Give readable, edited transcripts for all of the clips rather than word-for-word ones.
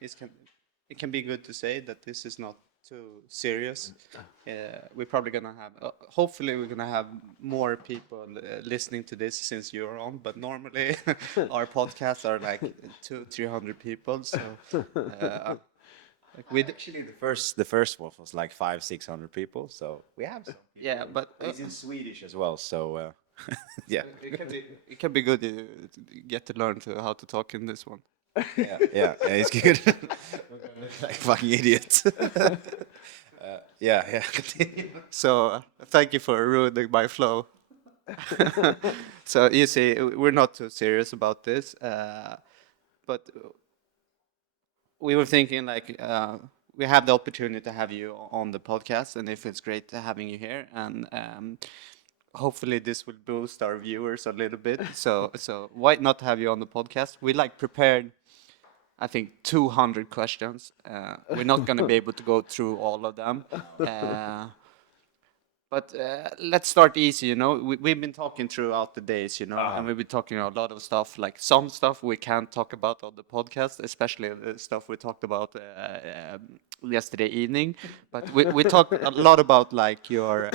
it can be good to say that this is not too serious. We're probably gonna have, hopefully, we're gonna have more people listening to this since you're on. But normally, our podcasts are like 200-300 people. So, like with Actually, the first one was like 500-600 people, so we have some yeah, people. but It's in Swedish as well, so yeah, it can be good to get to learn to how to talk in this one. yeah, it's good. We're gonna look like fucking idiots. Yeah. Continue. So thank you for ruining my flow. So you see, we're not too serious about this, but we were thinking like we have the opportunity to have you on the podcast, and if it's great having you here, and hopefully this will boost our viewers a little bit. So why not have you on the podcast? We like prepared, I think, 200 questions. We're not going to be able to go through all of them. Uh, but let's start easy, we've been talking throughout the days, and we've been talking a lot of stuff, like some stuff we can't talk about on the podcast, especially the stuff we talked about yesterday evening. But we talked a lot about like your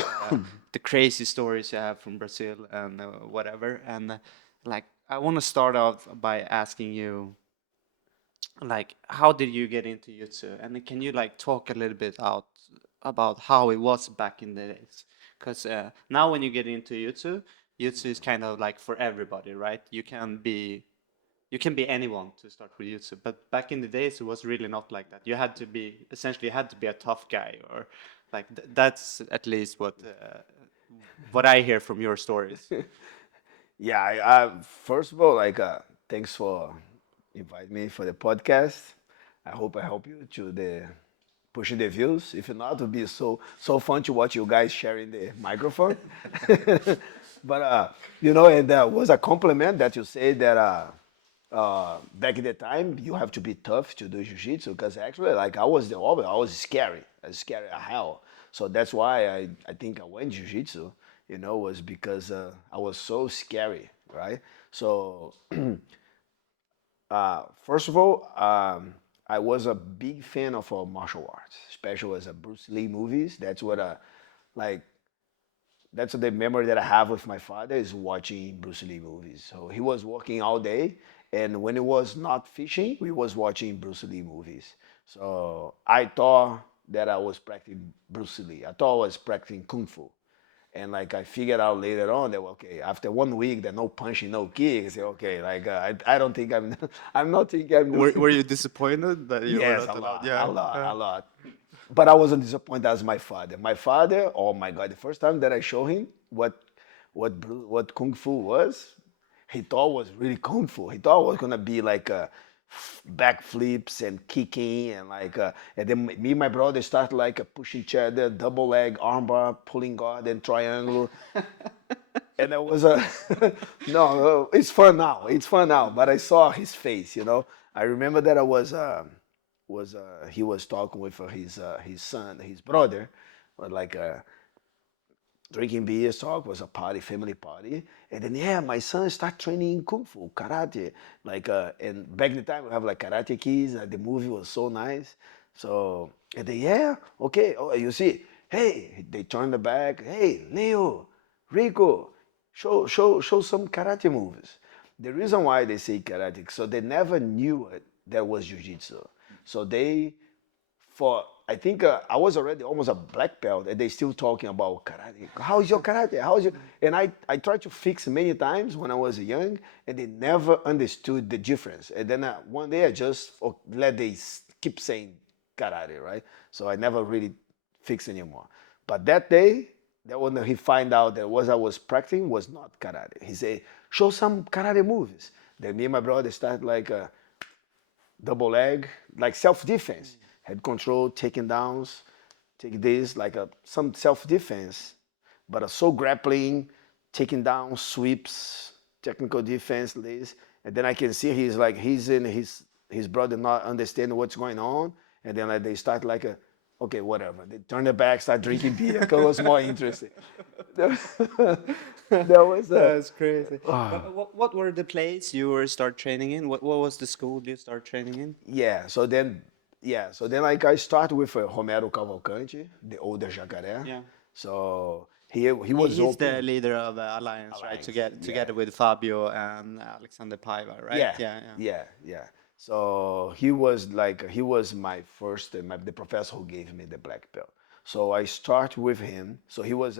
the crazy stories you have from Brazil and whatever. And like, I want to start off by asking you, like, how did you get into jiu-jitsu, and can you like talk a little bit out about how it was back in the days? Because now when you get into jiu-jitsu is kind of like for everybody, right? You can be anyone to start with jiu-jitsu, but back in the days it was really not like that. You had to be, essentially you had to be a tough guy, or like that's at least what I hear from your stories. Yeah, first of all, thanks for inviting me for the podcast. I hope I help you to the pushing the views. If not, it would be so fun to watch you guys sharing the microphone. But and that was a compliment that you say that back in the time you have to be tough to do jiu-jitsu, because actually, like, I was scary, scary as hell. So that's why I think I went jiu-jitsu, was because I was so scary, right? So first of all, I was a big fan of martial arts, especially as a Bruce Lee movies. That's what like that's the memory that I have with my father, is watching Bruce Lee movies. So he was working all day, and when he was not fishing, we was watching Bruce Lee movies. So I thought that I was practicing Bruce Lee. I thought I was practicing kung fu. And like, I figured out later on that, okay, after 1 week, that no punching, no kick, I say, okay, like, I don't think I'm, I'm not thinking I'm Were doing. you disappointed that you were Yes, not a allowed? lot, a Yeah. lot, a lot. But I wasn't disappointed as my father. My father, oh my God, the first time that I showed him what kung fu was, he thought was really kung fu. He thought it was gonna be like backflips and kicking, and like and then me and my brother started like pushing each other, double leg, armbar, pulling guard, and triangle. And it was a no, it's fun now. It's fun now. But I saw his face. I remember that I was he was talking with his son, his brother, like drinking beers, talk, was a party, family party. And then, yeah, my son start training kung fu, karate. Like, and back in the time we have like Karate Kids. The movie was so nice. So, and then, yeah, okay, oh, you see, hey, they turn the back, hey, Leo, Rico, show some karate moves. The reason why they say karate, so they never knew it, that was jiu-jitsu. So they, for I think I was already almost a black belt, and they still talking about karate. How is your karate? How is your? And I tried to fix many times when I was young, and they never understood the difference. And then one day I just let they keep saying karate, right? So I never really fixed anymore. But that day, that when he find out that what I was practicing was not karate, he said, "Show some karate moves." Then me and my brother started like double leg, like self defense, head control, taking downs, take this, like some self defense, but so grappling, taking down, sweeps, technical defense, this. And then I can see he's in his brother not understanding what's going on, and then like they start like Okay, whatever. They turned their back, start drinking beer because it was more interesting. There was a That's crazy. But what were the place you were start training in? What was the school you start training in? yeah. So then like I start with Romero Cavalcante, the older Jakare. Yeah. So he was He's open. the leader of Alliance, right? Alliance, yeah. Together with Fabio and Alexander Paiva, right? Yeah, Yeah, yeah. So he was my first the professor who gave me the black belt. So I start with him. So he was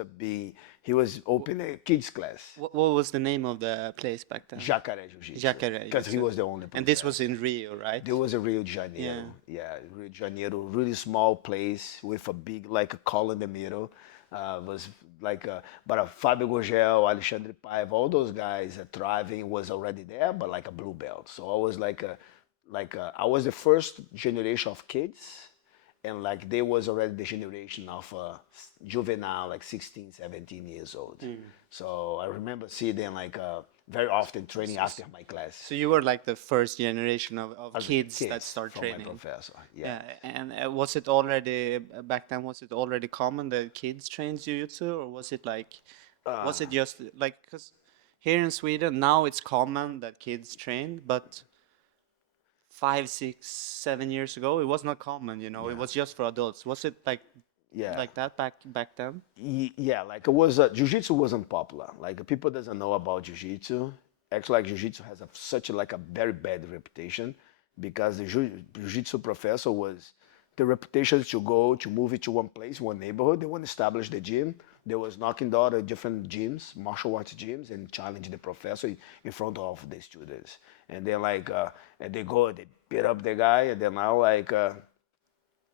open a kids class, What was the name of the place back then? Jacare Jiu-Jitsu, Jacare. because he was the only And this was professor. in Rio, right? There was a Rio de Janeiro. Yeah. Yeah, Rio de Janeiro, really small place with a big like a call in the middle. Was like, but Fabio Gurgel, Alexandre Paiva, all those guys thriving was already there, but like a blue belt. So I was I was the first generation of kids, and like they was already the generation of juvenile, like 16, 17 years old. So I remember seeing them like very often training after my class. So you were like the first generation of As a kids that kids start from my training. professor. Yeah, and was it already back then? Was it already common that kids train jiu-jitsu, or was it like, was it just like because here in Sweden now it's common that kids train, but 5, 6, 7 years ago it was not common. It was just for adults. Was it Yeah. like that back then? Yeah, like it was jiu-jitsu wasn't popular. Like people doesn't know about jiu-jitsu. Actually, like jiu-jitsu has such a very bad reputation because the jiu-jitsu professor was the reputation to go to move it to one place, one neighborhood. They want to establish the gym. They was knocking down the different gyms, martial arts gyms, and challenge the professor in front of the students. And then and they go, they beat up the guy, and then now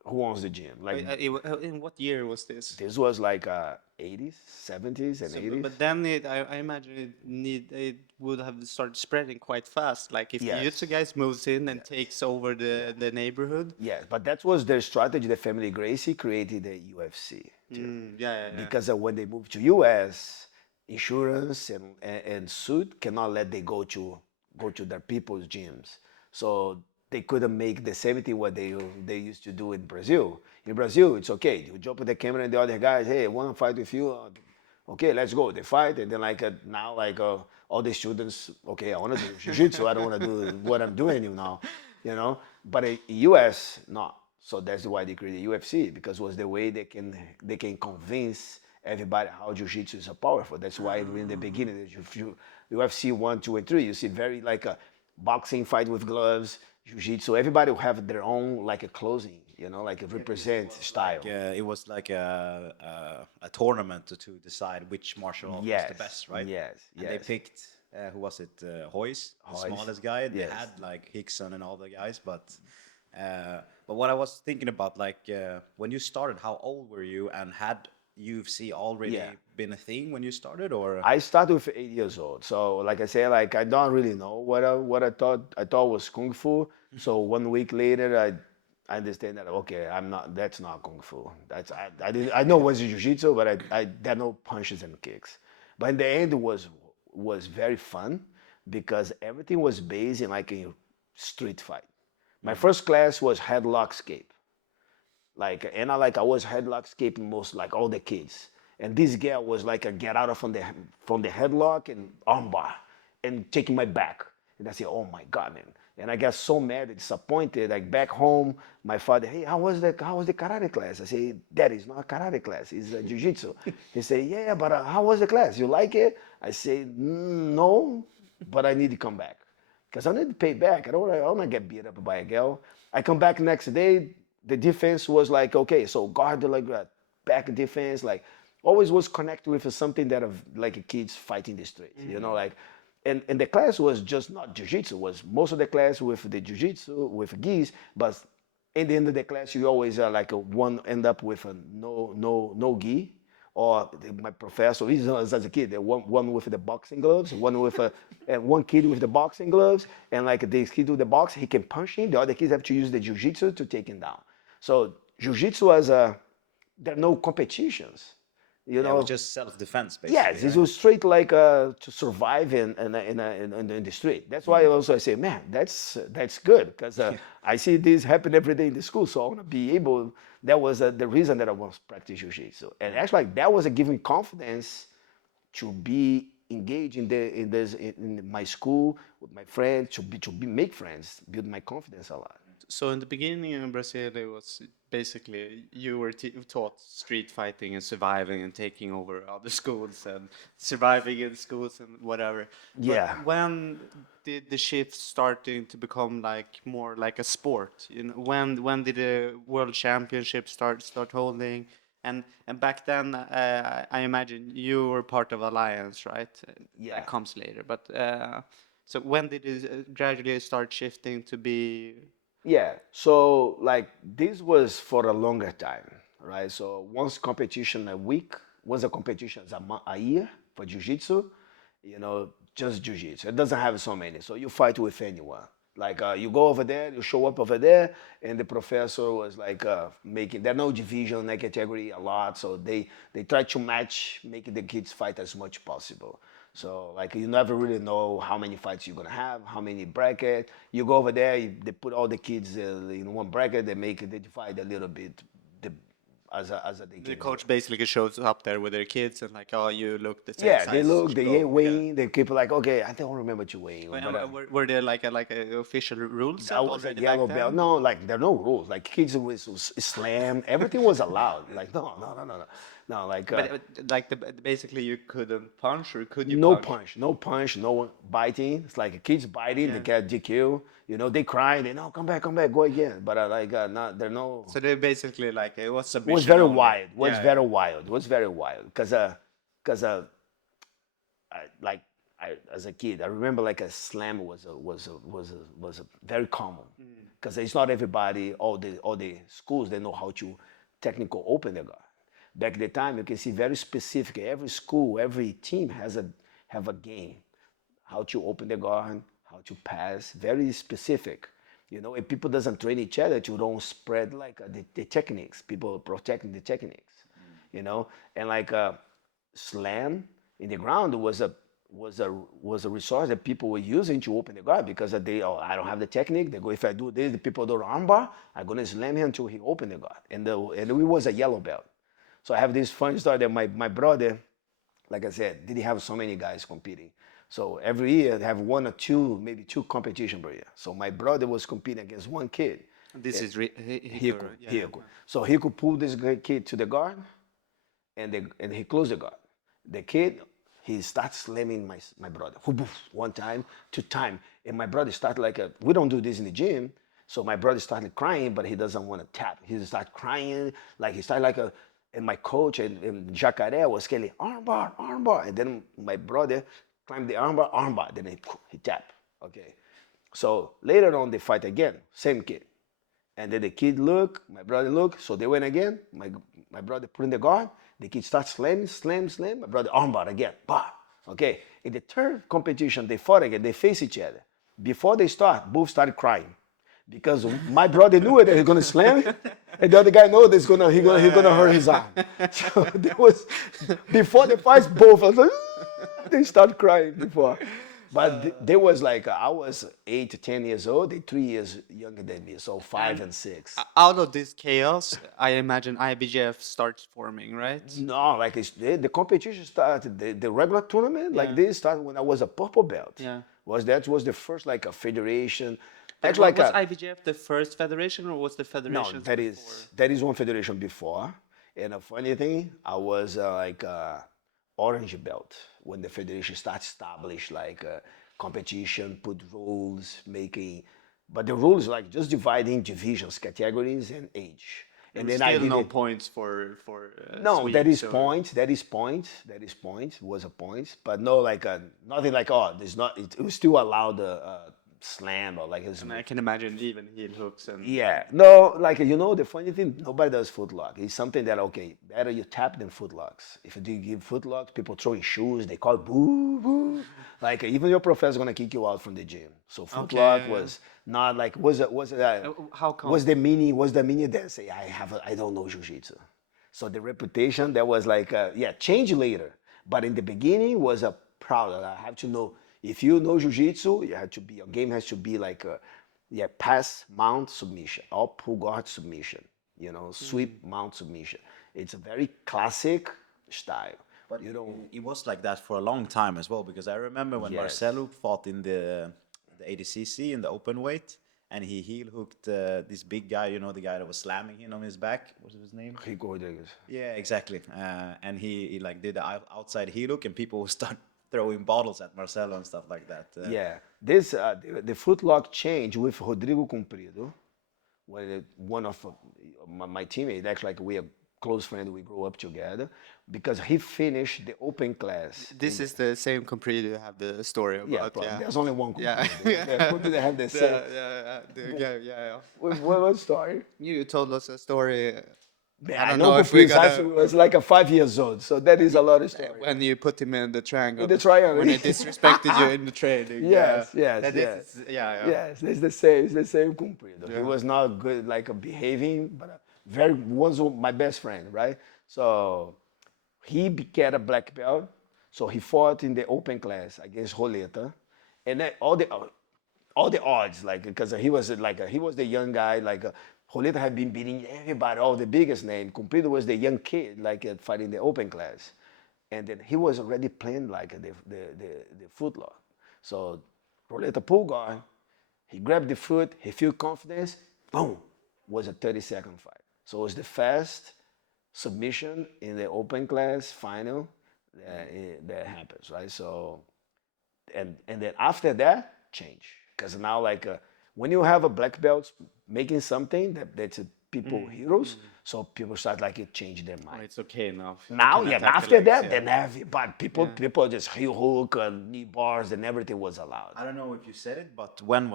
who owns the gym? Like In what year was this? this was like 80s, 70s, and So, 80s. but then I imagine it would have started spreading quite fast. Like if the Yes. Jiu-Jitsu guys moves in and takes over the neighborhood. Yes, but that was their strategy. The family Gracie created the UFC too. Yeah. Because when they moved to US, insurance and suit cannot let they go to their people's gyms. So they couldn't make the same thing what they used to do in Brazil. In Brazil, it's okay. You jump with the camera and the other guys, hey, I want to fight with you. Okay, let's go. They fight, and then now all the students, okay, I want to do jiu-jitsu. I don't want to do what I'm doing now. But in US, not. So that's why they created UFC, because it was the way they can convince everybody how jiu-jitsu is so powerful. That's why in the beginning, UFC 1, 2, and 3, you see very like a boxing fight with gloves, jiu-jitsu. Everybody will have their own like a clothing, like a represent style. It was like a tournament to decide which martial art was the best, right? Yes, And they yes. picked who was it? Hoyce, the Hoyce, smallest guy. They yes. had like Hickson and all the guys, but what I was thinking about, when you started, how old were you, and had UFC already Yeah. been a thing when you started, or? I started with 8 years old. So like I say, like I don't really know what I thought. I thought was kung fu. So 1 week later, I understand that okay, that's not kung fu. I know it was jiu-jitsu, but I there are no punches and kicks. But in the end, it was very fun because everything was based in like a street fight. My first class was headlock escape. I was headlock escaping most like all the kids. And this girl was like a get out of from the headlock and armbar and taking my back. And I said, oh my God, man. And I got so mad and disappointed. Like back home, my father, hey, how was the karate class? I said, Daddy, it's not a karate class, it's a jiu-jitsu. He said, yeah, but how was the class? You like it? I said, no, but I need to come back. Because I need to pay back. I don't want to get beat up by a girl. I come back next day, the defense was like, okay, so guard the back defense, like always was connected with something that like kids fighting the street, and the class was just not jiu-jitsu, was most of the class with the jiu-jitsu, with gis, but in the end of the class, you always one end up with a no gi, or my professor, as a kid, one with the boxing gloves, one with one kid with the boxing gloves, and like this kid with the box, he can punch him. The other kids have to use the jiu-jitsu to take him down. So jiu-jitsu there are no competitions. You Yeah, it was know, just self-defense, basically. yes, it right? was straight like to survive in the street. That's why also I say, man, that's good because I see this happen every day in the school. So I want to be able. That was the reason that I was practice jiu-jitsu, and actually like, that was a giving confidence to be engaged in my school with my friends to be make friends, build my confidence a lot. So in the beginning in Brazil, it was basically you were taught street fighting and surviving and taking over other schools and surviving in schools and whatever. But Yeah. when did the shift starting to become like more like a sport? You know, when did the World Championship start holding? And back then, I imagine you were part of Alliance, right? Yeah. That comes later. But so when did it gradually start shifting to be? Yeah, so like this was for a longer time, right? So once competition a week, once a competition is a year for jiu-jitsu, just jiu-jitsu. It doesn't have so many, so you fight with anyone. Like you go over there, you show up over there, and the professor was like making. There are no division, no category a lot, so they try to match, making the kids fight as much possible. So like you never really know how many fights you're gonna have, how many bracket. You go over there, they put all the kids in one bracket. They divide a little bit, the, as they The can do. coach basically shows up there with their kids and like, oh, you look the same Yeah, they size. look, they Go. Yeah. weighing, they keep like, okay, I don't remember to weighing, Wait, but were there like a official rule I set was a already back yellow belt. then? No, like there are no rules. Like kids was slam, everything was allowed. Like no. Like But like basically you couldn't punch or could you no punch? punch, no punch, no one biting. It's like kids biting, they Yeah. get DQ. They cry, they no come back, go again. But not there no. So they basically like it was It was submission very only. wild. Was Yeah, very yeah. wild. It was very wild because like as a kid, I remember like a slam was a very common because it's not everybody. All the schools they know how to technical open the guard. Back at the time, you can see very specific. Every school, every team have a game how to open the guard, how to pass, very specific. If people doesn't train each other, you don't spread like the techniques. People protecting the techniques, and like slam in the ground was a resource that people were using to open the guard because I don't have the technique. They go, if I do this, the people do armbar, I'm gonna slam him until he open the guard. And we was a yellow belt. So I have this funny story that my brother, like I said, didn't have so many guys competing. So every year they have one or two, maybe two competition per year. So my brother was competing against one kid. This is Hiku, yeah, Hiku. So Hiku pulled this kid to the guard, and he closed the guard. The kid, he starts slamming my brother. One time, two time, and my brother started like we don't do this in the gym. So my brother started crying, but he doesn't want to tap. He started crying, like he started like and my coach and Jakare was scaling armbar, armbar, and then my brother climbed the armbar, armbar, then he tapped. Okay, so later on they fight again, same kid. And then the kid look, my brother look, so they went again. My brother put in the guard. The kid starts slamming, slam. My brother armbar again, bah. Okay. In the third competition, they fought again. They face each other. Before they start, both started crying because my brother knew it that he's gonna slam, and the other guy know that he's gonna hurt his arm. So there was before the fight, both I was like, they start crying before. But they was like I was 8 to 10 years old. They 3 years younger than me, so 5 and 6. Out of this chaos, I imagine IBJF starts forming, right? No, like the competition started, the regular tournament like Yeah. this started when I was a purple belt. Yeah. Was the first like a federation. But Actually, like was a, IBJF the first federation or was the no, federation that is one federation before. And a funny thing, I was like orange belt when the federation started establish like competition, put rules, making, but the rules like just dividing divisions, categories, and age. And then I still did no it. points for No, Swedes that is or- point. That is point. That is point. Was a point, but no, like nothing like there's not. It was still allowed slam or like his. And I can imagine even heel hooks and Yeah, no, like the funny thing, nobody does footlock. It's something that okay, better you tap than footlocks. If you do give footlocks, people throwing shoes, they call boo boo. Like even your professor gonna kick you out from the gym. So footlock yeah, yeah. was not like was how come? was the mini dance. Say I don't know jiu-jitsu. So the reputation that was like, change later. But in the beginning was a proud. I have to know, if you know jiu-jitsu, you have to be, your game has to be like pass, mount, submission, or pull guard submission, sweep, mount, submission. It's a very classic style. But You don't, it was like that for a long time as well, because I remember when Yes. Marcelo fought in the ADCC in the open weight, and he heel hooked this big guy, the guy that was slamming him on his back. What was his name? Rico Rodriguez. Yeah, exactly. And he like did the outside heel hook, and people would start throwing bottles at Marcelo and stuff like that. Yeah, this the footlock change with Rodrigo Comprido, when one of my teammates, actually, like we are close friends, we grew up together, because he finished the open class. This is the same Comprido you have the story Yeah, about. probably. Yeah. There's only one Yeah. Comprido. They have the same. Yeah. What story? You told us a story. Yeah, I I don't know know if we Comprido gotta. actually was like a 5 years old, so that is a lot of story. When you put him in the triangle. In the triangle. When he disrespected you in the training. Yes, yes, That yes. is- yeah. Yes, it's the same. It's the same Comprido. He Yeah. was not good, like behaving, but very was my best friend, right? So he became a black belt. So he fought in the open class against Roleta, and then all the odds, like because he was he was the young guy, Roleta had been beating everybody, all the biggest name. Comprido was the young kid, fighting the open class, and then he was already playing like the footlock. So Roleta pull guard, he grabbed the foot, he feel confidence, boom, was a 30-second fight. So it was the fast submission in the open class final that happens, right? So and then after that change, because now when you have a black belt making something that's people heroes, so people start it change their mind. Oh, it's okay now. You Now, can yeah, attack the after legs, that, yeah. then everybody, people just heel hook and knee bars and everything was allowed. I don't know if you said it, but when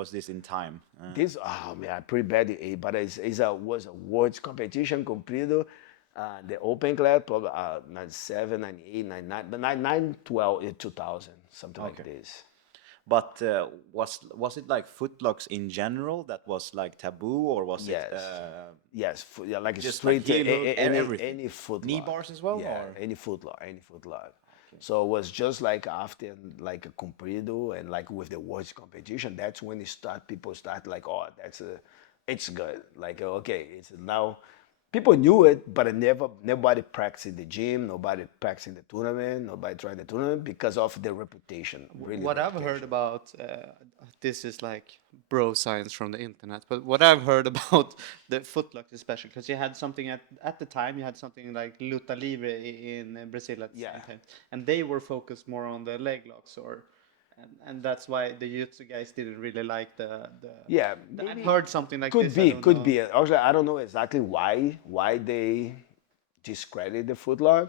was this in time? This, oh man, pretty bad, but was a world competition, Comprido, the open class, probably 97, 98, 99, but 99, 12, 2000, something like this. But was it like footlocks in general that was like taboo, or was Yes. it Yes, like just straight like heel hook, everything? any foot Knee lock. bars as well, Yeah, or? any foot lock. So it was just like after a Comprido and with the world competition, that's when people start oh, it's good. Okay, it's now people knew it, but nobody practiced in the gym, nobody practiced in the tournament, nobody tried the tournament because of the reputation. Really, What I've heard about, this is like bro science from the internet, but what I've heard about the footlocks especially, because you had something at the time, you had something like Luta Livre in Brazil at the same time, and they were focused more on the leg locks, and that's why the jiu-jitsu guys didn't really like the Yeah, I've maybe heard something like could this. be, I don't could know. be. Actually, I don't know exactly why they discredit the footlock,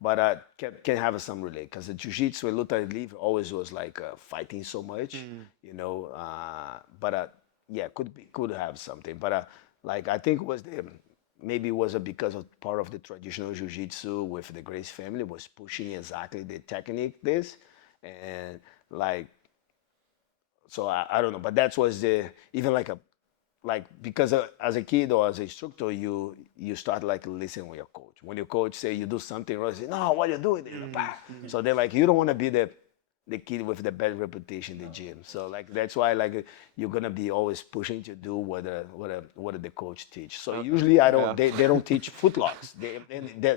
but can have some relate because the jiu-jitsu and luta livre always was fighting so much, but yeah, could have something, but I think it was maybe it was because of part of the traditional jiu-jitsu with the Grace family was pushing exactly the technique and so I don't know, but that was the even because as a kid or as an instructor, you start listening with your coach. When your coach say you do something wrong, you say, no, what are you doing? So they're you don't want to be the kid with the bad reputation in the gym. So that's why you're gonna be always pushing to do what the coach teach. So usually they don't teach footlocks.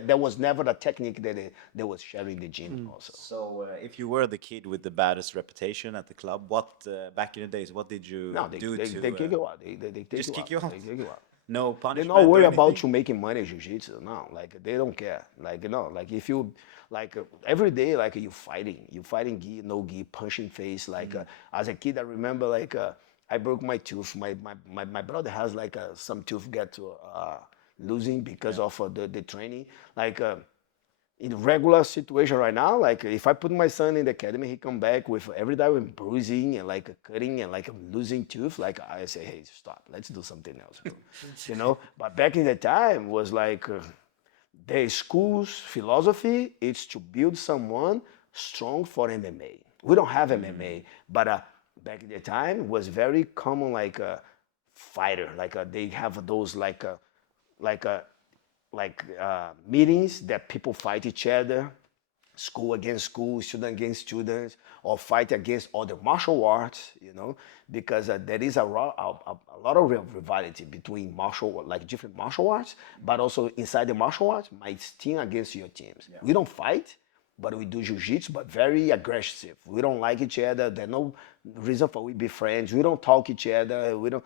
There was never a technique that they was sharing the gym also. So if you were the kid with the baddest reputation at the club, what back in the days, what did you No, they kick you out. They take just you kick out. you out? They kick you out. No They're punishment? not worried or about anything? you making money in jiu-jitsu. No, they don't care. If you every day you fighting gi, no gi, punching face. As a kid, I remember I broke my tooth. My brother has some tooth get to losing because of the training. In regular situation right now, if I put my son in the academy, he come back with every day with bruising and cutting and losing tooth. I say, hey, stop. Let's do something else, bro. But back in the time was the school's philosophy is to build someone strong for MMA. We don't have MMA, but back in the time was very common a fighter. They have those meetings that people fight each other, school against school, student against students, or fight against other martial arts, because there is a lot of rivalry between different martial arts, but also inside the martial arts, my team against your teams. Yeah. We don't fight, but we do jiu-jitsu, but very aggressive. We don't like each other. There's no reason for we be friends. We don't talk each other. We don't.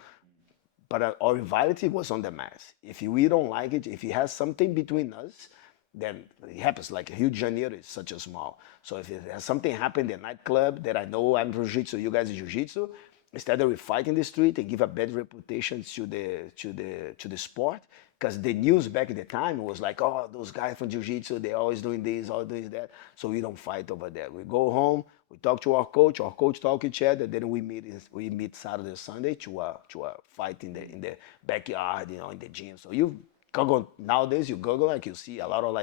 But our rivalry was on the mass. If we don't like it, if it has something between us, then it happens. Like Rio de Janeiro is such a small. So if it has something happened in a nightclub that I know I'm jiu-jitsu, you guys are jiu-jitsu, instead of we fight in the street, they give a bad reputation to the sport. Because the news back at the time was like, oh, those guys from jiu-jitsu, they're always doing this, always doing that. So we don't fight over there. We go home, we talk to our coach talk each other, then we meet Saturday, Sunday to fight in the backyard, in the gym. So you Google nowadays, you Google you see a lot of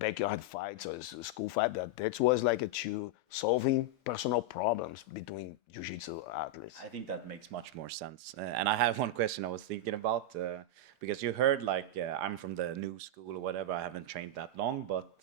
backyard fights or school fight. That was to solving personal problems between jiu-jitsu athletes. I think that makes much more sense. And I have one question I was thinking about, because you heard I'm from the new school or whatever. I haven't trained that long, but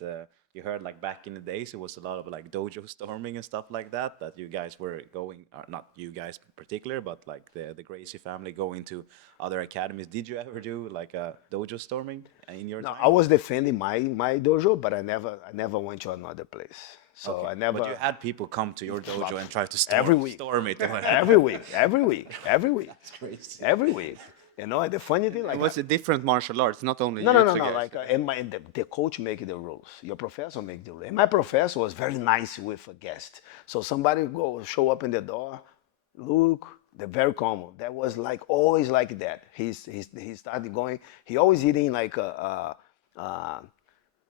you heard back in the days it was a lot of dojo storming and stuff like that you guys were going, or not you guys in particular, but the Gracie family going to other academies. Did you ever do a dojo storming in your time? I was defending my dojo, but I never went to another place. So Okay. I never. But you had people come to your dojo and try to every week. storm it. every week. That's crazy. Every week. And the funny thing, it was a different martial arts, not only no. guys. And the coach make the rules. Your professor make the rules. And my professor was very nice with a guest. So somebody show up in the door, look, they're very common. That was always like that. He started going. He always eating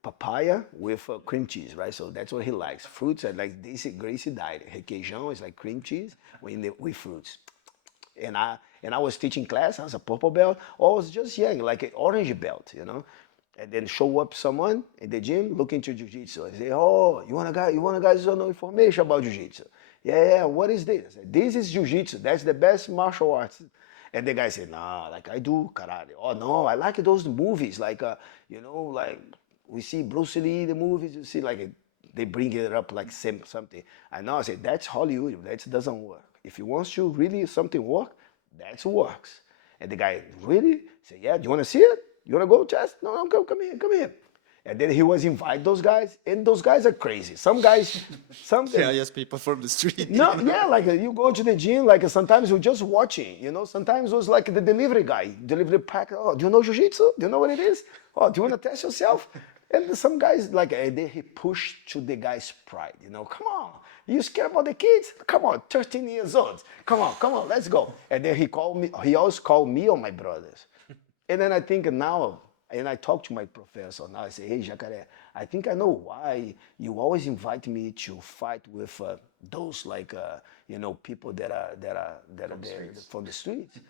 papaya with cream cheese, right? So that's what he likes. Fruits are this Gracie diet. Requeijão is like cream cheese with fruits. And I was teaching class. I was a purple belt. I was just young, like an orange belt, And then show up someone in the gym looking to jiu-jitsu. I say, oh, you want guys to know information about jiu-jitsu? Yeah, what is this? I said, this is jiu-jitsu. That's the best martial arts. And the guy said, nah, I do karate. Oh, no, I like those movies. We see Bruce Lee, the movies, you see they bring it up something. I know, I said, that's Hollywood. That doesn't work. If you want to really something work, that works. And the guy, really? Said, yeah, do you want to see it? You want to go test? No, come here. And then he was invite those guys, and those guys are crazy. Some guys, yeah, yes, people from the street. No, yeah, you go to the gym, sometimes you're just watching, Sometimes it was the delivery guy, delivery pack. Oh, do you know jiu-jitsu? Do you know what it is? Oh, do you want to test yourself? And some guys, he pushed to the guy's pride, Come on, you scared about the kids? Come on, 13 years old. Come on, let's go. And then he always called me or my brothers. And then I think now, and I talk to my professor now, I say, hey, Jakare, I think I know why you always invite me to fight with those people that are there from the streets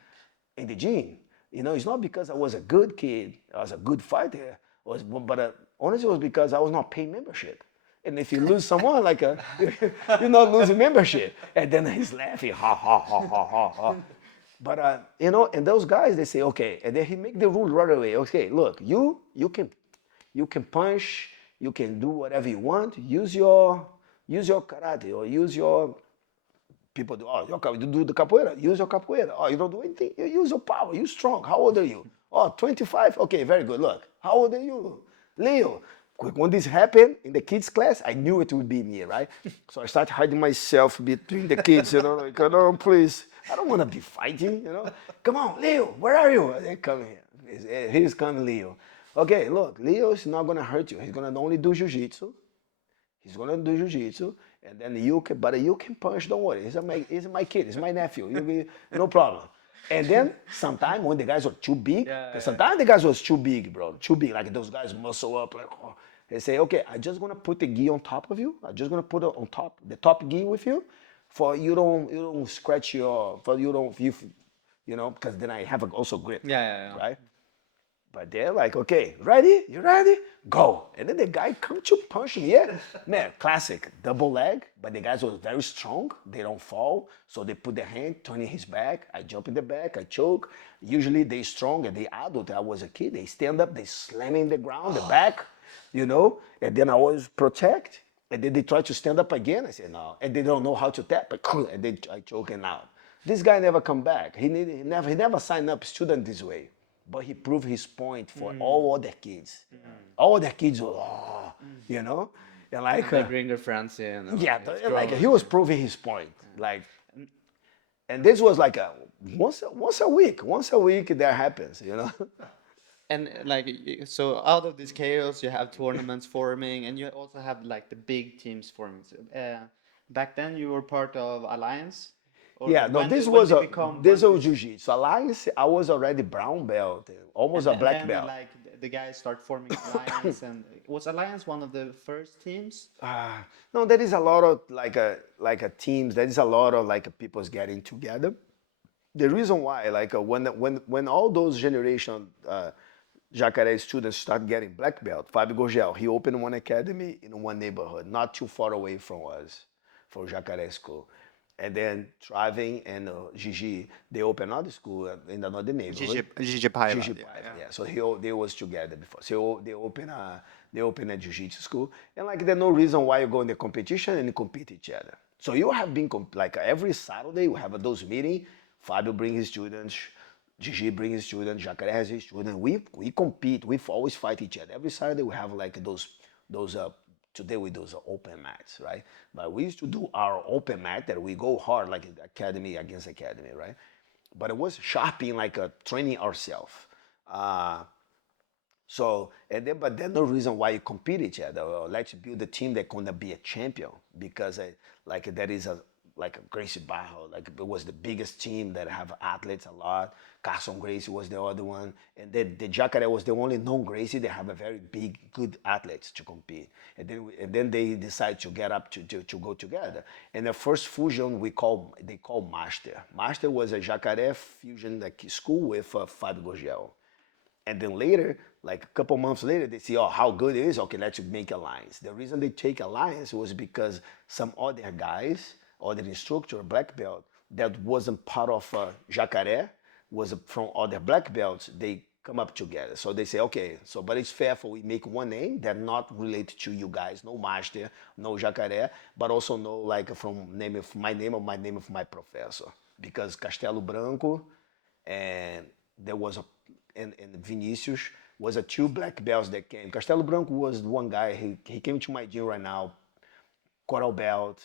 in the gym. It's not because I was a good kid, I was a good fighter, but honestly, it was because I was not paying membership. And if you lose someone, you're not losing membership. And then he's laughing, ha, ha, ha, ha, ha, ha. But, and those guys, they say, okay. And then he make the rule right away. Okay, look, you can punch, you can do whatever you want. Use your karate or use your... People do, you do the capoeira, use your capoeira. Oh, you don't do anything, you use your power, you're strong. How old are you? Oh, 25? Okay, very good. Look, how old are you? Leo. When this happened in the kids' class, I knew it would be me, right? So I started hiding myself between the kids, no, please. I don't want to be fighting, Come on, Leo, where are you? They come here. Here's coming Leo. Okay, look, Leo is not going to hurt you. He's going to only do jiu-jitsu. And then you can punch, don't worry. He's my kid, he's my nephew. You'll be, no problem. And then sometimes when the guys were too big, sometimes the guys was too big, bro. Too big, those guys muscle up, they say, okay, I'm just gonna put the gi on top of you. I'm just gonna put it on top, the top gi with you, for you don't scratch because then I have also grip. Yeah. Right? But they're like, okay, ready? You ready? Go. And then the guy come to punch me. Yeah, man, classic double leg. But the guys was very strong. They don't fall, so they put the hand turning his back. I jump in the back. I choke. Usually they strong and they adult. I was a kid. They stand up. They slam in the ground, the back, And then I always protect. And then they try to stand up again. I say no, and they don't know how to tap. And then I choke him out. This guy never come back. He never signed up student this way, but he proved his point for all other kids. All the kids were, and like, They bring their friends in. yeah, it's like growing. he was proving his point. Like, and this was like once a week. Once a week that happens. And like, so out of this chaos, you have tournaments forming, and you also have like the big teams forming. So, back then, you were part of Alliance, or Yeah, no, when this did, when was did a become this when was did, jiu-jitsu. Alliance, I was already brown belt, almost a and black then belt. like the guys start forming Alliance, and was Alliance one of the first teams? No, there is a lot of like a teams. There is a lot of like people's getting together. The reason why, like when all those generation Jakare students start getting black belt, Fabio Gurgel, he opened one academy in one neighborhood, not too far away from us, from Jakare school. And then Traving and Gigi, they opened another school in another neighborhood. Gigi Paila, Gigi yeah, Pipe, yeah. yeah. So they was together before. So they open a jiu-jitsu school, and like there's no reason why you go in the competition and you compete each other. So you have been like every Saturday we have those meeting. Fabio bring his students, Gigi bring his students, Jakare has his students. We compete. We always fight each other. Every Saturday we have like those today we do open mats, right? But we used to do our open mat that we go hard like academy against academy, right? But it was sharpening like a training ourselves. Uh, but there's no reason why you compete each other. Or let's build a team that's gonna be a champion because like there is a like a Gracie Barro, like it was the biggest team that have athletes a lot. Carson Gracie was the other one, and then the Jakare was the only non-Gracie that have a very big, good athletes to compete. And then they decide to get up to go together. And the first fusion they call Master. Master was a Jakare fusion like school with Fábio Gurgel. And then later, like a couple months later, they see, oh, how good it is. Okay, let's make alliance. The reason they take alliance was because some other guys, other instructor, black belt, that wasn't part of Jakare, was from other black belts, they come up together. So they say, okay, but it's fair for we make one name that not related to you guys, no master, no Jakare, but also no like from name of my name or my name of my professor. Because Castelo Branco and there was a and Vinicius was a two black belts that came. Castelo Branco was one guy. He came to my gym right now, coral belt.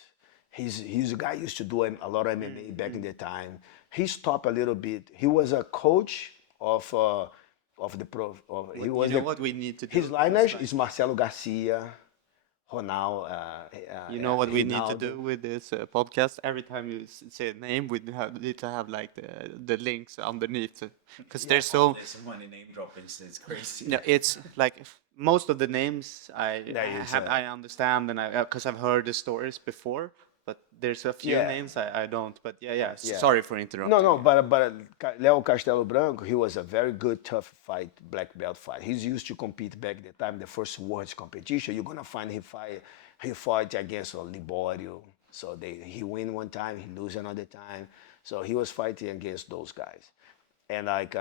He's a guy who used to do a lot of MMA back in the time. He stopped a little bit. He was a coach of the pro. He was You know what we need to do? his lineage is Marcelo Garcia, Ronald. You know what we need to Rinaldo. do with this podcast? Every time you say a name, we need to have like the links underneath, because there's so There's so many name droppings. It's crazy. no, it's like most of the names is, I understand, and because I've heard the stories before, but there's a few Yeah. names I don't. But yeah. Yeah. Sorry for interrupting. No, but Léo Castelo Branco, he was a very good, tough fight, black belt fight. He's used to compete back the time, the first world competition. You're gonna find he fought against Liborio. So he win one time, he lose another time. So he was fighting against those guys, and like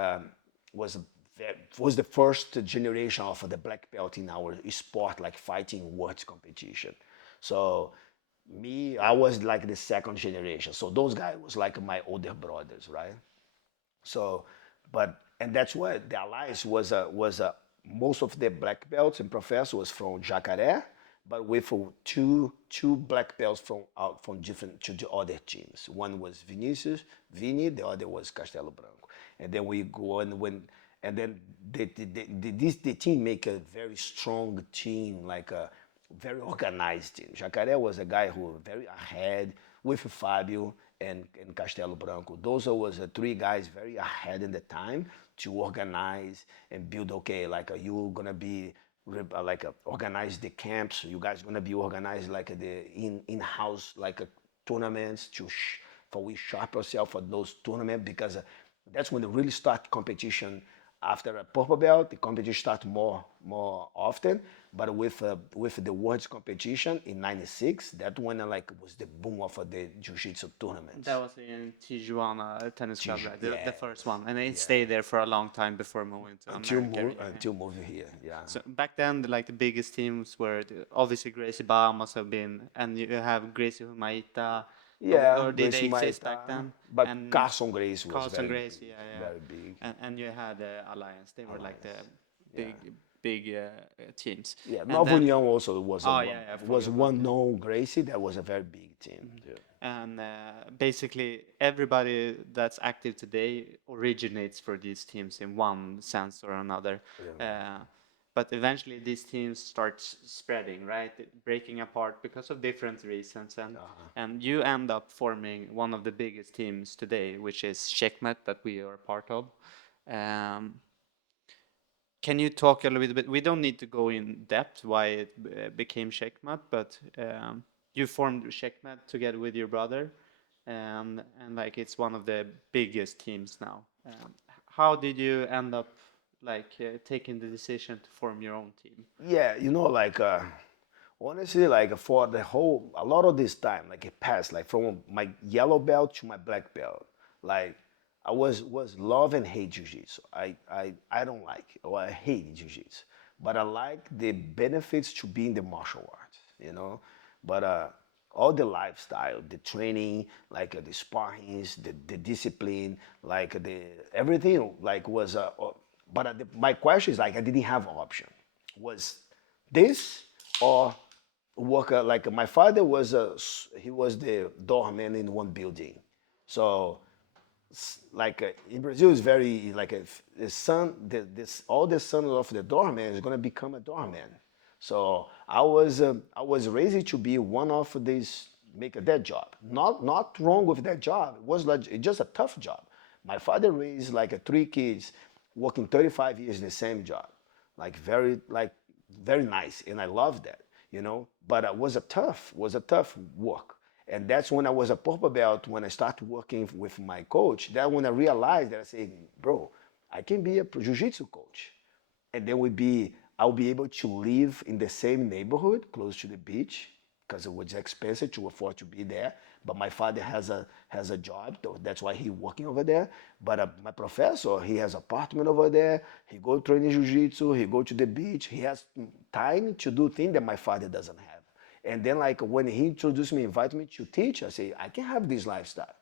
was the first generation of the black belt in our sport, like fighting world competition. So me, I was like the second generation. So those guys was like my older brothers, right? So, and that's why the alliance was most of the black belts and professors was from Jakare, but with two black belts from different to the other teams. One was Vini, the other was Castelo Branco, and then we go and then the team make a very strong team, like a very organized team. Jakare was a guy who was very ahead with Fabio and Castelo Branco. Those was three guys very ahead in the time to organize and build. Okay, like you gonna be organize the camps. You guys gonna be organized like the in-house like tournaments for we sharp ourselves for those tournaments because that's when they really start competition After a purple belt, the competition start more often. But with the world's competition in '96, that one like was the boom of the jiu-jitsu tournaments. That was in Tijuana Tennis Club, right? The Yeah, first one, and it stayed there for a long time before moving to America. Right? until moving here. Yeah. So back then, like the biggest teams were obviously Gracie Ba must have been, and you have Gracie Humaita, Yeah, or did Gracie they exist Maita, back then? but And Carson Grace was Carlson very Gracie, big, yeah, yeah. very big. And you had Alliance. They were like the Yeah. big teams. Yeah, And Nova then, União also was Oh, yeah, yeah, I was forgot one about known Gracie that was a very big team. Too. and basically everybody that's active today originates for these teams in one sense or another. But eventually these teams start spreading, right? Breaking apart because of different reasons, and you end up forming one of the biggest teams today, which is Checkmat that we are part of. Um, can you talk a little bit? We don't need to go in depth why it became Checkmat, but you formed Checkmat together with your brother, and like it's one of the biggest teams now. How did you end up like taking the decision to form your own team? Yeah, like honestly, like for the whole a lot of this time, like it passed, like from my yellow belt to my black belt, like I was love and hate jiu-jitsu. I don't like it, or I hate jiu-jitsu, but I like the benefits to being the martial arts. But all the lifestyle, the training, like the sparrings, the discipline, like the everything, like was. But my question is like I didn't have option. Was this or work like my father was he was the doorman in one building, so like in Brazil is very like the son this all the son of the doorman is gonna become a doorman. So I was raised to be one of these make that job. Not wrong with that job. It was like it's just a tough job. My father raised like three kids, working 35 years in the same job, like very nice, and I love that. But it was a tough work. And that's when I was a purple belt, when I started working with my coach, that when I realized that I said, bro, I can be a jiu-jitsu coach. And then I'll be able to live in the same neighborhood close to the beach because it was expensive to afford to be there. But my father has a job, so that's why he's working over there. But my professor, he has apartment over there. He go train jiu-jitsu. He go to the beach. He has time to do things that my father doesn't have. And then like when he introduced me, invited me to teach, I say, I can have this lifestyle.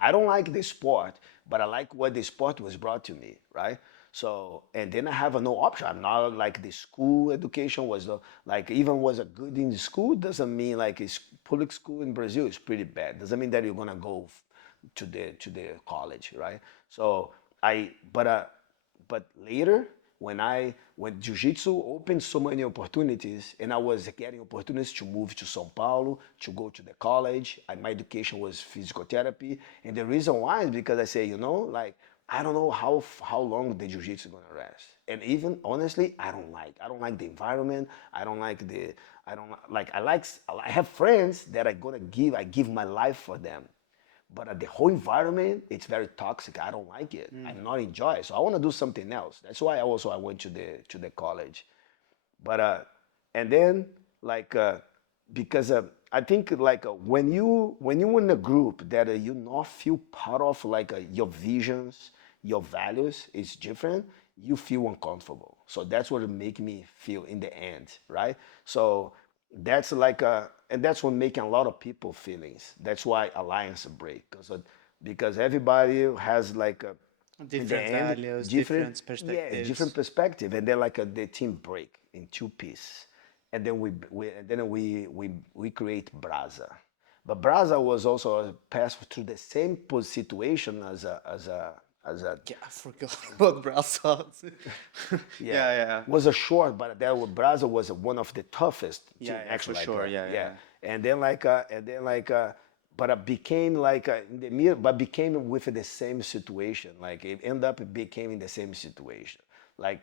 I don't like the sport, but I like what the sport was brought to me, right? So, and then I have no option. I'm not like the school education was like even was a good in the school doesn't mean like it's public school in Brazil is pretty bad. Doesn't mean that you're gonna go to the college, right? So but later when jiu-jitsu opened so many opportunities and I was getting opportunities to move to São Paulo, to go to the college, and my education was physical therapy. And the reason why is because I say, like I don't know how long the jiu-jitsu is gonna last. And even honestly, I don't like the environment. I don't like I have friends that I give my life for them. But the whole environment, it's very toxic. I don't like it. I not enjoy it. So I want to do something else. That's why I went to the college. But and then like because I think like when you in a group that you not feel part of like your visions, your values is different, you feel uncomfortable. So that's what it make me feel in the end, right? So that's like and that's what making a lot of people feelings. That's why alliance break because everybody has like in the Different end values, different different perspectives. different perspective, and then like the team break in two pieces, and then we create Braza. But Braza was also passed through the same situation as a Yeah, I forgot about Brussels. Yeah, yeah. was a short, but Braza was one of the toughest Yeah, team yeah, actually. for Like, sure. Yeah, yeah. And then but it became like in the middle, but became with the same situation. Like it ended up it became in the same situation. Like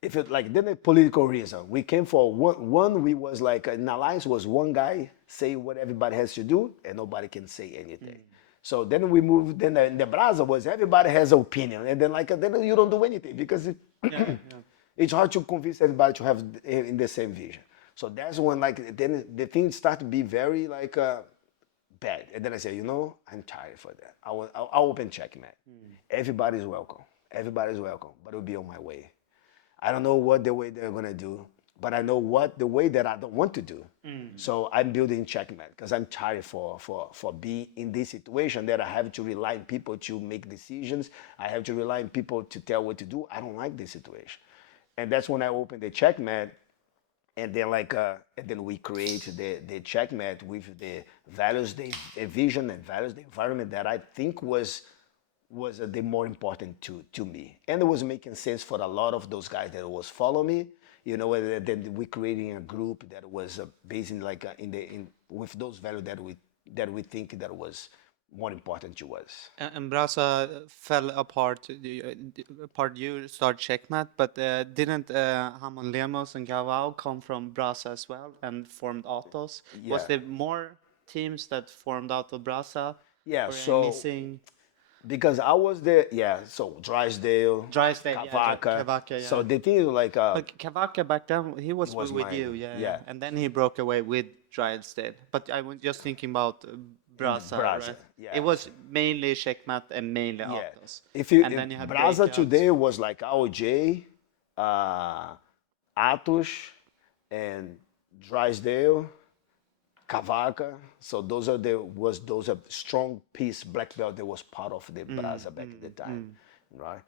if it like then a political reason, we came for one. We was like an alliance was one guy say what everybody has to do, and nobody can say anything. So then we moved. Then in the Brazil was everybody has an opinion, and then then you don't do anything because it's hard to convince everybody to have in the same vision. So that's when then the things start to be very bad. And then I say, I'm tired for that. I'll open Checkmat. Everybody's welcome. Everybody's welcome, but it'll be on my way. I don't know what the way they're gonna do, but I know what the way that I don't want to do. So I'm building Checkmat because I'm tired for being in this situation that I have to rely on people to make decisions. I have to rely on people to tell what to do. I don't like this situation. And that's when I opened the Checkmat, and then and then we create the Checkmat with the values, the vision and values, the environment that I think was the more important to me, and it was making sense for a lot of those guys that was follow me, and then we creating a group that was based in with those values that we think that was more important to us. And Brasa fell apart. Apart, you start Checkmat, but didn't Hamon Lemos and Gavao come from Brasa as well and formed Atos? Was Yeah. there more teams that formed out of Brasa? Yeah, Or am I so missing because I was there, yeah. So Drysdale, Drysdale? Yeah, Cavaca. Cavaca, yeah. So the thing is But Cavaca back then, he was was with you, mine, yeah, yeah. and then he broke away with Drysdale. But I was just thinking about Brasa, Brasa, right? yeah. It was mainly Checkmat and mainly yeah. Atos. If you And then you had Braza breakouts. today was like AOJ, Atos, and Drysdale, Cavaca. So those are strong piece black belt that was part of the Braza back at the time, right?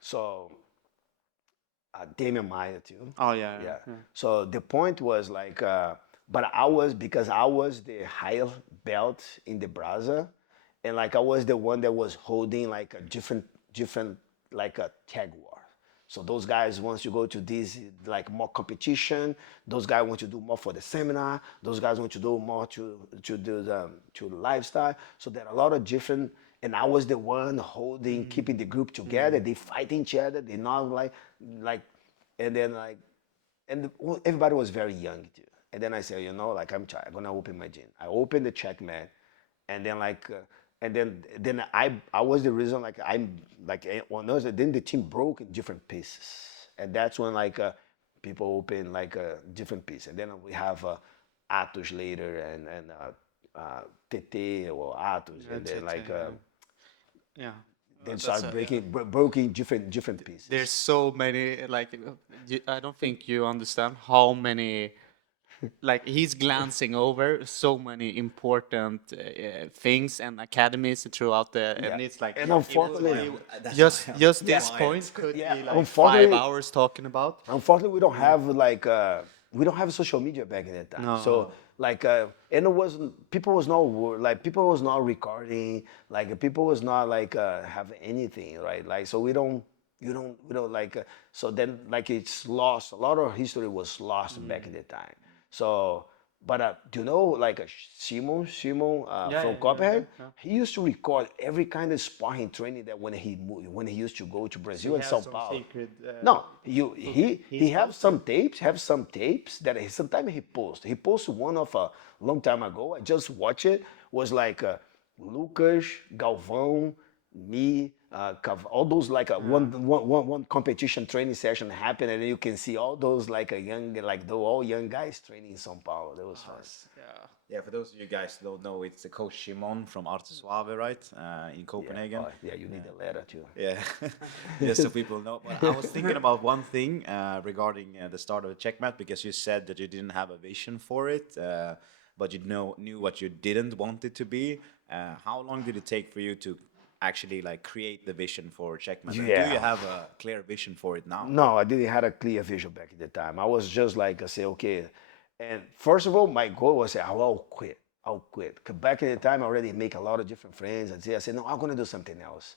So Damian Maya too. Oh yeah, Yeah. yeah. So the point was but because I was the higher belt in the Braza, and I was the one that was holding a different a tag war. So those guys, once you go to this more competition, those guys want to do more for the seminar. Those guys want to do more to do to lifestyle. So there are a lot of different. And I was the one holding, keeping the group together. They fight each other. They not and then everybody was very young too. And then I said, I'm tired. I'm gonna open my gym. I opened the Checkmat, and then and then I was the reason then the team broke in different pieces, and that's when people open different pieces, and then we have Atos later and TT or Atos, and then Yeah. then That's start breaking different pieces. There's so many I don't think you understand how many he's glancing over so many important things and academies throughout and it's And unfortunately, just this Yeah. point could Yeah, be 5 unfortunately- hours talking about. Unfortunately, we don't have social media back in that time. No. So and it wasn't people was not recording, people was not have anything, right? So we don't so then it's lost. A lot of history was lost back in the time. So but do you know Simon from Copenhagen? He used to record every kind of sparring training that when he used to go to Brazil and Sao Paulo. No, he have some tapes that sometimes he posts. He posted one of a long time ago. I just watched it. Was Lucas, Galvão, me, all those one competition training session happened, and then you can see all those all young guys training in São Paulo. That was fun. Yeah, for those of you guys who don't know, it's the coach Shimon from Arte Suave, right? In Copenhagen. Yeah, you need a letter too. Yeah, just so people know. But I was thinking about one thing regarding the start of the Checkmat, because you said that you didn't have a vision for it, but you knew what you didn't want it to be. How long did it take for you to actually create the vision for Checkmat? Yeah. Do you have a clear vision for it now? No, I didn't have a clear vision back at the time. I was just I say, okay. And first of all, my goal was I'll quit. I'll quit. 'Cause back at the time, I already make a lot of different friends. I said, no, I'm going to do something else.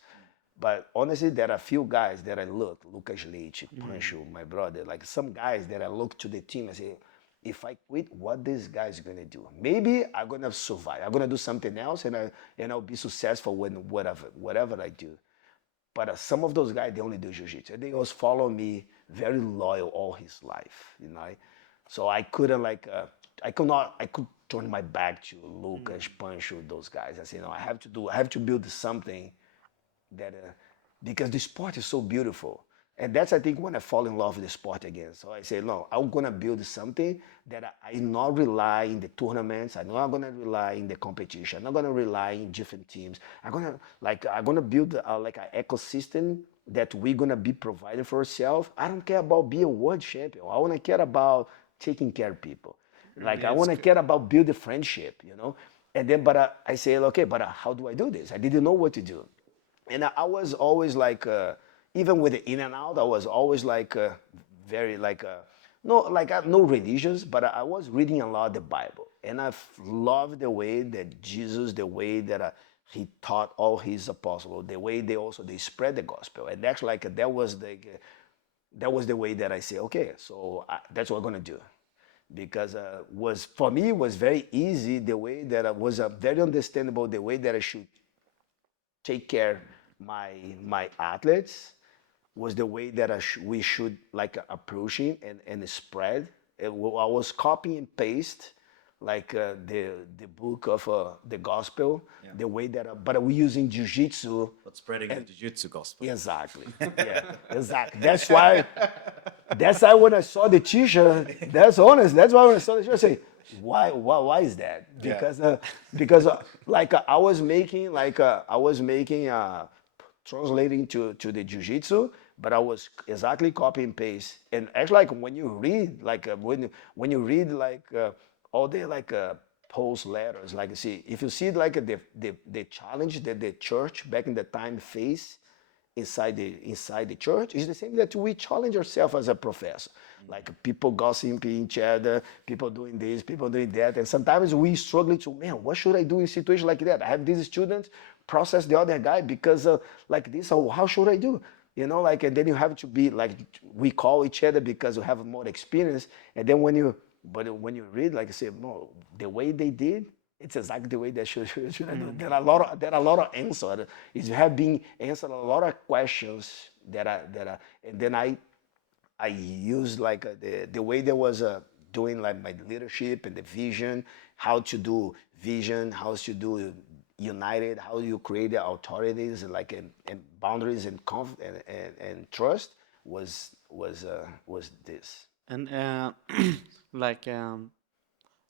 But honestly, there are a few guys that I Lucas Leite, Pancho, my brother, some guys that I look to the team and say, if I quit, what this guy's gonna do? Maybe I'm gonna survive. I'm gonna do something else, and I'll be successful when whatever I do. But some of those guys, they only do jiu-jitsu. They always follow me, very loyal all his life, So I couldn't I could turn my back to Lucas, Pancho, those guys. I say, no, I have to build something that because the sport is so beautiful, and that's I think when I fall in love with the sport again. So I say, no, I'm gonna build something that I not rely in the tournaments. I'm not gonna rely in the competition. I'm not gonna rely in different teams. I'm gonna build like an ecosystem that we're gonna be providing for ourselves. I don't care about being a world champion. I wanna care about taking care of people. Like I Yeah, it's want to good. care about building friendship, you know. And then, but I say, okay, but how do I do this? I didn't know what to do, and I was always like, even with the in and out, I was always like very like no like no religious, but I was reading a lot of the Bible, and I loved the way that Jesus, the way that he taught all his apostles, the way they spread the gospel, and that's like that was the way that I say, okay, so that's what I'm gonna do because was for me it was very easy the way that I was very understandable the way that I should take care my athletes was the way that we should like approaching and spread. I was copy and paste like the book of the gospel, the way that but we using jiu-jitsu. But spreading the jiu-jitsu gospel. Exactly. Yeah, exactly. That's why when I saw the t-shirt, that's honest. That's why when I saw the t-shirt, I say, why is that? Because like I was making translating to the jiu-jitsu, but I was exactly copy and paste. And actually, like when you read, like when you read like all the like post letters, like see if you see like the challenge that the church back in the time faced inside the church is the same that we challenge ourselves as a professor. Like people gossiping each other, people doing this, people doing that, and sometimes we struggle to man, what should I do in a situation like that? I have these students process the other guy because like this. So how should I do? You know, like and then you have to be like we call each other because we have more experience, and then when you read like I say, no, the way they did it's exactly the way that should I do. There are a lot of answers. It have been answered a lot of questions and then I use like the way there was doing like my leadership and the vision, how to do vision, how to do united, how you create the authorities like and boundaries and and trust was this. And like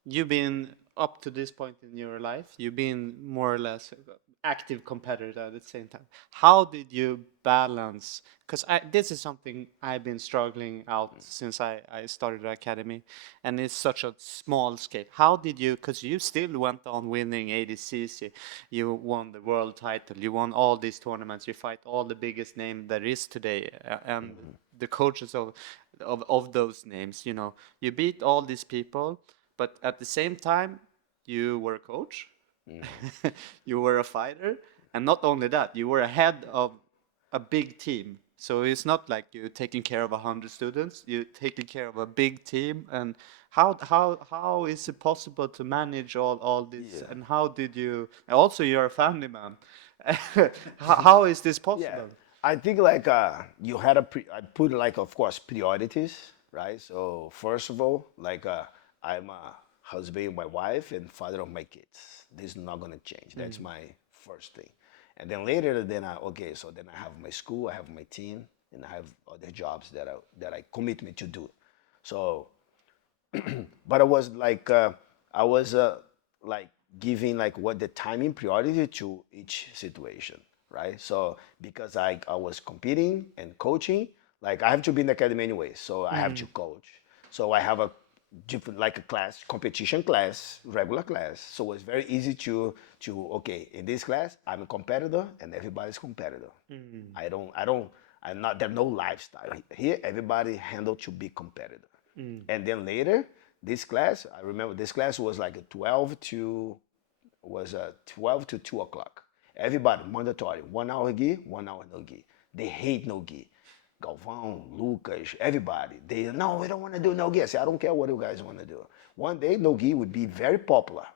you've been up to this point in your life, you've been more or less active competitor at the same time. How did you balance? Because this is something I've been struggling out since I started the academy, and it's such a small scale. How did you? Because you still went on winning ADCC, you won the world title, you won all these tournaments, you fight all the biggest name there is today, and the coaches of those names. You know, you beat all these people, but at the same time, you were a coach, you were a fighter, and not only that, you were a head of a big team. So it's not like you're taking care of 100 students; you're taking care of a big team. And how is it possible to manage all this? Yeah. And how did you? Also, you're a family man. How is this Yeah, possible? I think like you had I put like of course priorities, right? So first of all, like I'm a husband, my wife, and father of my kids. This is not gonna change. That's my first thing. And then later, then so then I have my school, I have my team, and I have other jobs that I commit me to do. So but I was like I was like giving like what the timing priority to each situation, right? So because I was competing and coaching, like I have to be in the academy anyway, so I have to coach. So I have a different like a class, competition class, regular class. So it's very easy to okay, in this class I'm a competitor and everybody's competitor. I'm not there's no lifestyle. Here everybody handled to be competitor. And then later, this class, I remember this class was like a 12 to 2 o'clock. Everybody, mandatory, 1 hour gi, 1 hour no gi. They hate no gi. Galvão, Lucas, everybody. They, no, we don't want to do no gi. I say, I don't care what you guys want to do. One day, no gi would be very popular.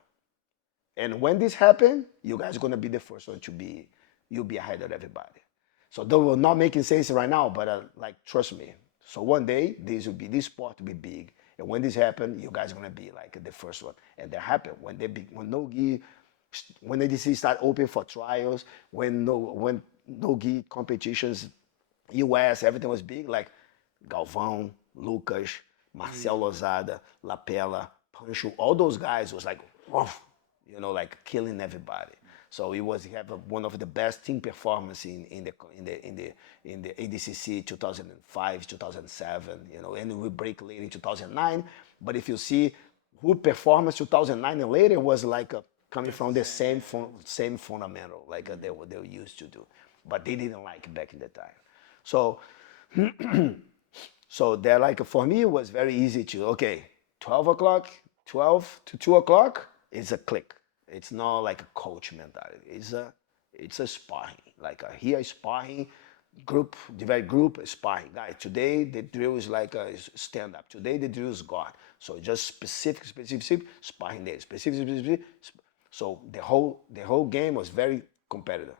And when this happen, you guys are going to be the first one to be, you'll be ahead of everybody. So they will not making sense right now, but like, trust me. So one day, this sport will be big. And when this happened, you guys are gonna be like the first one. And that happened when Nogi, when ADCC started open for trials, when Nogi competitions, US, everything was big. Like Galvão, Lucas, Marcel Lozada, Lapella, Pancho, all those guys was like, woof, like killing everybody. So it was one of the best team performance in the ADCC 2005, 2007, and we break later in 2009. But if you see who performance 2009 and later was like coming from the same fundamental like they were used to do, but they didn't like back in the time. So so they're like, for me, it was very easy to, okay, 12 o'clock, 12 to 2 o'clock is a click. It's not like a coach mentality. It's a sparring. Like here sparring, divide group, sparring. Guys, today the drill is like a stand up. Today the drill is guard. So just specific, sparring there. Specific. So the whole game was very competitive.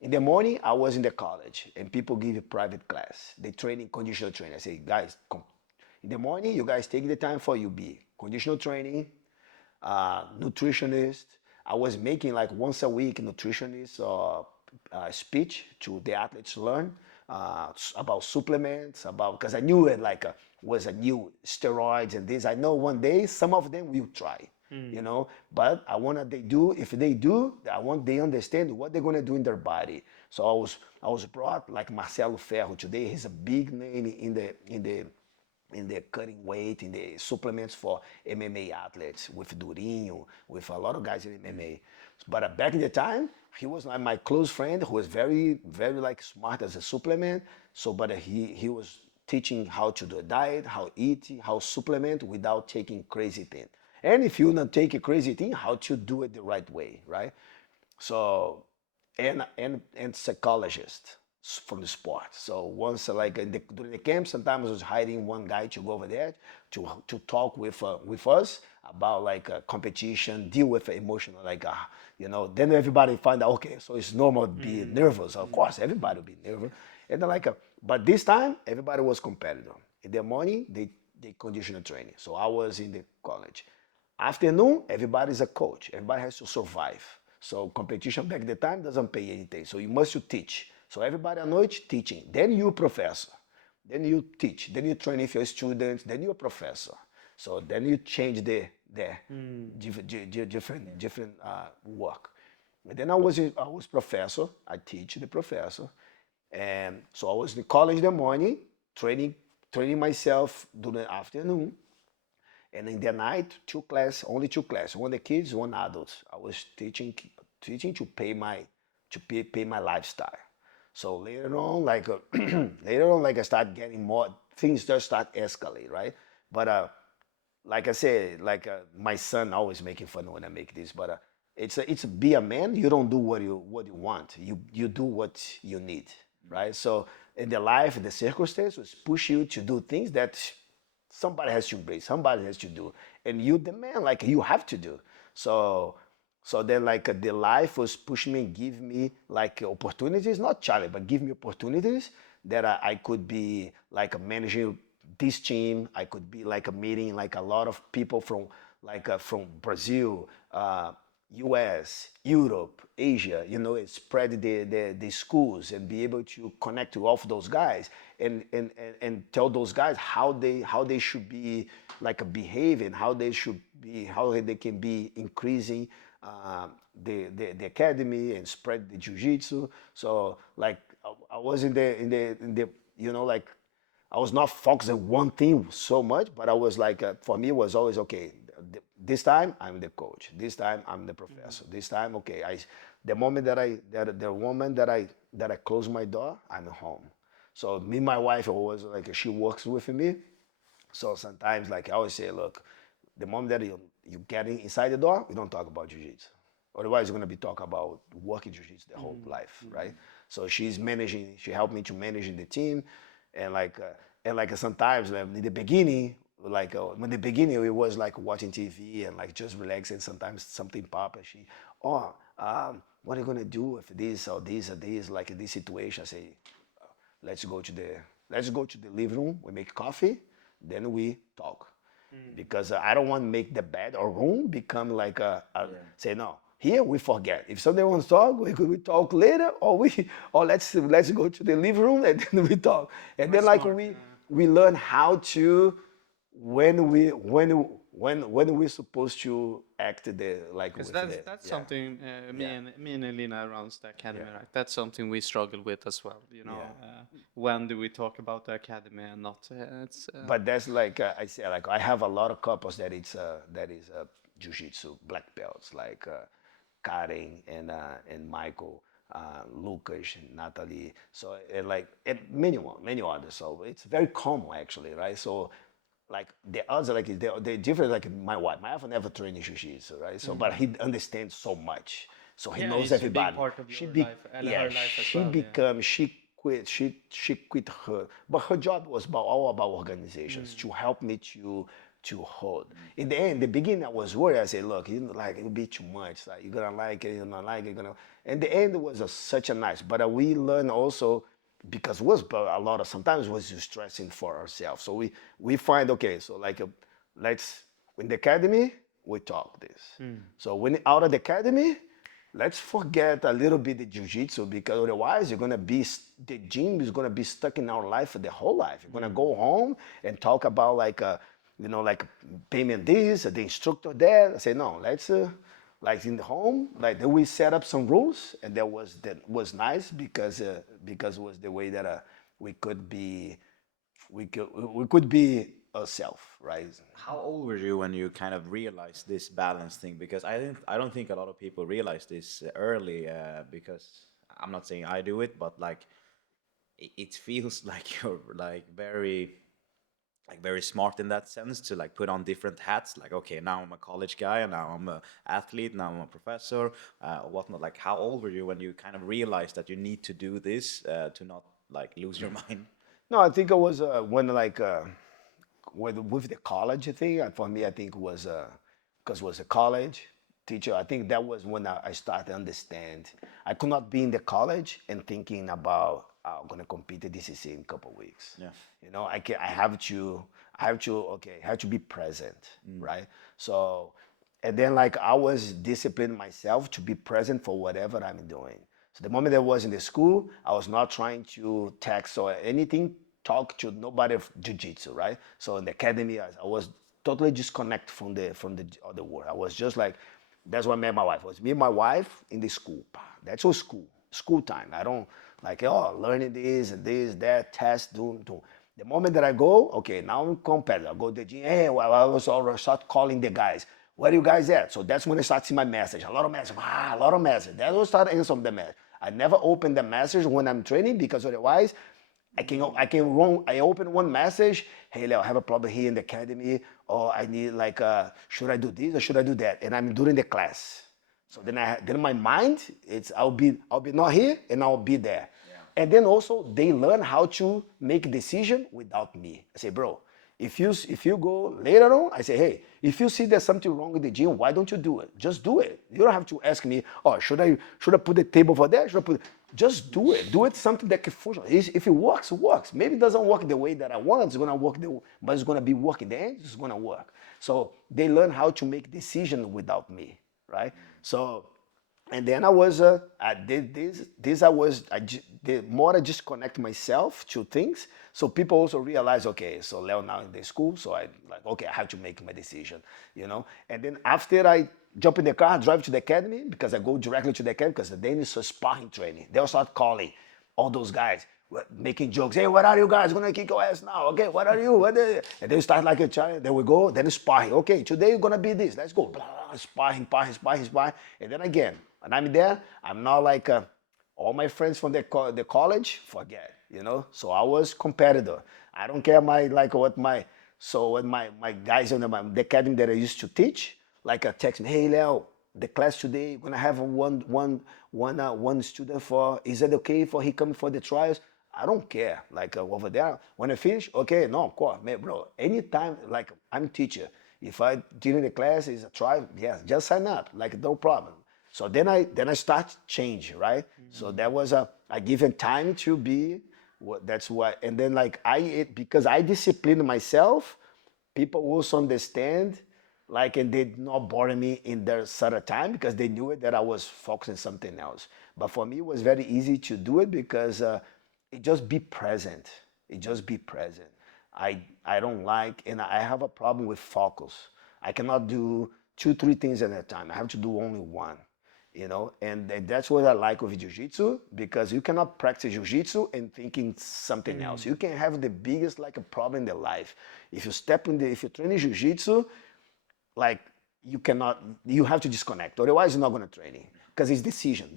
In the morning, I was in the college, and people give you private class. They train in conditional training. I say, guys, in the morning, you guys take the time for you be conditional training, nutritionist. I was making like once a week nutritionist speech to the athletes learn about supplements, because I knew it like was a new steroids and this. I know one day some of them will try. But I want if they do, I want they understand what they're gonna do in their body. So I was brought like Marcelo Ferro today. He's a big name in the cutting weight, in the supplements for MMA athletes with Durinho, with a lot of guys in MMA. But back in the time, he was like my close friend who was very, very like smart as a supplement. So, but he was teaching how to do a diet, how eat, how supplement without taking crazy things. And if you not take a crazy thing, how to do it the right way, right? So, and psychologist from the sport. So once like during the camp, sometimes I was hiding one guy to go over there to talk with us about like competition, deal with emotional then everybody find out, okay, so it's normal to be nervous. Of course, everybody will be nervous. And then but this time everybody was competitive. In the morning, they conditional training. So I was in the college. Afternoon, everybody's a coach. Everybody has to survive. So competition back at the time doesn't pay anything. So you must teach. So everybody at night teaching. Then you professor. Then you teach. Then you train with your students. Then you a professor. So then you change the different work. And then I was professor. I teach the professor. And so I was in college in the morning, training myself during the afternoon. And in the night, only two classes, one the kids, one adults. I was teaching to pay my lifestyle. So later on, like I start getting more things just start escalate, right? But like I said, my son always making fun when I make this, but it's be a man. You don't do what you want. You do what you need, right? So in the life, the circumstances push you to do things that somebody has to embrace, somebody has to do, and you the man, like you have to do. So then like the life was pushing me, give me like opportunities, not challenge, but give me opportunities that I could be like managing this team. I could be like a meeting like a lot of people from Brazil, US, Europe, Asia, it spread the schools and be able to connect to all of those guys and tell those guys how they should be like behaving, how they can be increasing the academy and spread the jiu-jitsu. So like I was in the like I was not focused on one thing so much, but I was like, for me, it was always okay. This time I'm the coach. This time I'm the professor. This time, okay. The moment the woman that I close my door, I'm home. So me, my wife always like she works with me. So sometimes like I always say, look, the moment that you get inside the door, we don't talk about jiu-jitsu. Otherwise, you're gonna be talking about working jiu-jitsu the whole life, right? So she's managing. She helped me to manage the team, and like sometimes in the beginning, in the beginning it was like watching TV and like just relaxing. Sometimes something pop and she, what are you gonna do with this or this or this like in this situation? I say, let's go to the living room. We make coffee, then we talk. because I don't want to make the bad or room become like say no. Here we forget. If somebody wants to talk, we talk later, or let's go to the living room and then we talk. And then like we learn how to when we're supposed to act the like Because with that's something me and Elena runs the academy, right? That's something we struggle with as well. When do we talk about the academy and not? It's But that's like I say, like I have a lot of couples that is jiu-jitsu black belts, like Karen and Michael, Lucas, Natalie. So and like and many others. So it's very common actually, right? So like the others, like they're different. Like my wife never trained in jiu-jitsu, right? So but he understands so much, so he knows it's a big everybody. part of She your be life and yeah, her life as she well. become she quit her, but her job was all about organizations to help me to hold. In the end, the beginning I was worried. I said, look, like it'll be too much. Like you're gonna like it, you're not like it, gonna. And the end was such a nice. But we learned also because it was a lot of sometimes was just stressing for ourselves. So we find okay, so like let's in the academy we talk this. So when out of the academy, let's forget a little bit the jiu-jitsu because otherwise you're gonna be the gym is gonna be stuck in our life for the whole life. You're gonna go home and talk about like like payment this, the instructor that. I say no, let's like in the home, like then we set up some rules, and that was nice because it was the way that we could be we could be ourselves, right? How old were you when you kind of realized this balance thing? Because I don't think a lot of people realize this early. Because I'm not saying I do it, but like it feels like you're like very smart in that sense to like put on different hats. Like okay, now I'm a college guy, and now I'm a athlete, now I'm a professor, whatnot. Like how old were you when you kind of realized that you need to do this to not like lose your mind? No, I think it was when like with the college thing. For me, I think was because was a college teacher. I think that was when I started to understand. I could not be in the college and thinking about I'm gonna compete at DCC in a couple of weeks. Yeah. I can. I have to be present, right? So, and then like I was disciplining myself to be present for whatever I'm doing. So the moment I was in the school, I was not trying to text or anything, talk to nobody of jiu-jitsu, right? So in the academy, I was totally disconnected from the other world. I was just like, that's what I met my wife. It was me and my wife in the school. That's all school time. I don't like learning this and this, that, test, do. The moment that I go, okay, now I'm competitive. I go to the gym. Hey, well, I was already start calling the guys. Where are you guys at? So that's when I start seeing my message. A lot of message. A lot of message. That's when I start answering the message. I never open the message when I'm training because otherwise I can run. I open one message. Hey, Leo, I have a problem here in the academy, or I need like, should I do this or should I do that? And I'm during the class. So then my mind, I'll be not here and I'll be there. And then also they learn how to make a decision without me. I say, bro, if you go later on, I say, hey, if you see there's something wrong with the gym, why don't you do it? Just do it. You don't have to ask me, oh, should I put the table for that? Just do it. Do it something that can function. If it works, it works. Maybe it doesn't work the way that I want. It's gonna work but it's gonna be working. The end is gonna work. So they learn how to make decisions without me, right? So and then I was, I did this the more I just connect myself to things. So people also realize, okay, so Leo now in the school, so I like, okay, I have to make my decision. And then after I jump in the car, drive to the academy, because I go directly to the academy, because then it's a sparring training. They'll start calling all those guys, making jokes. Hey, what are you guys gonna kick your ass now? Okay, what are you? And they start like a child. Then we go. Then sparring. Okay, today you're gonna be this. Let's go. Blah, blah, sparring. And then again, when I'm there, I'm not like all my friends from the college. Forget. So I was competitor. I don't care what my guys on the academy that I used to teach, like text me, hey Leo, the class today gonna have one student for. Is it okay for he coming for the trials? I don't care. Like over there, when I finish, okay, no, of course, man, bro. Anytime, like I'm teacher. If I during the class is a trial, yes, just sign up. Like no problem. So then I start change, right? So that was I given time to be. That's why, and then like because I disciplined myself. people also understand, like, and they did not bother me in their certain time because they knew it that I was focusing something else. But for me, it was very easy to do it because it just be present. It just be present. I don't like, and I have a problem with focus. I cannot do two, three things at a time. I have to do only one, and that's what I like with jiu-jitsu, because you cannot practice jiu-jitsu and thinking something else. You can have the biggest like a problem in the life. If you train in jiu-jitsu, like, you have to disconnect, otherwise you're not going to train it, because it's decision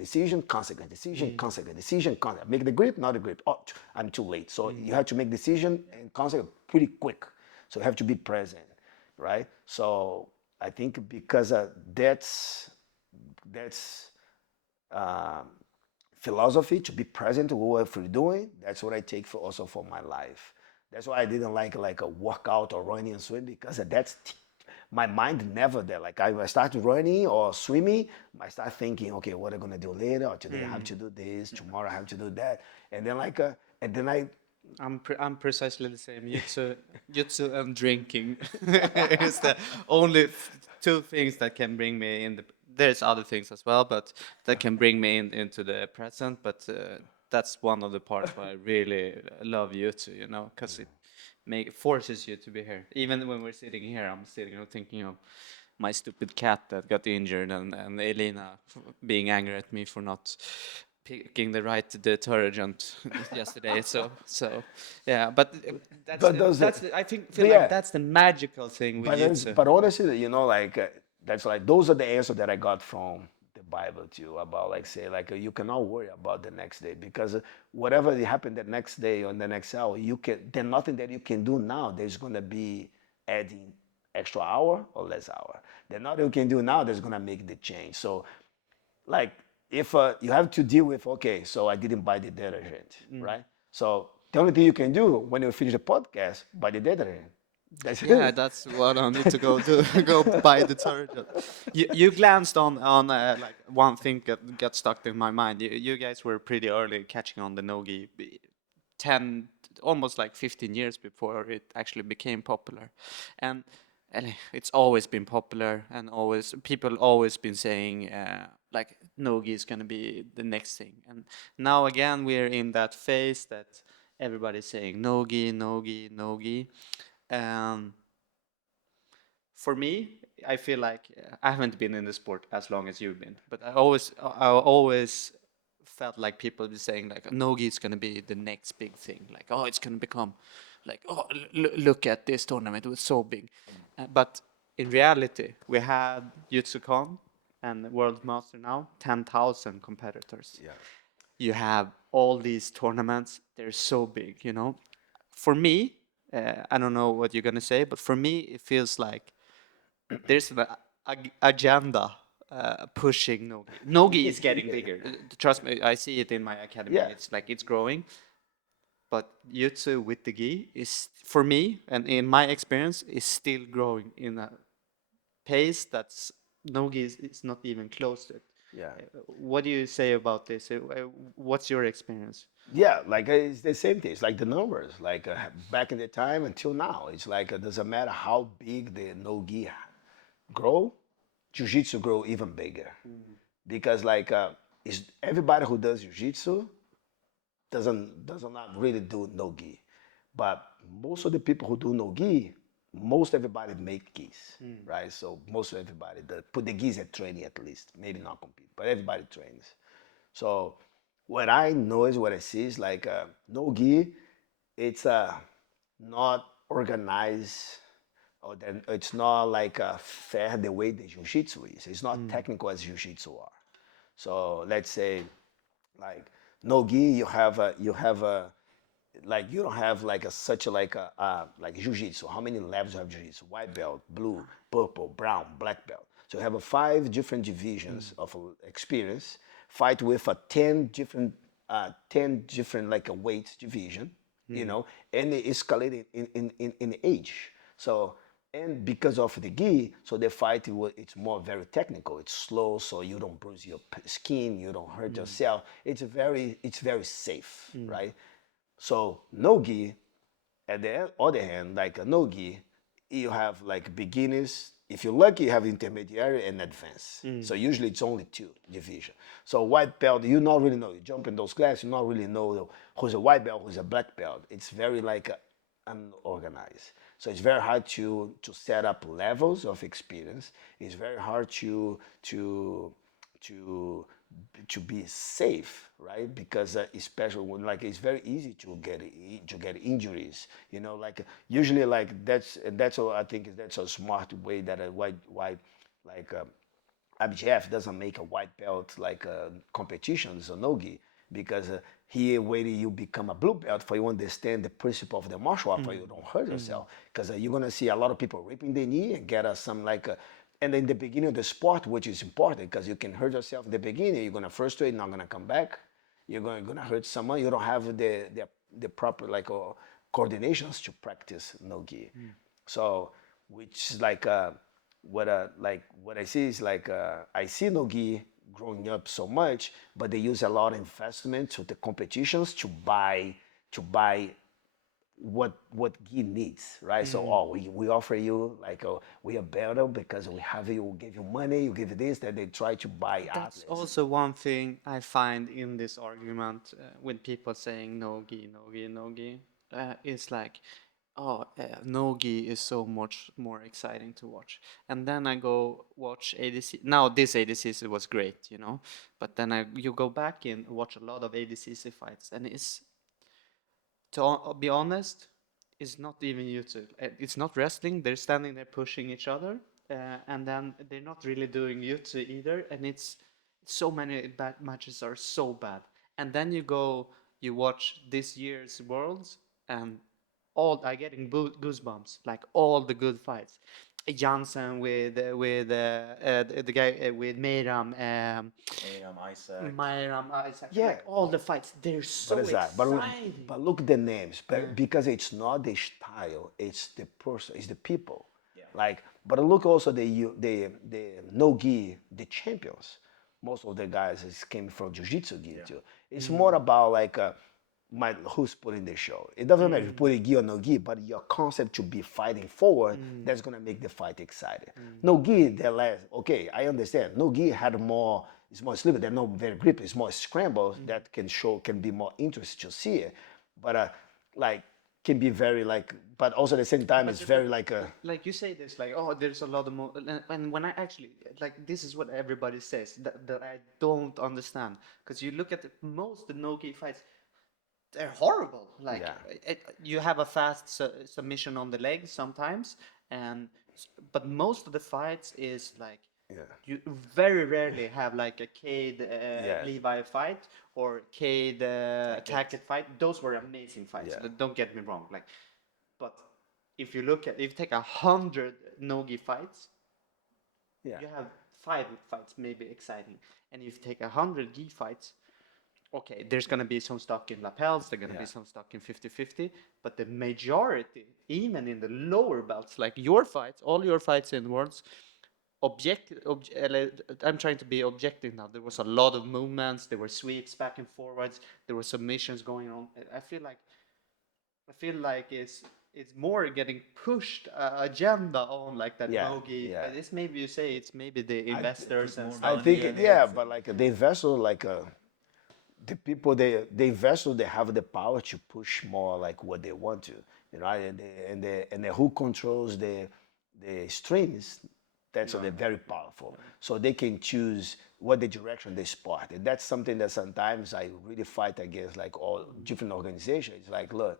consequence, decision consequence, decision consequence. Make the grip, not the grip. Oh, I'm too late. So you have to make decision and consequence pretty quick, so you have to be present, right? So I think because that's um, philosophy, to be present to what we're doing. That's what I take for also for my life. That's why I didn't like a workout or running and swimming, because my mind never there. Like I start running or swimming, I start thinking, okay, what am I gonna do later? Or today I have to do this. Tomorrow I have to do that. And then and then I I'm precisely the same. Jutsu and drinking is the only two things that can bring me in the. There's other things as well, but that can bring me into the present. But that's one of the parts where I really love Jutsu, because it forces you to be here. Even when we're sitting here, I'm sitting thinking of my stupid cat that got injured, and Elena being angry at me for not picking the right detergent yesterday. So yeah, but but those I feel but like yeah, that's the magical thing with Jitsu. but honestly, like that's like those are the answers that I got from the Bible too, about like say like you cannot worry about the next day, because whatever happened the next day or the next hour, there's nothing that you can do now. There's gonna be adding extra hour or less hour. There's nothing you can do now that's gonna make the change. So like if you have to deal with, okay, so I didn't buy the detergent, right? So the only thing you can do when you finish the podcast, buy the detergent. That's Yeah, it. that's what I need to go do. Go buy detergent. You glanced on like one thing that got stuck in my mind. You guys were pretty early catching on the nogi, 10, almost like 15 years before it actually became popular, and it's always been popular, and always people always been saying like nogi is gonna be the next thing, and now again we're in that phase that everybody's saying nogi, nogi, nogi. Um, for me, I feel like I haven't been in the sport as long as you've been, but I always felt like people be saying like nogi is gonna be the next big thing, like oh it's gonna become like oh look at this tournament, it was so big, but in reality we had Jutsucon and World Master now 10,000 competitors. Yeah. You have all these tournaments, they're so big, for me, I don't know what you're gonna say, but for me, it feels like there's an agenda pushing Nogi. Nogi is getting bigger. Trust me, I see it in my academy. Yeah. It's like it's growing. But Jutsu with the gi is, for me, and in my experience, is still growing in a pace that's Nogi is not even close to it. Yeah. What do you say about this? What's your experience? Yeah, like it's the same thing. It's like the numbers, like back in the time until now. It's like it doesn't matter how big the no-gi grow, jiu-jitsu grow even bigger. Because like it's everybody who does jiu-jitsu does not really do no-gi. But most of the people who do no-gi, most everybody make gis, right? So most of everybody put the gis at training at least, maybe not compete, but everybody trains. So what I know is what I see is like no gi, it's not organized, or then it's not like fair the way the jiu-jitsu is. It's not technical as jiu-jitsu are. So let's say like no gi, you have a like you don't have like such a like jiu-jitsu. How many levels you have jiu-jitsu? White belt, blue, purple, brown, black belt. So you have a 5 different divisions of experience. Fight with a 10 different like a weight division, and they escalate in age. So and because of the gi, so the fight it's more very technical. It's slow, so you don't bruise your skin, you don't hurt yourself. It's very safe, right? So no gi, at the other hand, like a no gi, you have like beginners. If you're lucky, you have intermediary and advanced. So usually it's only two division. So white belt, you not really know. You jump in those classes, you not really know who's a white belt, who's a black belt. It's very like unorganized. So it's very hard to set up levels of experience. It's very hard to to be safe, right? Because especially when like it's very easy to get injuries. You know, like usually like that's all I think is that's a smart way that a white like IBJF doesn't make a white belt like competitions or nogi because here waiting you become a blue belt for you understand the principle of the martial art for you don't hurt yourself because you're gonna see a lot of people ripping the knee and get some like and in the beginning of the sport, which is important because you can hurt yourself in the beginning, you're gonna frustrate, not gonna come back, you're gonna hurt someone, you don't have the proper like coordinations to practice no-gi. So which is like what I see is like I see no-gi growing up so much, but they use a lot of investment to the competitions to buy what gi needs, right? So we offer you like we are better because we have you, we give you money, you give you this, that they try to buy That's athletes. also one thing I find in this argument with people saying no gi, no gi, no gi. It's like, oh, no gi is so much more exciting to watch. And then I go watch ADC. Now this ADCC was great, you know, but then you go back and watch a lot of ADCC fights, and it's to be honest, it's not even YouTube. It's not wrestling. They're standing there pushing each other, and then they're not really doing YouTube either. And it's so many bad matches are so bad. And then you watch this year's Worlds, and all I getting goosebumps. Like all the good fights. Janssen the guy with Meiram, Aram, Isaac. Myram, Isaac, Yeah. like all the fights, they're so But it's that. exciting. But look at the names. But because it's not the style, it's the person, it's the people. Yeah. Like, but look also the no gi, the champions. Most of the guys came from jiu-jitsu gi too. It's more about like who's putting the show. It doesn't matter if you put a gi or no gi, but your concept to be fighting forward, that's gonna make the fight exciting. No gi, the last okay, I understand. No gi had more, it's more slippery, they're not very grippy, it's more scramble that can be more interesting to see it. But like can be very like but also at the same time it's very like a Like you say this, like, oh, there's a lot of more, and when I actually like this is what everybody says that I don't understand because you look at most the no-gi fights, they're horrible. Like you have a fast submission on the leg sometimes, and but most of the fights is like you very rarely have like a Cade Levi fight or Cade Tackett fight. Those were amazing fights. Don't get me wrong. Like, but if you look at if you take 100 nogi fights, you have 5 fights maybe exciting, and if you take 100 gi fights, okay, there's going to be some stuck in lapels, there's going to be some stuck in 50-50, but the majority, even in the lower belts, like your fights, all your fights in Worlds, I'm trying to be objective now. There was a lot of movements, there were sweeps back and forwards, there were submissions going on. I feel like it's more getting pushed agenda on like that Mogi. It's maybe you say it's maybe the investors and I stuff. think but like the investor like the people the investors they have the power to push more like what they want to, you know, and who controls the strings, that's they're very powerful. So they can choose what the direction they sport. And that's something that sometimes I really fight against like all different organizations. It's like look,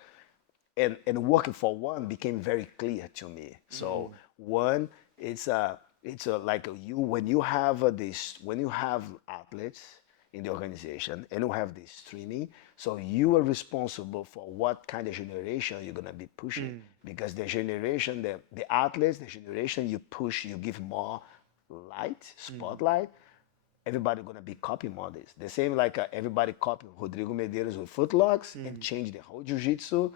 and working for one became very clear to me. So one, it's a like you when you have this when you have athletes in the organization and you have this streaming, so you are responsible for what kind of generation you're gonna be pushing because the generation the athletes the generation you push you give more light spotlight. Everybody gonna be copying more this. The same like everybody copying Rodrigo Medeiros with footlocks and change the whole jiu-jitsu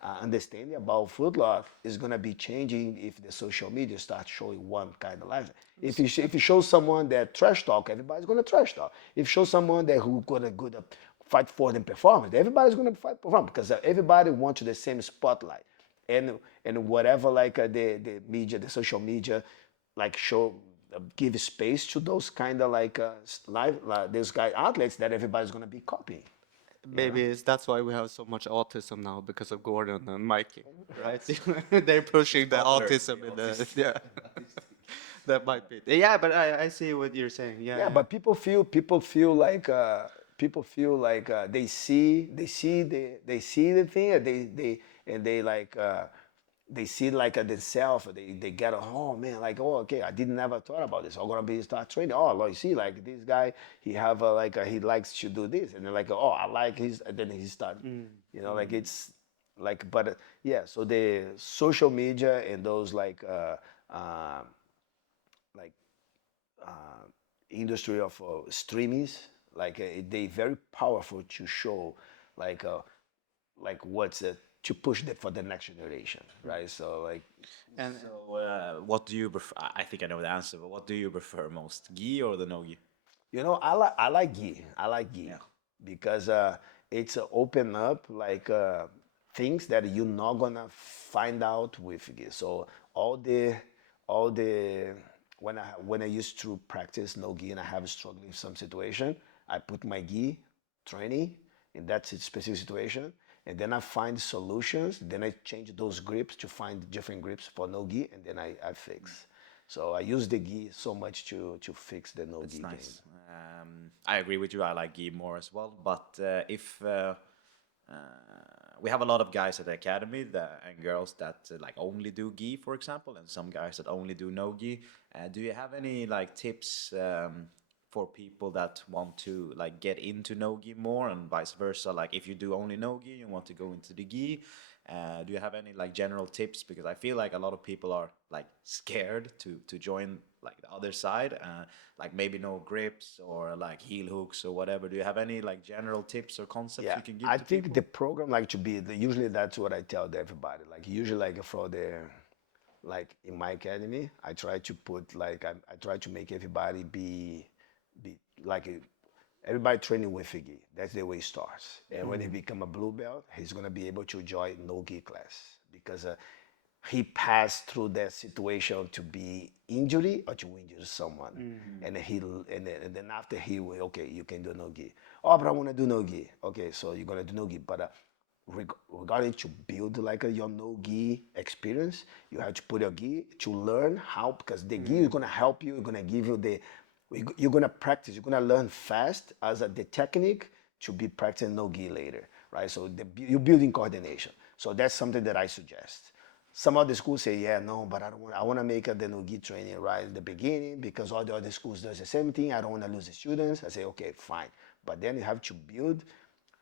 understanding about footlock is gonna be changing if the social media starts showing one kind of life. If you show someone that trash talk, everybody's gonna trash talk. If you show someone that who gonna good fight for them performance, everybody's gonna fight performance because everybody wants the same spotlight. and whatever like the media, the social media, like show give space to those kind of like those guy athletes that everybody's gonna be copying. Maybe that's why we have so much autism now because of Gordon and Mikey, right? They're pushing the popular to autism be in the autistic. yeah. That might be. Yeah, but I see what you're saying. Yeah, Yeah, but people feel like they see the thing and they like they see like themselves. They get oh man, like oh okay, I didn't never thought about this. I'm gonna be start training. Oh, like, you see, like this guy, he have he likes to do this, and they're like oh I like his, and then he start, like it's like yeah. So the social media and those uh, like industry of streamings, like they very powerful to show like what's to push that for the next generation, right? So like and So, what do you prefer? I think I know the answer, but what do you prefer most, gi or the no gi? I like gi. I like gi Yeah. because it's open up like things that you're not gonna find out with gi. So all the all the when I used to practice no gi and I have struggling with some situation, I put my gi training in that specific situation, and then I find solutions. Then I change those grips to find different grips for no gi, and then I fix. So I use the gi so much to fix the no That's gi game. nice. I agree with you. I like gi more as well. But if uh, we have a lot of guys at the academy and girls that like only do gi, for example, and some guys that only do no gi. Do you have any like tips for people that want to like get into no gi more and vice versa? Like if you do only no gi, you want to go into the gi. Do you have any like general tips? Because I feel like a lot of people are like scared to join like the other side, like maybe no grips or like heel hooks or whatever. Do you have any like general tips or concepts Yeah, you can give I to think people? the program like to be usually that's what I tell everybody. Like usually like for the like in my academy, I try to put like I try to make everybody be like everybody training with a gi. That's the way it starts. And when he become a blue belt, he's gonna be able to join no gi class because he passed through that situation to be injury or to injure someone, and then and then after he will okay, you can do no gi. Oh, but I want to do no gi. Okay, so you're gonna do no gi, but regarding to build like your no gi experience, you have to put your gi to learn how because the gi is gonna help you. Gonna give you the you're gonna practice. You're gonna learn fast as the technique to be practicing no gi later, right? So you're building coordination. So that's something that I suggest. Some other schools say, yeah, no, but I don't want. I want to make the no gi training right at the beginning because all the other schools does the same thing. I don't want to lose the students. I say, okay, fine, but then you have to build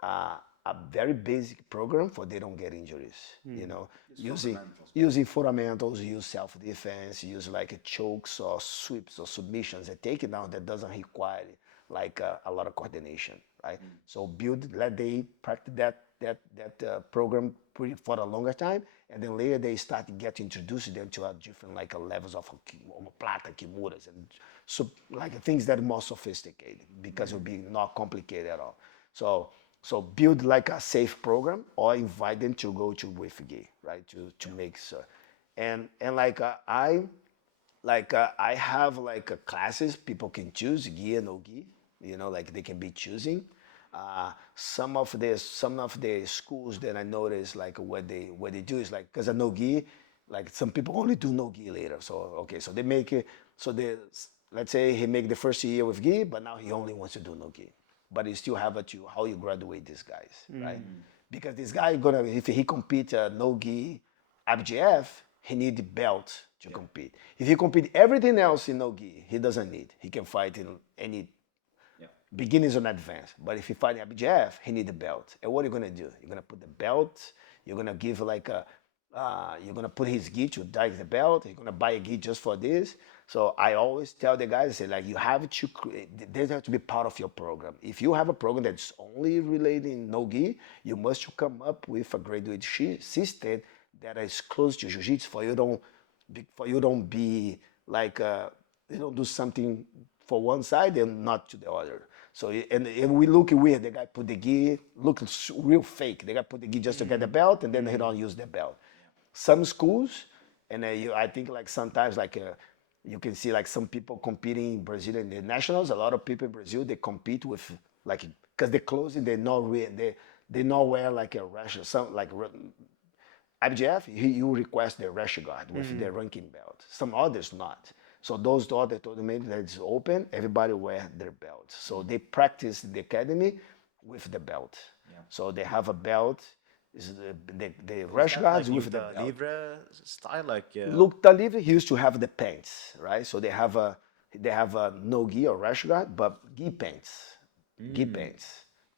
a very basic program for they don't get injuries. You know, using fundamentals, use self defense, use like chokes or sweeps or submissions, a takedown that doesn't require like a lot of coordination, right? So let they practice that program for a longer time, and then later they start get introduced them to a different like levels of omoplata, kimuras, and so like things that are more sophisticated because it will be not complicated at all. So build like a safe program or invite them to go to WIFG, right? To make sure. And I have like classes people can choose gi and no gi, like they can be choosing. Some of the schools that I notice like what they do is like because of no gi, like some people only do no gi later. So okay, so they make it so they let's say he make the first year with gi, but now he only wants to do no gi, but you still have to how you graduate these guys, right? Because this guy gonna if he compete no gi IBJF, he need the belt to compete. If he compete everything else in no gi, he doesn't need. He can fight in any beginners and advanced. But if you fight IBJF, he need the belt. And what are you gonna do? You're gonna put the belt. You're gonna give like you're gonna put his gi to take the belt. You're gonna buy a gi just for this. So I always tell the guys, I say like you have to create. They have to be part of your program. If you have a program that's only relating no gi, you must come up with a graduate system that is close to jiu-jitsu for you don't be like you don't do something for one side and not to the other. So and we look weird. The guy put the gi, look real fake. The guy put the gi just to get the belt, and then he don't use the belt. some schools, and I think like sometimes like you can see like some people competing in Brazil in the nationals. A lot of people in Brazil they compete with like because the clothing they not wear like a rash or some like IBJF, you request the rash guard with the ranking belt. Some others not. So those other tournaments that is open, everybody wear their belt. So they practice in the academy with the belt. So they have a belt. Is the Is rash that guards like with the Luta belt. Livre style? Like Luta Livre used to have the pants, right? So they have a no gi or rash guard, but gi pants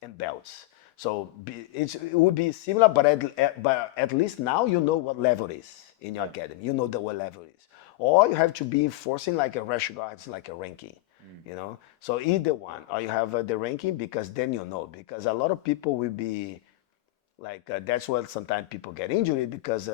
and belts. So it would be similar, but at least now you know what level it is in your academy. You know what level it is, or you have to be enforcing like a rash guards, like a ranking. You know, so either one, or you have the ranking because then you know because a lot of people will be like that's why sometimes people get injured because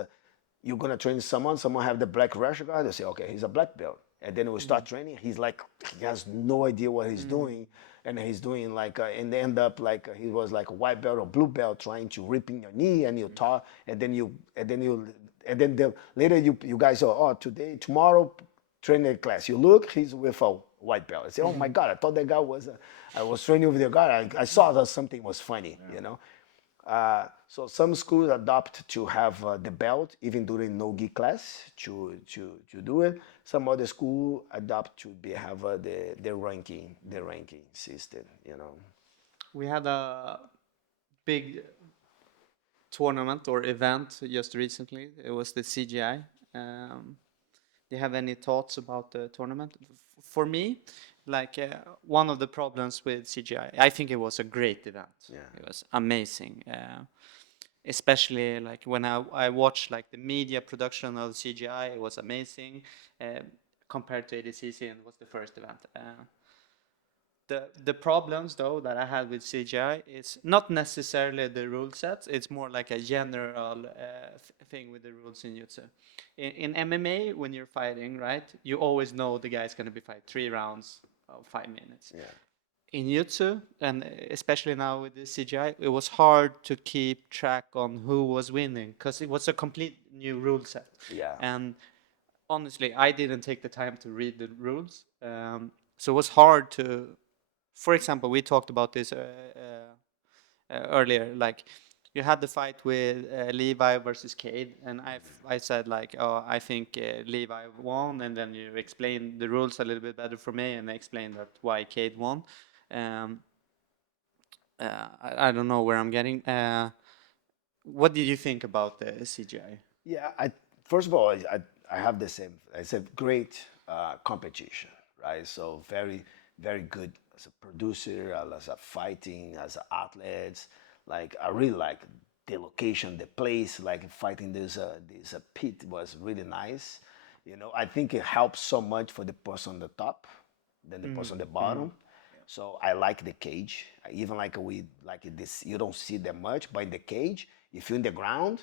you're gonna train someone have the black rash guard, they say, okay, he's a black belt. And then we start training, he's like he has no idea what he's doing. And he's doing like and they end up like he was like a white belt or blue belt trying to rip in your knee and you talk and then later you guys are today, tomorrow training class. You look, he's with a white belt. I say, oh my God, I thought that guy was I was training with the guy. I saw that something was funny, you know. So some schools adopt to have the belt even during no-gi class to do it. Some other school adopt to have the ranking system. You know. We had a big tournament or event just recently. It was the CGI. Do you have any thoughts about the tournament? For me, like one of the problems with CGI, I think it was a great event. Yeah. It was amazing. Especially like when I watched like the media production of CGI, it was amazing compared to ADCC, and it was the first event. The problems though that I had with CGI is not necessarily the rule sets. It's more like a general thing with the rules in Jiu-Jitsu. In MMA, when you're fighting, right, you always know the guy's going to be fight 3 rounds of 5 minutes. Yeah. In Jiu-Jitsu, and especially now with the CGI, it was hard to keep track on who was winning because it was a complete new rule set. Yeah. And honestly, I didn't take the time to read the rules. So it was hard to, for example, we talked about this earlier. Like, you had the fight with Levi versus Cade, and I said like, oh, I think Levi won, and then you explained the rules a little bit better for me, and I explained that why Cade won. Um, I don't know where I'm getting. What did you think about the CGI? Yeah, first of all, I have the same. It's a great competition, right? So very, very good as a producer, as a fighting, as an athlete. Like I really like the location, the place. Like fighting this pit was really nice. You know, I think it helps so much for the person on the top than the person on the bottom. So I like the cage. I even like we like this. You don't see that much, but in the cage, if you're in the ground,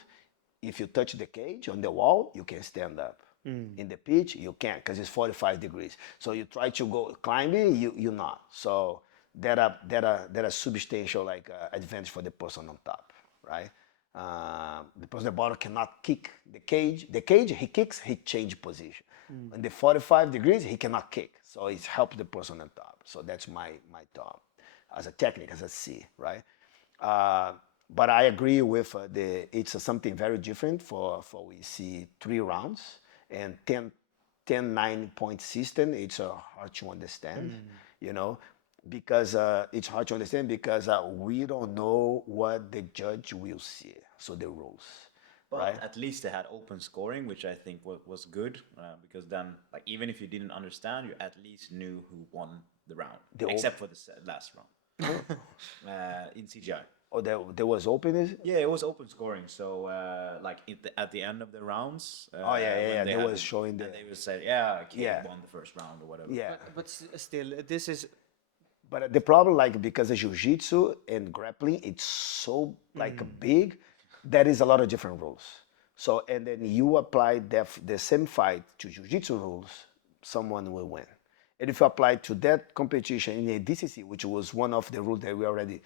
if you touch the cage on the wall, you can stand up. In the pitch, you can't because it's 45 degrees. So you try to go climbing, you're not. So that a substantial like advantage for the person on top, right? The person at the bottom cannot kick the cage. The cage, he kicks, he change position. In the 45 degrees, he cannot kick. So it's help the person on top. So that's my thought as a technique, as a C, right? But I agree with it's something very different for we see 3 rounds and 9 point system. It's hard to understand, you know, because it's hard to understand because we don't know what the judge will see. So the rules, but right? at least they had open scoring, which I think was good because then, like, even if you didn't understand, you at least knew who won the round, except for the last round in CGI. Oh, there was openness. Yeah, it was open scoring. So, like at the end of the rounds, Oh yeah. when They had was showing and the they would say, "Yeah, Kate Yeah. won the first round or whatever." yeah. But still, this is But the problem, like, because of jiu-jitsu and grappling, it's so like big, there is a lot of different rules. So, and then you apply the same fight to jiu-jitsu rules, someone will win. And if you apply to that competition in a DCC, which was one of the rules that we already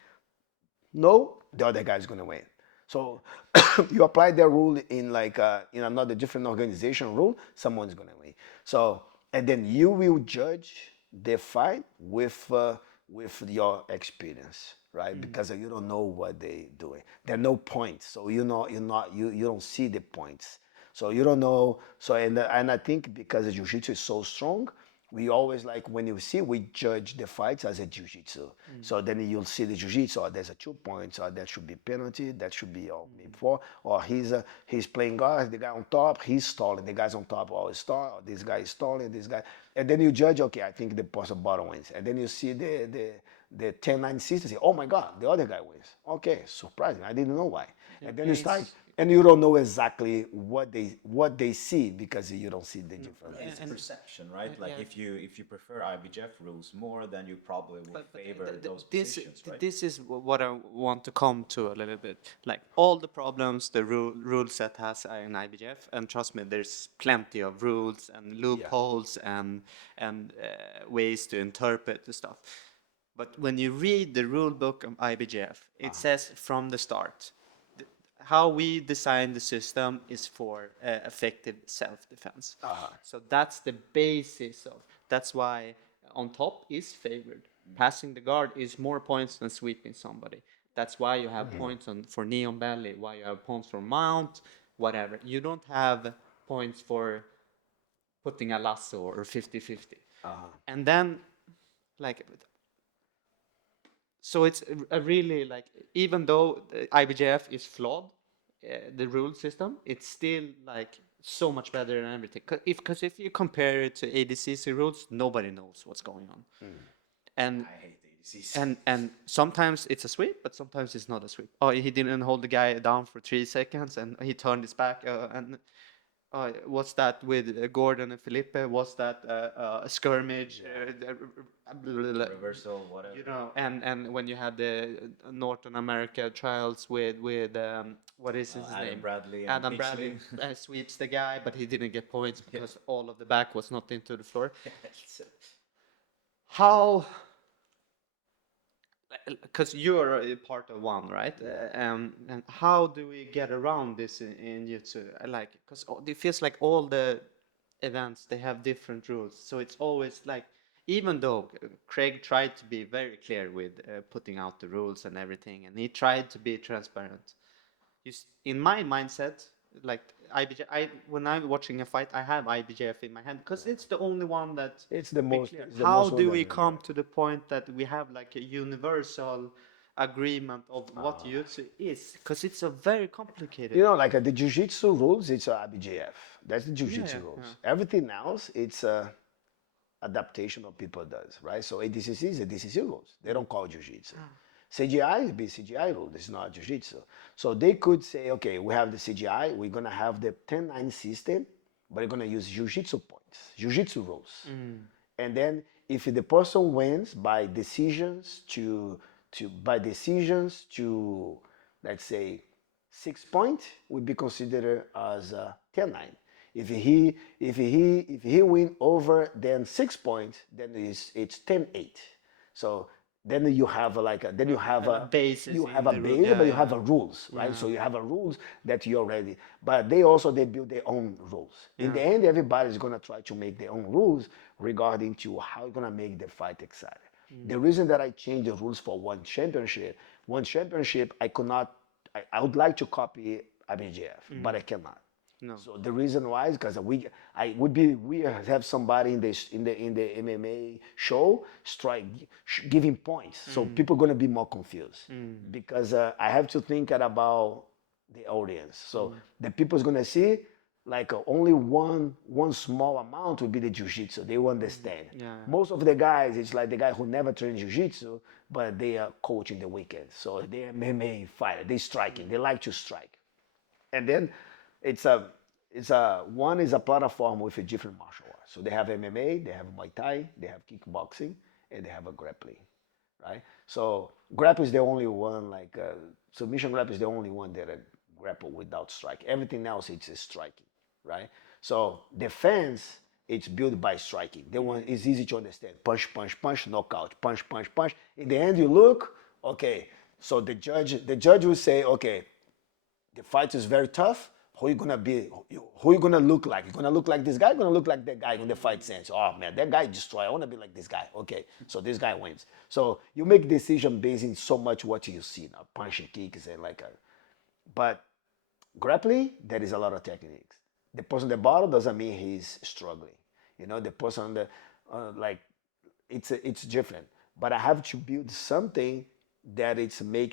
know, the other guy is going to win. So you apply that rule in like in another different organization rule, someone's gonna win. So and then you will judge the fight with your experience, right? Because you don't know what they doing. There are no points, so you don't see the points. So you don't know. So and I think because the jiu-jitsu is so strong, we always like when you see we judge the fights as a jiu-jitsu. So then you'll see the jiu-jitsu, or there's a 2 points, or that should be penalty, that should be maybe four, or he's playing guard, the guy on top, he's stalling, the guys on top always stall, or this guy is stalling, this guy, and then you judge. Okay, I think the person bottom wins, and then you see the 10-9 system. Say, oh my God, the other guy wins. Okay, surprising. I didn't know why. And then you start, and you don't know exactly what they see because you don't see the difference. It's perception, right? Like if you prefer IBJF rules more, then you probably will favor those positions, right? This is what I want to come to a little bit. Like all the problems the rule set has in IBJF, and trust me, there's plenty of rules and loopholes and ways to interpret the stuff. But when you read the rule book of IBJF, it says from the start, how we design the system is for effective self-defense. So that's the basis of. That's why on top is favored. Passing the guard is more points than sweeping somebody. That's why you have points for knee on belly. Why you have points for mount, whatever. You don't have points for putting a lasso or 50-50. And then, like, so it's a really like, even though the IBJF is flawed, the rule system, it's still like so much better than everything. Because if you compare it to ADCC rules, nobody knows what's going on. And I hate ADCC. and sometimes it's a sweep, but sometimes it's not a sweep. Oh, he didn't hold the guy down for 3 seconds, and he turned his back. And what's that with Gordon and Felipe? Was that a skirmish? Reversal, whatever. You know, and when you had the Northern America trials with what is his Adam name? Bradley and Adam Pixley. Bradley sweeps the guy, but he didn't get points because all of the back was not into the floor. How? Because you're a part of one, right? And how do we get around this in Jiu-Jitsu? Like, because it feels like all the events they have different rules, so it's always like, even though Craig tried to be very clear with putting out the rules and everything, and he tried to be transparent. In my mindset, like IBJ, when I'm watching a fight, I have IBJF in my hand because it's the only one that. It's the most. Clear. It's the How most do we organized. come to the point that we have like a universal agreement of what jiu-jitsu is? Because it's a very complicated. You know, like the jiu-jitsu rules, it's IBJF. That's the jiu-jitsu Yeah, rules. yeah. Everything else, it's adaptation of people does, right? So ADCC is ADCC rules. They don't call jiu-jitsu. CGI is be CGI rules. It's not jiu-jitsu. So they could say, okay, we have the CGI. We're gonna have the 10-9 system, but we're gonna use jiu-jitsu points, jiu-jitsu rules. And then if the person wins by decisions to let's say 6 points, would be considered as 10-9. If he win over then 6 points, then it's 10-8. So then you have then you have a basis you in have a the base, but you have a rules, right? Yeah. So you have a rules that you already, but they build their own rules. In the end, everybody's gonna try to make their own rules regarding to how you're gonna make the fight exciting. The reason that I changed the rules for one championship, I could not. I would like to copy IBJF, but I cannot. No. So the reason why is because we have somebody in the MMA show giving points, so people gonna be more confused because I have to think about the audience. So the people's gonna see like only one small amount will be the jiu-jitsu. They will understand. Yeah. Most of the guys, it's like the guy who never trained jiu-jitsu, but they are coaching the weekend. So they're MMA fighter. They striking. They like to strike. And then one is a platform with a different martial arts. So they have MMA, they have Muay Thai, they have kickboxing, and they have a grappling, right? So grapple is the only one submission grapple is the only one that grapple without strike. Everything else it's striking, right? So defense it's built by striking. The one is easy to understand. Punch, punch, punch, knockout. Punch, punch, punch. In the end, you look, okay. So the judge will say, okay, The fight is very tough. Who you gonna be? Who you gonna look like? You gonna look like this guy? Gonna look like that guy in the fight sense? Oh man, that guy destroy. I wanna be like this guy. Okay, so this guy wins. So you make decision based in so much what you see now, punch and kicks and like a. But grappling, there is a lot of techniques. The person at the bottom doesn't mean he's struggling. You know, the person on the like it's different. But I have to build something that it's make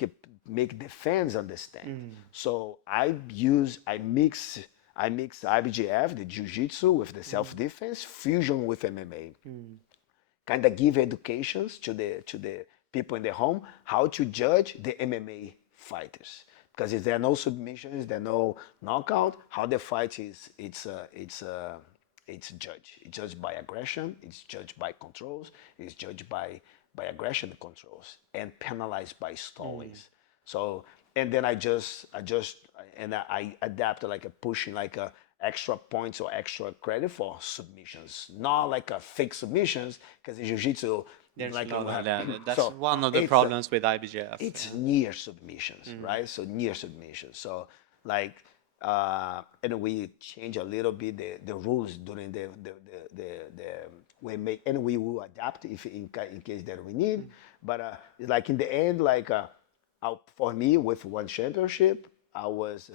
the fans understand. So I mix IBJF, the jiu-jitsu with the self-defense, fusion with MMA. Kind of give educations to the people in the home how to judge the MMA fighters. Because if there are no submissions, there are no knockout, how the fight is it's judged. It's judged by aggression. It's judged by controls. It's judged by aggression controls and penalized by stallings. So and then I adapt like a pushing like a extra points or extra credit for submissions, not like a fake submissions because in jiu-jitsu There's like no, that's so one of the it's, problems with IBJF. it's near submissions, right? So near submissions. So like and we change a little bit the rules during the we make and we will adapt if in case that we need. But it's like in the end, like for me with one championship, I was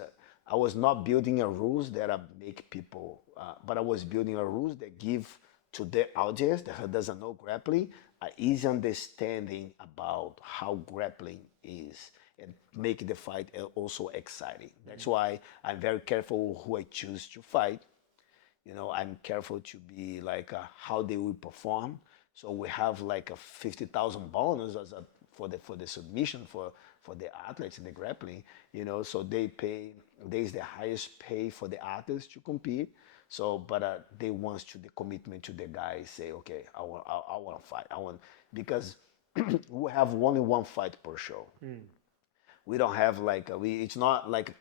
not building a rules that make people, but I was building a rules that give to the audience that doesn't know grappling an easy understanding about how grappling is and make the fight also exciting. That's why I'm very careful who I choose to fight. You know, I'm careful to be like how they will perform. So we have like a 50,000 bonus as a for the submission for the athletes in the grappling. You know, so they pay. There is the highest pay for the athletes to compete. So, but they want to the commitment to the guys. Say, okay, I want to fight. I want because we have only one fight per show. We don't have like we. It's not like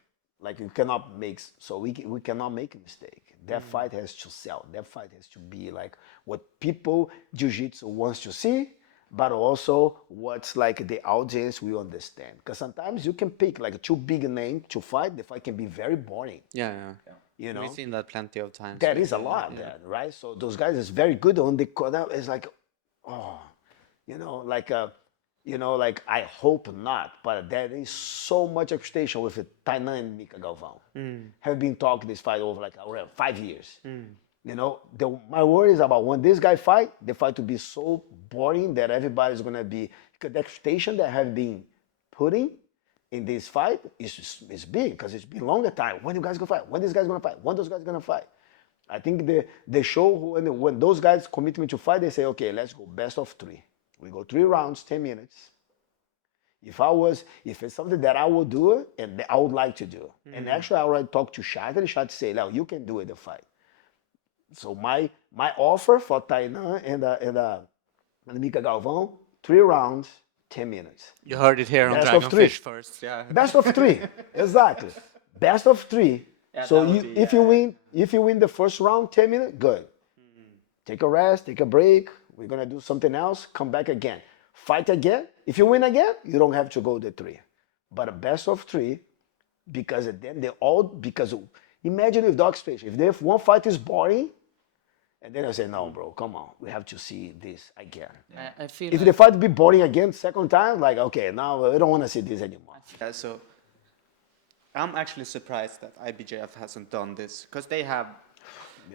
you cannot make so we cannot make a mistake. That fight has to sell. That fight has to be like what people jiu-jitsu wants to see, but also what's like the audience will understand. Because sometimes you can pick like a too big name to fight. The fight can be very boring. Yeah. You know, We've seen that plenty of times. there with is a lot of that, right? So those guys is very good on the corner. It's like, oh, you know, like like I hope not, but there is so much expectation with Tainan and Mika Galvão. Have been talking this fight over like around 5 years. You know, my worry is about when this guy fight, the fight to be so boring that everybody's gonna be because the expectation that have been putting in this fight is big because it's been longer time. When you guys gonna fight? When this guy's gonna fight? When those guys gonna fight? I think the show when those guys commit me to fight, they say, okay, let's go best of 3. We go 3 rounds, 10 minutes. If it's something that I would do and I would like to do, and actually I already talked to Shad and Shad say, "Léo, you can do it the fight." So my offer for Tainan and Mika Galvão, 3 rounds, 10 minutes. You heard it here on Best of 3. Dragonfish first. Yeah. Best of 3, exactly. Best of 3. So that would be, if you win the first round, 10 minutes, good. Take a rest, take a break. We're gonna do something else. Come back again, fight again. If you win again, you don't have to go the 3, but a best of 3, because then they all because imagine if dogs fish. If one fight is boring, and then I say, no, bro, come on, we have to see this again. I feel If like, the fight be boring again second time, like okay, now we don't want to see this anymore. so I'm actually surprised that IBJF hasn't done this because they have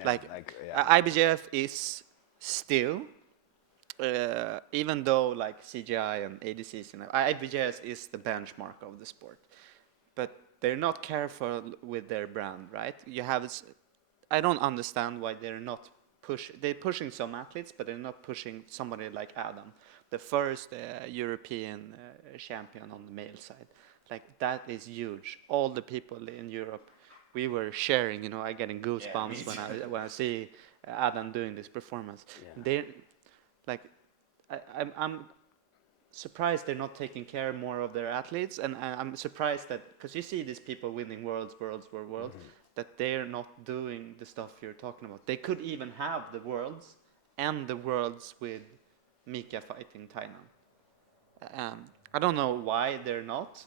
IBJF is still even though like CGI and ADCC and IBJS is the benchmark of the sport, but they're not careful with their brand, right? You have I don't understand why they're not they're pushing some athletes, but they're not pushing somebody like Adam, the first European champion on the male side. Like that is huge. All the people in Europe, we were sharing. You know, I getting goosebumps when I see Adam doing this performance. Yeah. They like I'm surprised they're not taking care more of their athletes, and I'm surprised that because you see these people winning worlds, that they're not doing the stuff you're talking about. They could even have the worlds and the worlds with Mika fighting Tainan. I don't know why they're not,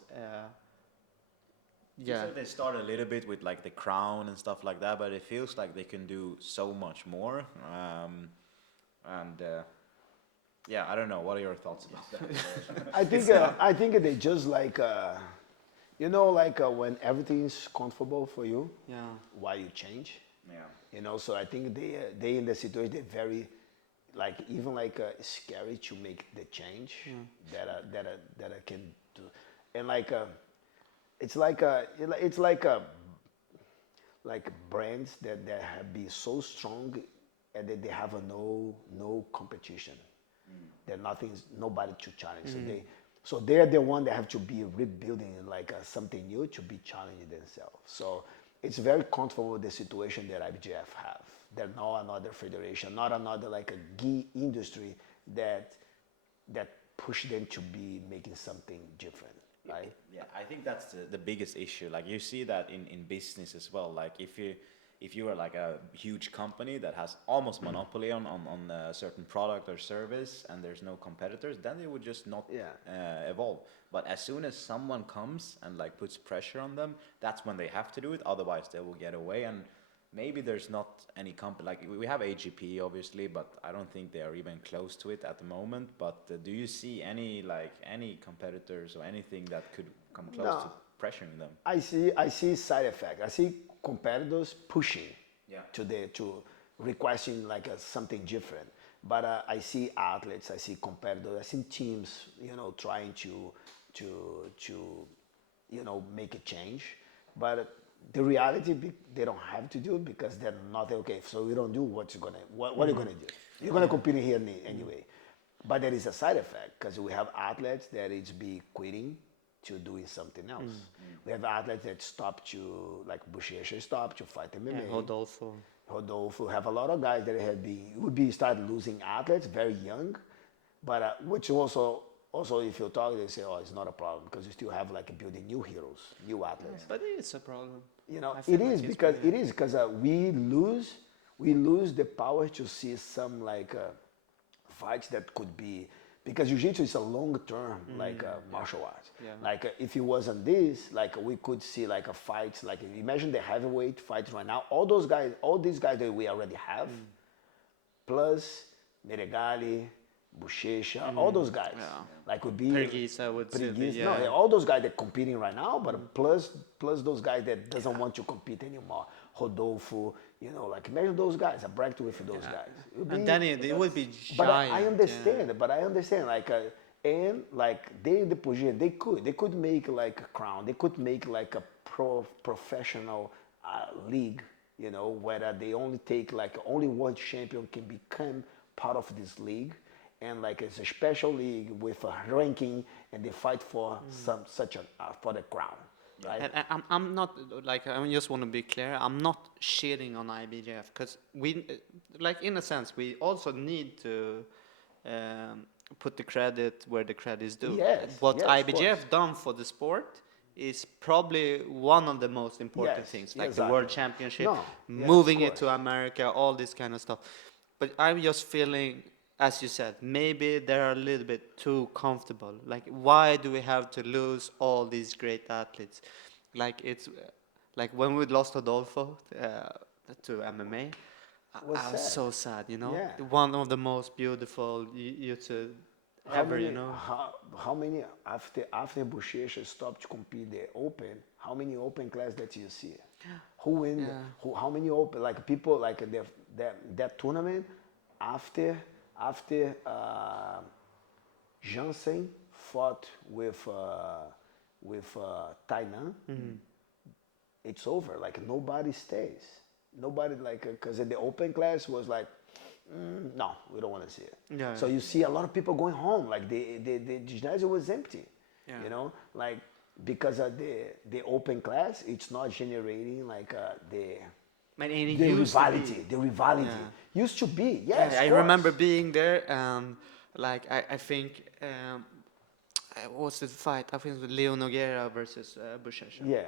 Yeah. So they start a little bit with like the crown and stuff like that, but it feels like they can do so much more. And yeah, I don't know. What are your thoughts about that? I think they just like you know, like when everything's comfortable for you, Yeah. why you change? Yeah. You know, so I think they in the situation they're very like even like scary to make the change that I can do, and like it's like brands that have been so strong and that they have a no competition. That nobody to challenge. So they're the one that have to be rebuilding like something new to be challenging themselves. So it's very comfortable the situation that IBJF have. There's not another federation, not another like a gi industry that push them to be making something different, right? Yeah, I think that's the biggest issue. Like you see that in business as well. Like if you are like a huge company that has almost monopoly on a certain product or service and there's no competitors, then they would just not evolve. But as soon as someone comes and like puts pressure on them, that's when they have to do it. Otherwise, they will get away. And maybe there's not any company like we have AGP obviously, but I don't think they are even close to it at the moment. But do you see any competitors or anything that could come close to pressuring them? I see side effect. I see competitors pushing to requesting like something different. But I see athletes, I see competitors, I see teams, you know, trying to you know make a change. But the reality, they don't have to do it because they're not okay. So we don't do what are you gonna do? You're gonna compete here anyway. But there is a side effect because we have athletes that is be quitting to doing something else. We have athletes that stop to like Buchecha stop to fight MMA. Yeah, Rodolfo. Rodolfo have a lot of guys that have been would be start losing athletes very young, but which also if you talk they say oh it's not a problem because you still have like building new heroes, new athletes. But it's a problem. You know I feel it like is it's because pretty- we lose the power to see some like fights that could be because jiu-jitsu is a long term like martial arts. Yeah. Like if it wasn't this, like we could see like a fight. Like imagine the heavyweight fights right now. All these guys that we already have, plus Meregali, Buchecha, all those guys. Yeah. Like would be Perguisa would say that, Perguisa, yeah. no, all those guys that competing right now, but plus those guys that doesn't want to compete anymore. Rodolfo, you know, like imagine those guys. I bragged with those guys. It would And be- then it would be but giant. I understand. But I understand. Like, and like they in the position, they could make like a crown. They could make like a professional league. You know, where they only take like only one champion can become part of this league, and like it's a special league with a ranking, and they fight for for the crown. Right? And I'm not like I just want to be clear. I'm not shitting on IBJF because we, like in a sense, we also need to put the credit where the credit is due. Yes, What yes, of IBJF done for the sport is probably one of the most important Yes, things, like exactly. the World Championship, No, yes, moving of it to course. America, all this kind of stuff. But I'm just feeling, as you said, maybe they're a little bit too comfortable. Like, why do we have to lose all these great athletes? Like, it's like when we lost Rodolfo to MMA, Was I was sad. so sad, you know? Yeah. One of the most beautiful YouTube ever, you know? How many after Buchecha stopped to compete the open? How many open class that you see? Who win? Yeah. How many open like people like that tournament after Jansen fought with Tainan. It's over. Like nobody stays. Nobody like because the open class was like. No, we don't want to see it. Yeah. So you see a lot of people going home. Like the gymnasium was empty. Yeah. You know, like because of the open class, it's not generating like the Man, and it the used to rivality. be. The rivality used to be. Yes, Yeah, I of course. remember being there, and like I think what was the fight? I think it was Leo Nogueira versus Buchecha. Yeah.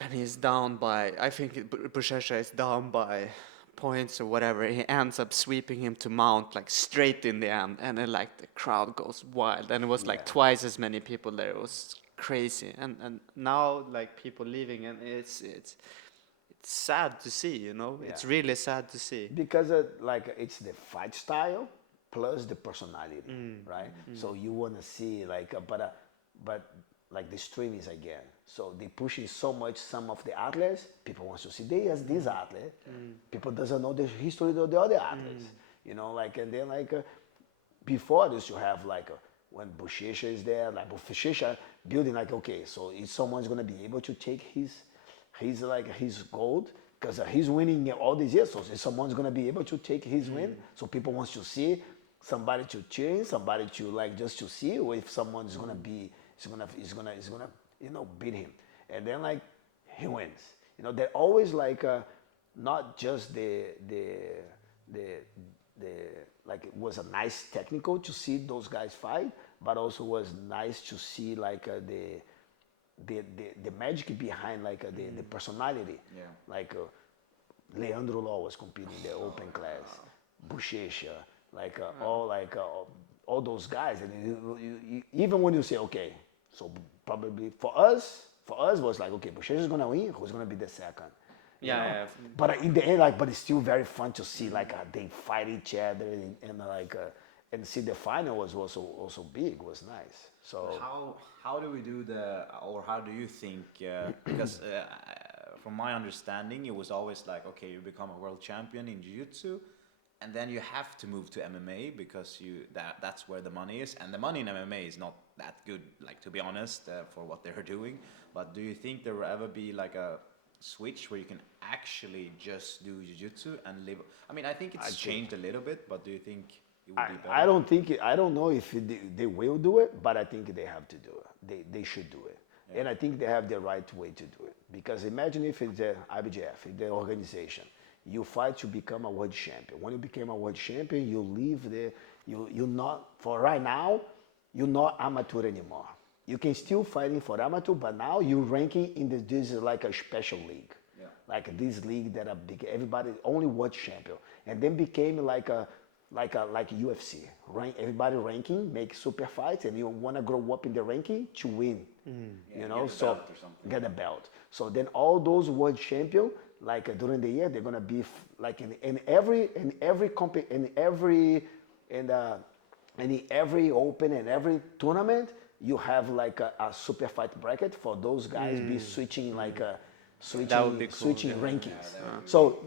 And he's down by, I think Buchecha is down by points or whatever. He ends up sweeping him to mount like straight in the end, and then like the crowd goes wild, and it was like Yeah. twice as many people there. It was crazy, and now like people leaving, and it's sad to see, you know. It's Yeah. really sad to see. Because like it's the fight style plus the personality, right? So you want to see like, but like the stream is again. So they pushing so much some of the athletes. People want to see they as this athlete. People doesn't know the history of the other athletes, you know. Like and then like before this you have like when Bushisha is there, like Bushisha building like okay, so if someone's gonna be able to take his like his gold because he's winning all these years. So someone's gonna be able to take his win. So people wants to see somebody to cheer, somebody to like just to see if someone's gonna be is gonna you know beat him. And then like he wins. You know they're always like not just the like it was a nice technical to see those guys fight, but also was nice to see like the magic behind like the personality. Yeah. Like Leandro Law was competing in the open class, Buchecha, like all those guys, and even when you say okay, so probably for us was like okay, Buchecha is gonna win, who's gonna be the second? You know? Yeah. But in the end, like, but it's still very fun to see like they fight each other and like and see the final was also big, was nice. So How do we do or how do you think? Because from my understanding, it was always like, okay, you become a world champion in jiu-jitsu, and then you have to move to MMA because that's where the money is, and the money in MMA is not that good, like to be honest, for what they're doing. But do you think there will ever be like a switch where you can actually just do jiu-jitsu and live? I mean, I think it's changed a little bit, but do you think it would be better? I don't know if they will do it, but I think they have to do it. They should do it. Yeah. And I think they have the right way to do it. Because imagine if it's the IBJF, the organization, you fight to become a world champion. When you became a world champion, you leave you're not, for right now, you're not amateur anymore. You can still fighting for amateur, but now you're ranking in this is like a special league. Yeah. Like this league that are big, everybody only world champion. And then became like UFC, right? Everybody ranking, make super fights, and you want to grow up in the ranking to win, you know. So get a belt. So then all those world champion, like during the year, they're gonna be like in every open and every tournament, you have like a super fight bracket for those guys be switching like switching rankings. So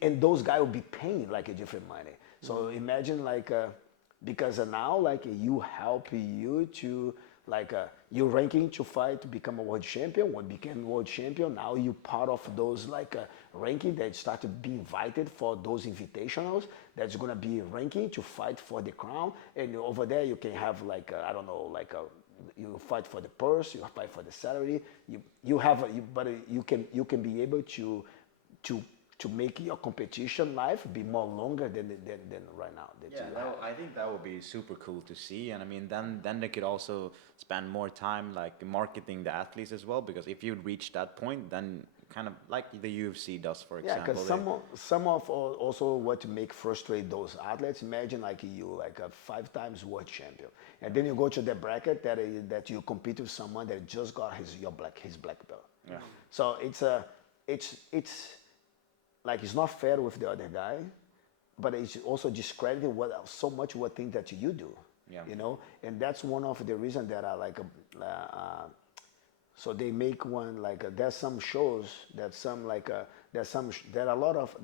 and those guys will be paying like a different money. So imagine like because now like you help you to like you're ranking to fight to become a world champion. When became world champion, now you part of those like ranking that start to be invited for those invitationals. That's gonna be ranking to fight for the crown. And over there you can have like I don't know like you fight for the purse, you fight for the salary. But you can be able to make your competition life be more longer than right now. I think that would be super cool to see, and I mean then they could also spend more time like marketing the athletes as well, because if you reach that point, then kind of like the UFC does, for example. Yeah, because some of also what make frustrate those athletes. Imagine like you like a 5 times world champion, and then you go to the bracket that you compete with someone that just got his black belt. Yeah. So it's like it's not fair with the other guy, but it's also discrediting what things that you do. Yeah. You know, and that's one of the reasons that I like. So they make one like there's some shows that some like there are a lot of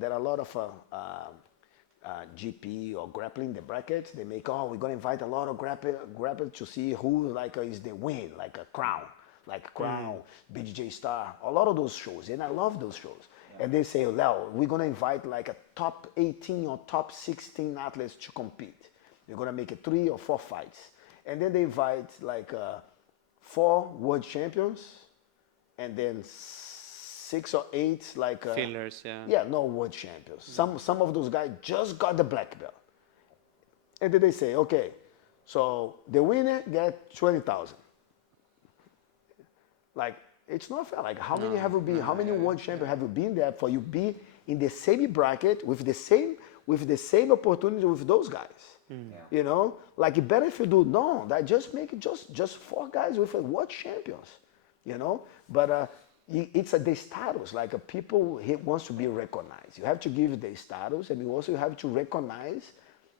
GP or grappling the brackets. They make we're gonna invite a lot of grapple to see who like is the win, like a crown, BJJ Star, a lot of those shows, and I love those shows. And they say, Léo, we're going to invite like a top 18 or top 16 athletes to compete. They're going to make 3 or 4 fights. And then they invite like 4 world champions and then 6 or 8 like... fillers, yeah. Yeah, no world champions. Some of those guys just got the black belt. And then they say, okay, so the winner get 20,000. Like... It's not fair. Like, how many have you been? How many world champions have you been there for you be in the same bracket with the same with the same opportunity with those guys. You know, like better if you do no, that just make it just 4 guys with a world champions. You know, but it's the status. Like people he wants to be recognized. You have to give the status, and you also have to recognize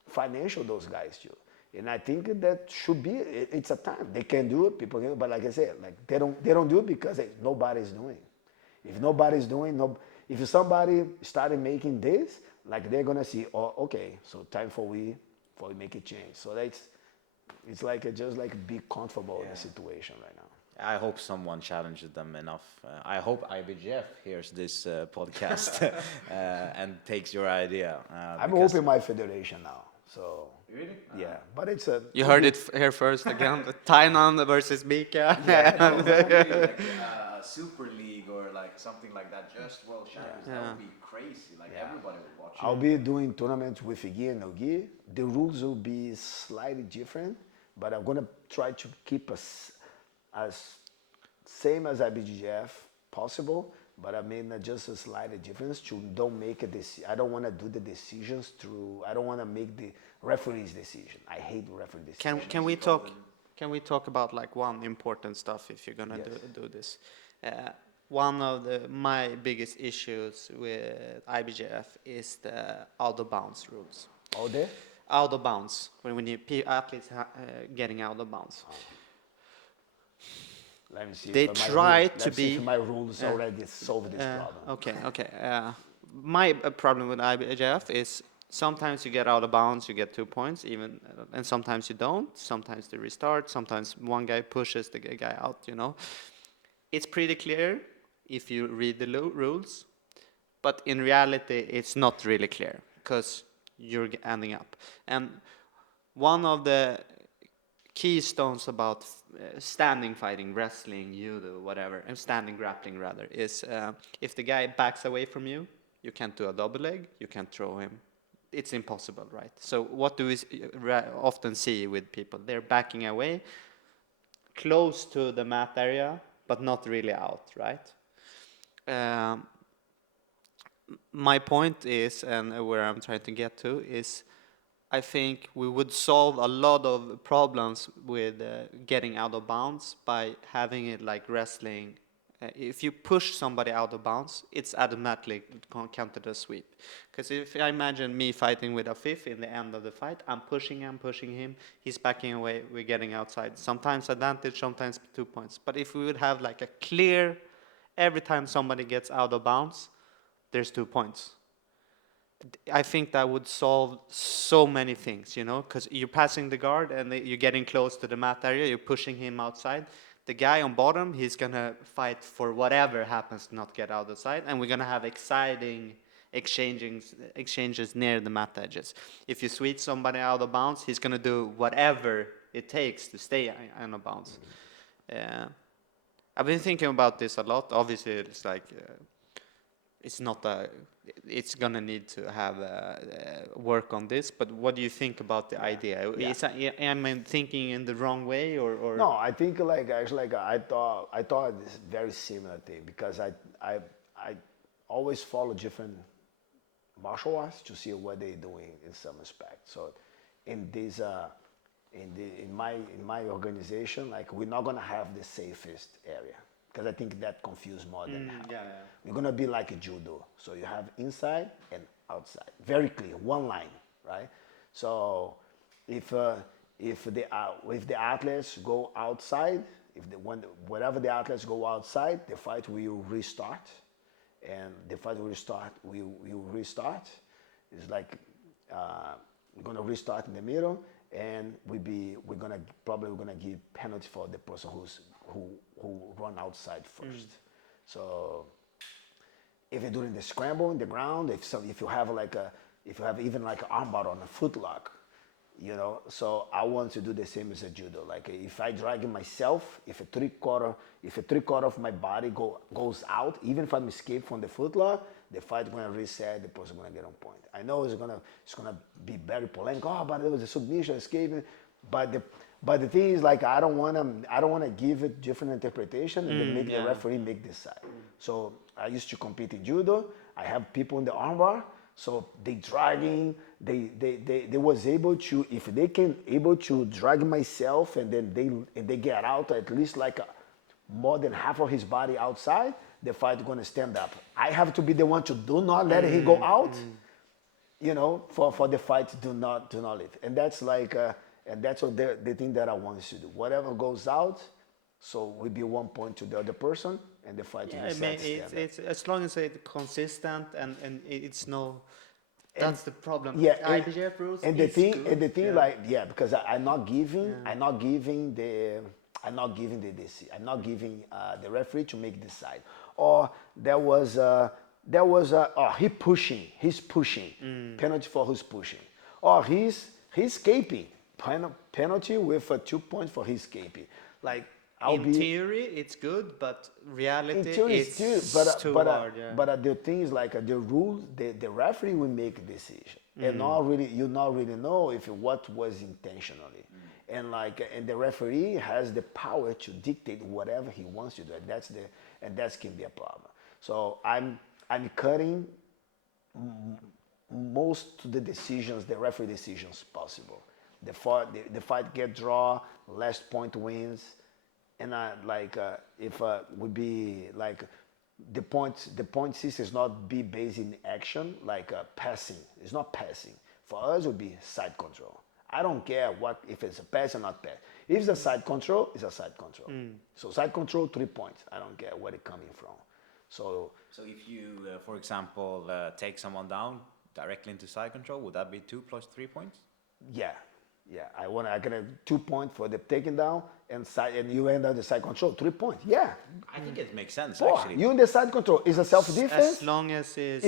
financial those guys too. And I think that should be. It's a time they can do it. People can, but like I said, like they don't do it because nobody's doing. If nobody's doing, if somebody started making this, like they're gonna see, oh, okay, so time for we make a change. So it's like just like be comfortable in the situation right now. I hope someone challenges them enough. I hope IBJF hears this podcast and takes your idea. I'm hoping my federation now. So Really? yeah, but it's a. You heard it here first again. Tainan versus Mika. Like a super league or like something like that, just world champions. That would be crazy. Like everybody would watch. I'll be doing tournaments with Iggy and Ogi. The rules will be slightly different, but I'm gonna try to keep as same as IBJJF possible. But I mean just a slight difference to don't make a decision. I don't want to do the decisions through. I don't want to make the referee's decision. I hate referee decisions. Can we talk about like one important stuff if you're gonna do this? One of my biggest issues with IBJF is the out of bounds rules. All day? Out of bounds when you athletes getting out of bounds. Let me see. They try to be. If my rules already solve this problem. Okay. My problem with IBJF is sometimes you get out of bounds, you get 2 points, even, and sometimes you don't. Sometimes they restart. Sometimes one guy pushes the guy out. You know, it's pretty clear if you read the rules, but in reality, it's not really clear because you're ending up. And one of the keystones about standing fighting, wrestling, judo, whatever, and standing grappling rather, is if the guy backs away from you, you can't do a double leg, you can't throw him. It's impossible, right? So what do we often see with people? They're backing away, close to the mat area, but not really out, right? My point is, and where I'm trying to get to, is I think we would solve a lot of problems with getting out of bounds by having it like wrestling. If you push somebody out of bounds, it's automatically counted as sweep. Because if I imagine me fighting with a fifth in the end of the fight, I'm pushing him, he's backing away, we're getting outside. Sometimes advantage, sometimes 2 points. But if we would have like a clear, every time somebody gets out of bounds, there's 2 points. I think that would solve so many things, you know, because you're passing the guard and you're getting close to the mat area, you're pushing him outside. The guy on bottom, he's going to fight for whatever happens to not get out of the side, and we're going to have exciting exchanges near the mat edges. If you sweep somebody out of bounds, he's going to do whatever it takes to stay out of bounds. I've been thinking about this a lot. Obviously, it's like... it's gonna need to have work on this, but what do you think about the idea? Am I thinking in the wrong way or? No, I think like actually like I thought this very similar thing because I always follow different martial arts to see what they're doing in some respect. So in this in my organization, like we're not gonna have the safest area. Because I think that confused more than help. We're gonna be like a judo, so you have inside and outside, very clear, one line, right? So if the athletes go outside, whenever the athletes go outside, the fight will restart, and the fight will restart. It's like we're gonna restart in the middle, and we're gonna give penalty for the person who run outside first. So if you're doing the scramble in the ground, if you have even like an armbar on a footlock, you know, so I want to do the same as a judo. Like if I drag myself, if a three quarter of my body goes out, even if I'm escaped from the footlock, the fight gonna reset, the person gonna get on point. I know it's gonna be very polemic. Oh, but there was a submission, escaping, but the thing is, like, I don't wanna give it different interpretation and then maybe the referee make this side. So I used to compete in judo. I have people in the armbar. So they dragging, they was able to, if they can able to drag myself and then they get out at least like more than half of his body outside, the fight gonna stand up. I have to be the one to do not let him go out, you know, for the fight do not leave. And that's like, and that's what the thing that I want to do. Whatever goes out, so will be 1 point to the other person, and the fight Yeah, will stand up. it's as long as it's consistent and it's no. That's the problem. Yeah, IBJF rules. and the is thing, good. and the thing, Yeah. like, yeah, because I'm not giving, I'm not giving the DC. I'm not giving the referee to make decide. Or he's pushing, penalty for who's pushing. Or he's escaping, penalty with 2 points for his escaping. Like, In theory, it's good, but reality, in theory, it's too but hard. Yeah. but the thing is like the rules, the referee will make a decision, and not really you not really know if what was intentionally, and like and the referee has the power to dictate whatever he wants to do, and that can be a problem. So I'm cutting most of the decisions, the referee decisions possible. The fight get draw, last point wins. And if would be like the point system is not be based in action like passing. It's not passing. For us, it would be side control. I don't care what if it's a pass or not pass. If it's a side control, it's a side control. So side control, 3 points. I don't care where it's coming from. So if you, for example, take someone down directly into side control, would that be 2 plus 3 points? yeah. I get a 2 point for the taking down and you end up the side control, 3 points. Yeah. I think it makes sense, Boy, actually. you in the side control is a self defense. As long as it's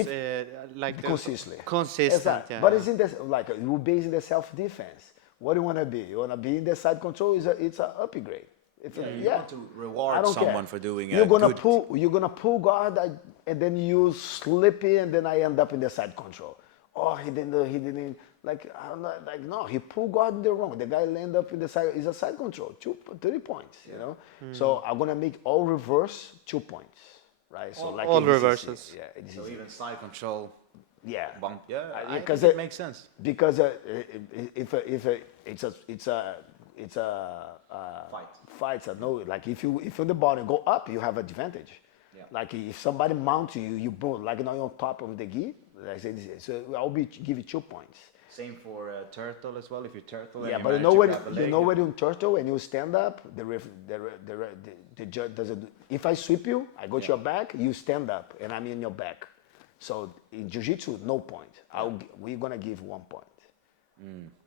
like Consistently. consistent. Exactly. Yeah. But it's in the like you based in the self defense. What do you want to be? You want to be in the side control? It's an upgrade. If You want to I reward don't someone care. for doing You're a gonna good... you're gonna pull guard, and then you slip in, and then I end up in the side control. Oh, he didn't like I'm not, like no, he pulled guard in the wrong. The guy end up in the side. It's a side control, 3 points. You know, so I'm gonna make all reverse 2 points, right? So like all ADCC, reverses. yeah. ADCC. So even side control, Yeah. bump, yeah, I because think it makes sense. Because if it's a fight. So no, like if you're the bottom go up, you have advantage. Yeah. Like if somebody mount you, you both like now you're on top of the gi. Like I said, so I'll give you 2 points. Same for turtle as well. If you turtle, Yeah, and but you manage know to when grab a leg when you turtle and you stand up, the judge doesn't. If I sweep you, I go to your back, you stand up, and I'm in your back. So in jiu-jitsu, no point. We're gonna give 1 point.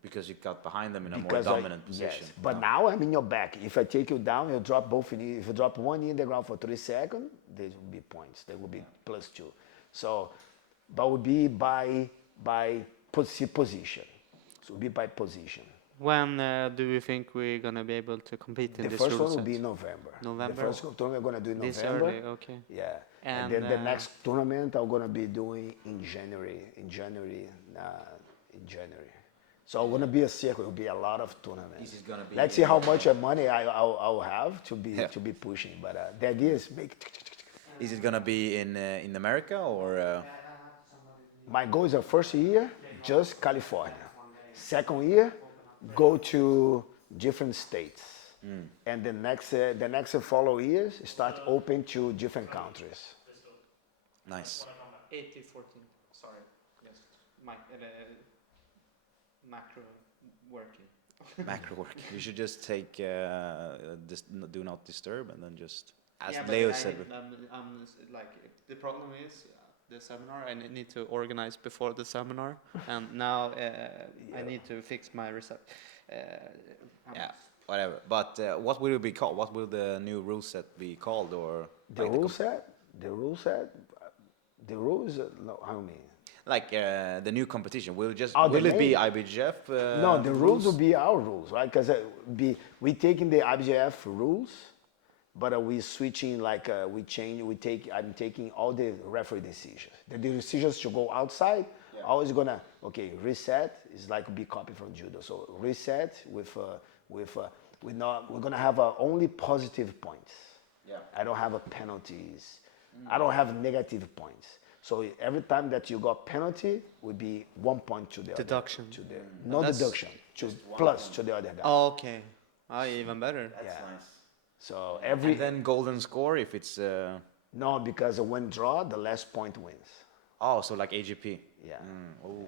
because you got behind them in a more dominant position. Yes, but now I'm in your back. If I take you down, you drop both knee. If you drop one knee in the ground for 3 seconds, there will be points. There will be +2. So, but will be by position. So it'll be by position. When do you think we're gonna be able to compete in The this first rule one will set? be in November. November? The first tournament we're gonna do in This November. early, okay. Yeah, And, and then the next tournament I'm gonna be doing in January. In January. So it's gonna be a circle. It'll be a lot of tournaments. This is gonna be- Let's see how much money I'll have to be pushing. But the idea is make. Is it gonna be in America or? My goal is the first year, just California. Second year, go to different states. And the next follow years, start open to different countries. Nice. 80-14. Sorry. Yes. Macro working. Macro work. You should just take this do not disturb and then just as Yeah, but Leo said. like the problem is the seminar. I need to organize before the seminar, and now I need to fix my result. Yeah, whatever. But what will it be called? What will the new rule set be called? Or The rule set, no, I mean. like the new competition will just Oh, will the it be name. IBJJF? No, the rules will be our rules, right? Because we taking the IBJF rules, but we switching like I'm taking all the referee decisions. The decisions to go outside. Always gonna reset is like be copy from judo. So reset we're gonna have only positive points. Yeah. I don't have a penalties. I don't have negative points. So every time that you got penalty, would be 1 point to the Deduction. other, to the no that's deduction, to plus to the other guy. Oh, okay. Even better. That's Yeah. nice. So every And then golden score if it's no, because when draw, the last point wins. oh, so like AGP. Yeah. Oh.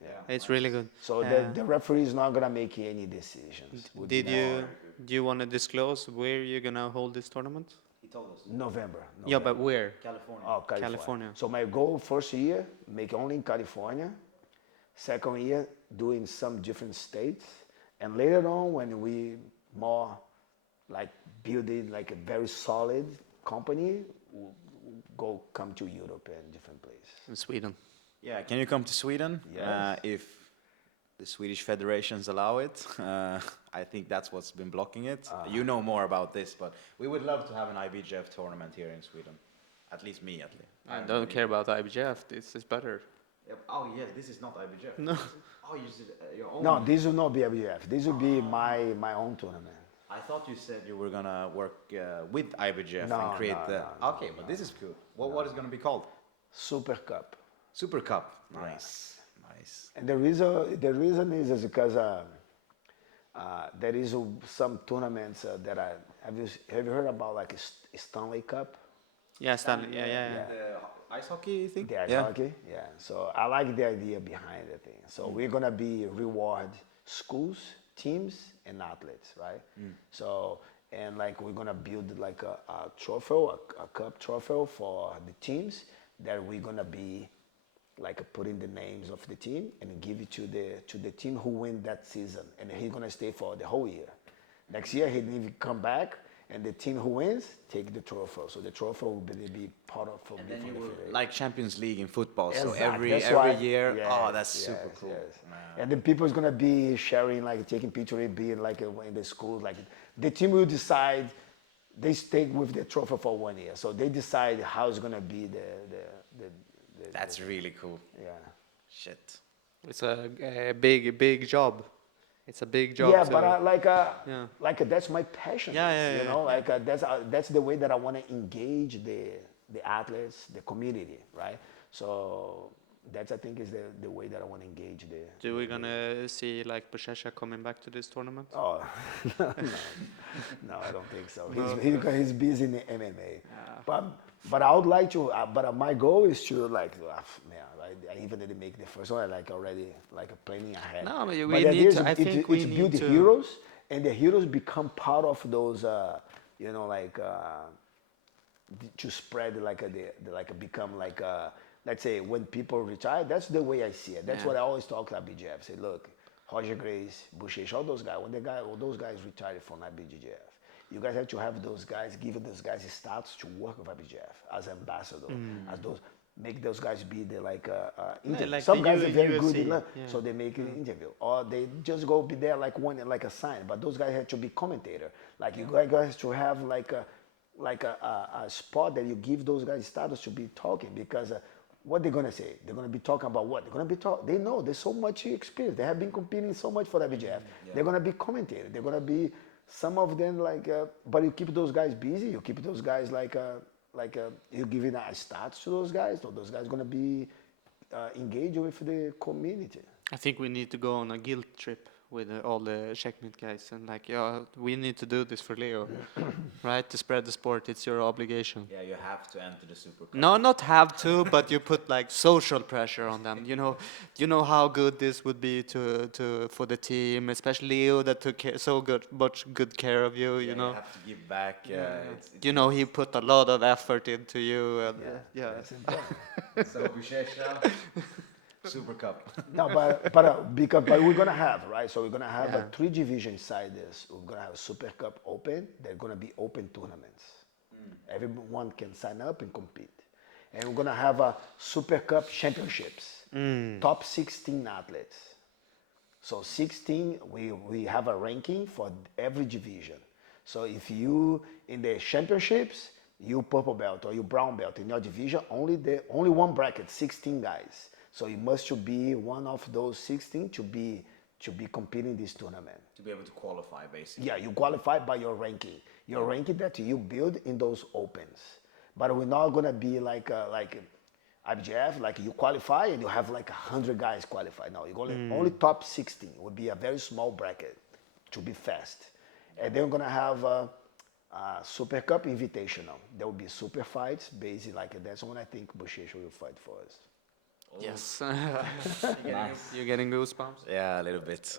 Yeah. It's really good. So the referee is not gonna make any decisions. Would be Did do you want to disclose where you're gonna hold this tournament? He told us. November. Yeah, but where? California. Oh, California. California. So my goal first year, make only in California. Second year, do in some different states. And later on, when we more like building like a very solid company, we'll go come to Europe and different places. In Sweden. Yeah, can you come to Sweden? Yes. If the Swedish federations allow it. I think that's what's been blocking it. You know more about this, but we would love to have an IBJF tournament here in Sweden. At least me, at least. I don't care about IBJF. This is better. Yep. Oh yeah, this is not IBJF. No. Oh, you said your own. No, this will not be IBF. This will be my own tournament. I thought you said you were gonna work with IBJF No, and create no, the. no, Okay, but this is cool. What is gonna be called? Super Cup. Super Cup. Nice, nice. And the reason is because there is some tournaments that I have you heard about like a Stanley Cup? Yeah, Stanley. Yeah. The ice hockey thing. The ice hockey, yeah. So I like the idea behind the thing. So we're gonna be reward schools, teams, and athletes, right? So and like we're gonna build like a trophy, a cup trophy for the teams that we're gonna be like putting the names of the team and give it to the team who win that season, and he's gonna stay for the whole year. Next year he need to come back, and the team who wins take the trophy. So the trophy will be part of for me. Then for you the will, federation. like Champions League in football. So Exactly. every That's why- year. yes, Oh, that's yes, super cool. yes. And then people is gonna be sharing, like taking pictures, being like in the schools. Like the team will decide. They stay with the trophy for 1 year, so they decide how it's gonna be the That's really cool. yeah. Shit. It's a big job. It's a big job. Yeah, to- but Yeah. that's my passion. Yeah, you know, yeah. that's the way that I want to engage the athletes, the community, right? So that's I think is the way that I want to engage the. Do we gonna see like Bushesha coming back to this tournament? Oh no, I don't think so. He's busy in the MMA. But I would like to. But my goal is to like, man, I even didn't make the first one. I like already like planning ahead. No, but we the idea need is to- I think we it's need build the to- heroes, and the heroes become part of those. To spread become like let's say when people retire. That's the way I see it. That's what I always talk about BJF. Say, look, Roger Grace, Bushesh, all those guys. All those guys retired from IBJJF. You guys have to have those guys, give those guys a status to work with IBJJF as ambassador, as those. Make those guys be the interview. like Some the guys are very good, UFC, so they make an interview, or they just go be there like a sign. But those guys have to be commentator. Like you guys to have like a spot that you give those guys status to be talking, because what they're gonna say? They're gonna be talking about what? They're gonna be They know there's so much experience. They have been competing so much for IBJJF. They're gonna be commentator. They're gonna be some of them but you keep those guys busy. You keep those guys you're giving a stats to those guys, so those guys gonna be engaged with the community. I think we need to go on a guilt trip with all the Checkmat guys and we need to do this for Leo, right? To spread the sport, it's your obligation. Yeah, you have to enter the Super Cup. No, not have to, but you put like social pressure on them. You know how good this would be for the team, especially Leo that took much good care of you. Yeah, You know, you have to give back. he put a lot of effort into you. And, That's important. So Bushesha, Super Cup. No, but we're gonna have, right? So we're gonna have 3 divisions inside this. We're gonna have a Super Cup Open. They're gonna be open tournaments. Everyone can sign up and compete. And we're gonna have a Super Cup Championships. Top 16 athletes. So 16, we have a ranking for every division. So if you in the championships, you purple belt or you brown belt in your division, only one bracket, 16 guys. So you must be one of those 16 to be competing in this tournament. To be able to qualify, basically. Yeah, you qualify by your ranking. Your ranking that you build in those opens. But we're not gonna be IBJF, like you qualify and you have like 100 guys qualified. No, you only top 16 would be a very small bracket to be fast. And then we're gonna have a Super Cup Invitational. There will be super fights, basically like that's when I think Bochecha will fight for us. Yes. Nice. You're getting goosebumps. Yeah, a little bit.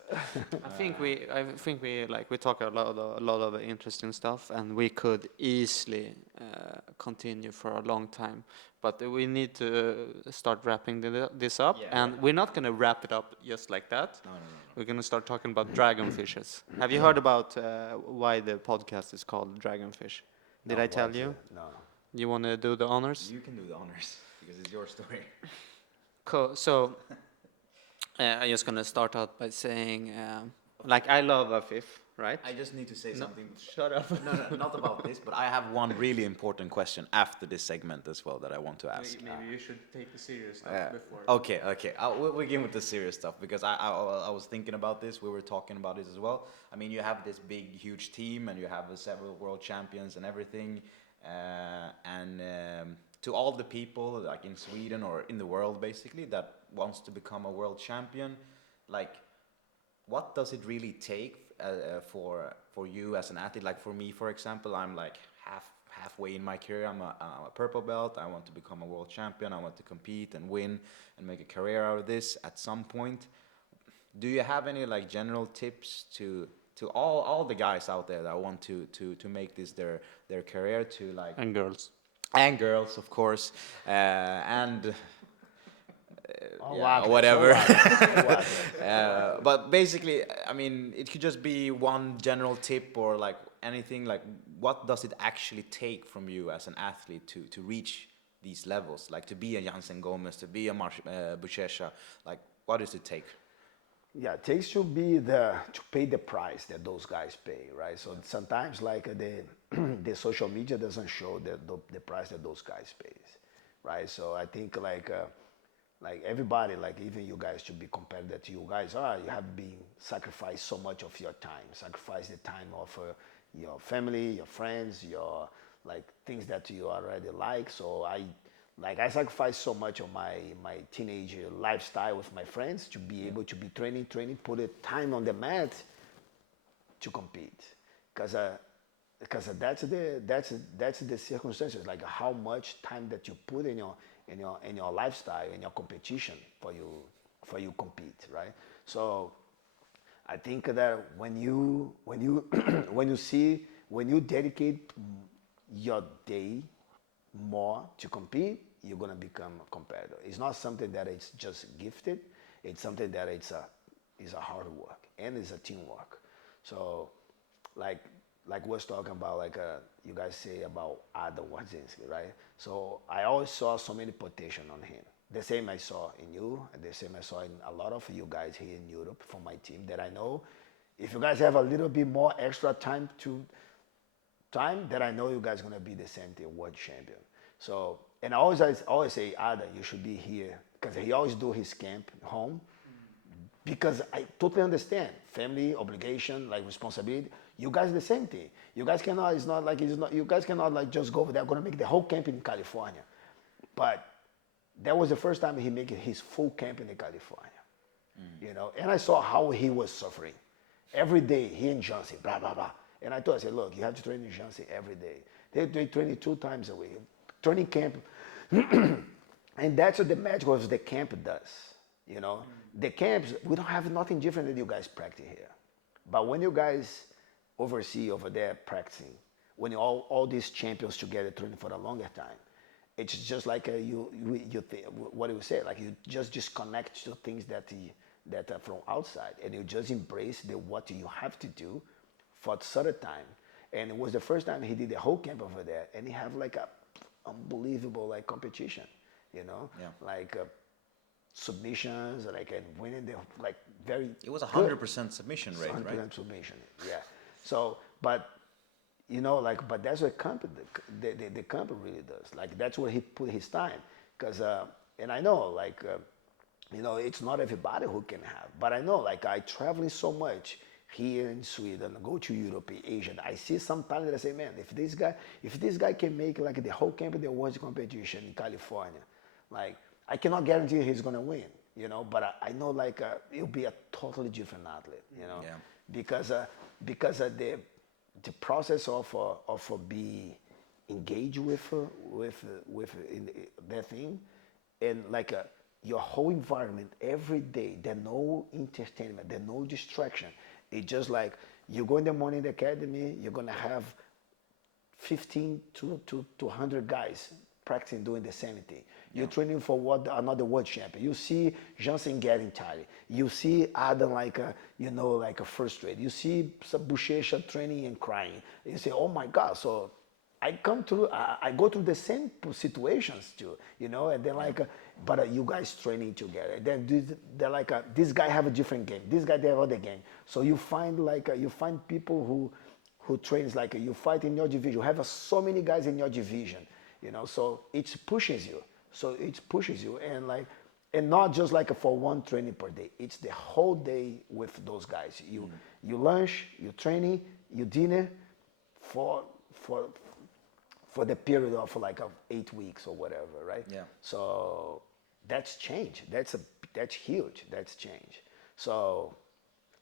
I think we like we talk a lot of interesting stuff, and we could easily continue for a long time. But we need to start wrapping this up, Yeah. and we're not gonna wrap it up just like that. No. We're gonna start talking about dragonfishes. Have you heard about why the podcast is called Dragonfish? Did No, I tell what's you? it? No. You want to do the honors? You can do the honors because it's your story. Cool. So I'm just gonna start out by saying, like, I love Afif, right? I just need to say something. Shut up. No, not about this, but I have one really important question after this segment as well that I want to ask. Maybe you should take the serious stuff before. Okay. We'll begin with the serious stuff because I was thinking about this. We were talking about this as well. I mean, you have this big, huge team, and you have several world champions and everything. To all the people, like in Sweden or in the world, basically, that wants to become a world champion, like, what does it really take for you as an athlete? Like for me, for example, I'm like halfway in my career. I'm a purple belt. I want to become a world champion. I want to compete and win and make a career out of this at some point. Do you have any like general tips to all the guys out there that want to make this their career, to like, And girls. and girls, of course, and Wackler, whatever. Wackler. But basically, I mean, it could just be one general tip or like anything. Like, what does it actually take from you as an athlete to reach these levels? Like to be a Jansen Gomez, to be a Bochecha. Like, what does it take? Yeah, it takes to pay the price that those guys pay, right? So sometimes like the social media doesn't show the price that those guys pays, right? So I think like everybody, like even you guys should be compared to you guys. You have been sacrificed so much of your time, sacrifice the time of your family, your friends, your like things that you already like. So I sacrificed so much of my teenage lifestyle with my friends to be able to be training, put the time on the mat to compete, because that's the circumstances, like how much time that you put in your lifestyle, in your competition for you compete, right? So I think that when you when you dedicate your day more to compete, you're gonna become a competitor. It's not something that it's just gifted. It's something that it's a hard work and it's a teamwork. So, like was talking about, like you guys say about Adam Wardzinski, right? So I always saw so many potential on him. The same I saw in you, and the same I saw in a lot of you guys here in Europe from my team. That I know, if you guys have a little bit more extra time, that I know you guys gonna be the same thing, world champion. So, and I always say, Ada, you should be here, because he always do his camp home. Because I totally understand family obligation, like responsibility. You guys the same thing. You guys cannot. You guys cannot like just go over there. Gonna make the whole camp in California, but that was the first time he made his full camp in California. You know, and I saw how he was suffering every day. He in Johnson, blah blah blah. And I said, look, you have to train in Johnson every day. They train 2 times a week. Training camp, and that's what the magic of the camp does. You know, the camps, we don't have nothing different that you guys practice here. But when you guys oversee over there practicing, when all these champions together training for a longer time, it's just like what do you say? Like you just disconnect to things that are from outside, and you just embrace what you have to do for a certain time. And it was the first time he did the whole camp over there, and he have like a unbelievable like competition, you know, like submissions, like, and winning the like very. It was 100% submission rate, 100% right? 100% submission, yeah. So, but you know, like, but that's what the company really does. Like, that's where he put his time, because and I know, like, you know, it's not everybody who can have, but I know, like, I traveling so much here in Sweden, go to Europe, Asia. I see some talent that I say, man, if this guy can make like the whole camp of the world competition in California, Like, I cannot guarantee he's gonna win, but I know like he'll be a totally different athlete, Yeah. because the process of be engaged with in that thing, and like your whole environment every day. There's no entertainment. There's no distraction. It's just like you go in the morning in the academy. You're gonna have 15 to 100 guys practicing doing the same thing. You're training for what another world champion. You see Johnson getting tired. You see Adam like like a frustrated. You see Buchecha training and crying. You say, oh my God. So I go through the same situations too, and then like, but you guys training together. Then they're like, this guy have a different game. This guy they have other game. So you find like you find people who trains like you fight in your division. You have so many guys in your division, So it pushes you. And like, and not just like for one training per day. It's the whole day with those guys. You lunch, you training, you dinner, for the period of like 8 weeks or whatever, right? Yeah. So that's change. That's huge. That's change. So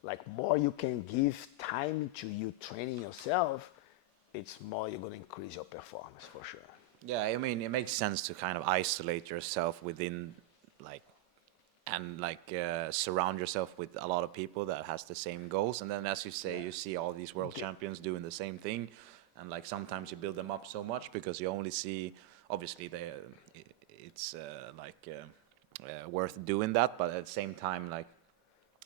like more you can give time to you training yourself, it's more you're gonna increase your performance for sure. Yeah, I mean, it makes sense to kind of isolate yourself within, like, and like surround yourself with a lot of people that has the same goals. And then, as you say, you see all these world champions doing the same thing, and like sometimes you build them up so much because you only see, obviously, it's worth doing that, but at the same time, like,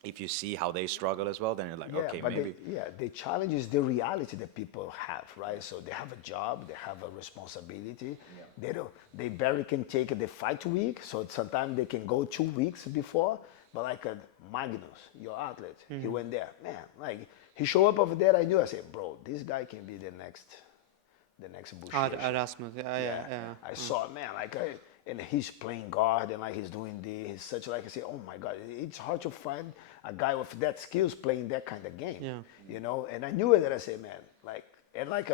if you see how they struggle as well, then you're like, okay, but maybe. the challenge is the reality that people have, right? So they have a job, they have a responsibility. They barely can take the fight week, so sometimes they can go 2 weeks before. But like Magnus, your athlete, he went there, man. Like he showed up over there, I knew. I said, bro, this guy can be the next Bush. Erasmus, yeah. I saw, man, like, and he's playing guard and like he's doing this. He's such like I say, oh my God, it's hard to find a guy with that skills playing that kind of game. Yeah. And I knew it that I said, man, like, and like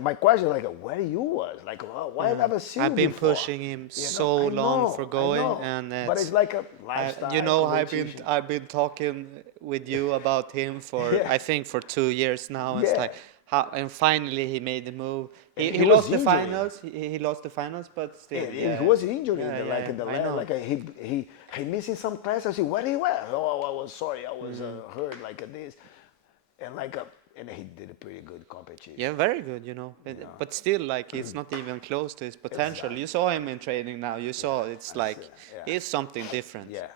my question like where you was like why I never seen you I've been before? pushing him You so I long know, for I going, know. and but it's like a lifestyle. competition. I've been talking with you about him for Yeah. I think for 2 years now. It's Yeah. like how, and finally he made the move. And He he was lost the injured. finals. He lost the finals, but still. And he was injured in Yeah, the like in the I last, know. like he missing some class. I said, where he went? Oh, I was sorry, I was hurt like this, and like and he did a pretty good competition. Yeah, very good, But still, like, he's not even close to his potential. You saw him in training now. You saw it's like he's something different. Yeah.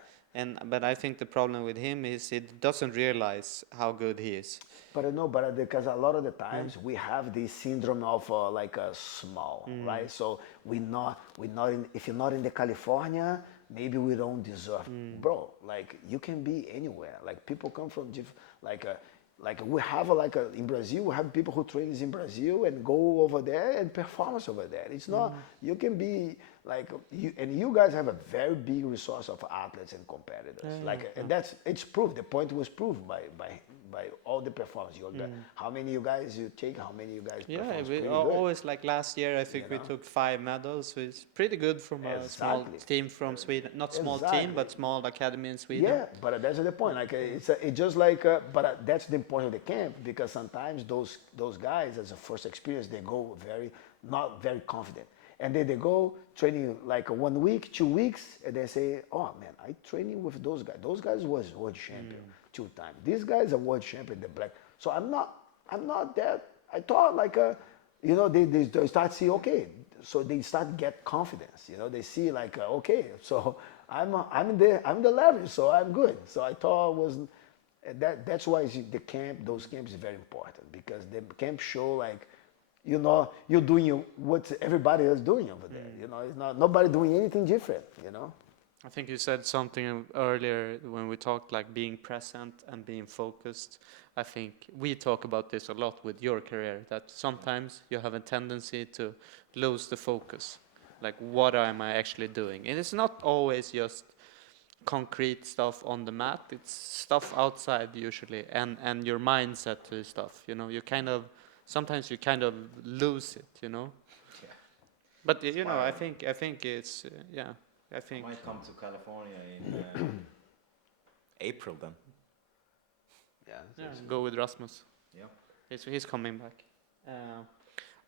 But I think the problem with him is he doesn't realize how good he is. But I know, but because a lot of the times we have this syndrome of like a small, right? So we not in, if you're not in the California, maybe we don't deserve, bro. Like you can be anywhere. Like people come from like we have in Brazil, we have people who train in Brazil and go over there and performance over there. It's not you can be like you guys have a very big resource of athletes and competitors. And it's proved. The point was proved by all the performance you got. How many you guys you take? How many you guys? Yeah, perform we pretty always like last year. I think we took 5 medals. So it's pretty good from a small Exactly. team from Sweden. Not small Exactly. team, but small academy in Sweden. Yeah, but that's the point. Like it's just like, but that's the point of the camp because sometimes those guys, as a first experience, they go not very confident, and then they go training like 1 week, 2 weeks, and they say, "Oh man, I training with those guys. Those guys was world champion 2 times. This guy is a world champion, the black. So I'm not that. I thought like they start see okay, so they start get confidence. They see like okay, so I'm the level, so I'm good. So I thought was that's why those camps is very important because the camp show like you're doing what everybody else doing over there. It's not nobody doing anything different. I think you said something earlier when we talked like being present and being focused. I think we talk about this a lot with your career, that sometimes you have a tendency to lose the focus. Like, what am I actually doing? And it's not always just concrete stuff on the mat. It's stuff outside usually, and your mindset to stuff. Sometimes you kind of lose it. Yeah. But you know, I think it's yeah. I think Might come to California in April then. Yeah. go with Rasmus. Yeah. He's coming back.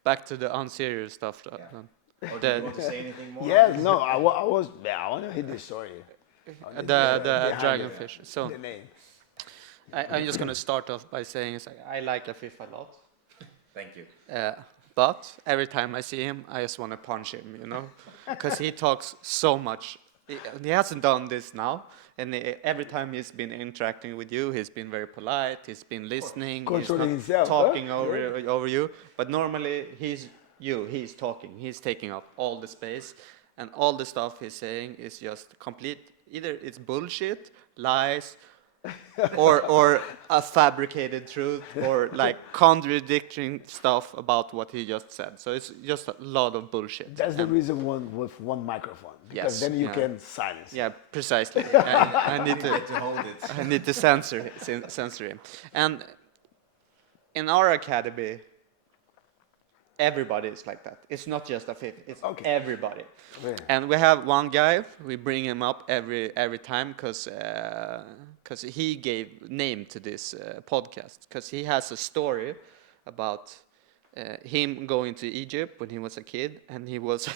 Back to the unserious stuff. Then. Or do you want to say anything more? Yeah, no, I want to hear the story. The Behind Dragonfish. So the name. I'm just gonna start off by saying it's like, I like Afif a lot. Thank you. But every time I see him, I just want to punch him, you know, because he talks so much. He hasn't done this now, and every time he's been interacting with you, he's been very polite. He's been listening. He's Controlling not himself, talking huh? over you. But normally he's talking. He's taking up all the space, and all the stuff he's saying is just complete. Either it's bullshit, lies, or a fabricated truth, or like contradicting stuff about what he just said. So it's just a lot of bullshit. That's the reason with one microphone, because Yes, then you yeah. can silence. Yeah, precisely. I need To hold it. I need to censor him. And in our academy, everybody is like that. It's not just a fifth. It's Okay. everybody. Yeah. And we have one guy. We bring him up every time because he gave name to this podcast, because he has a story about him going to Egypt when he was a kid, and he was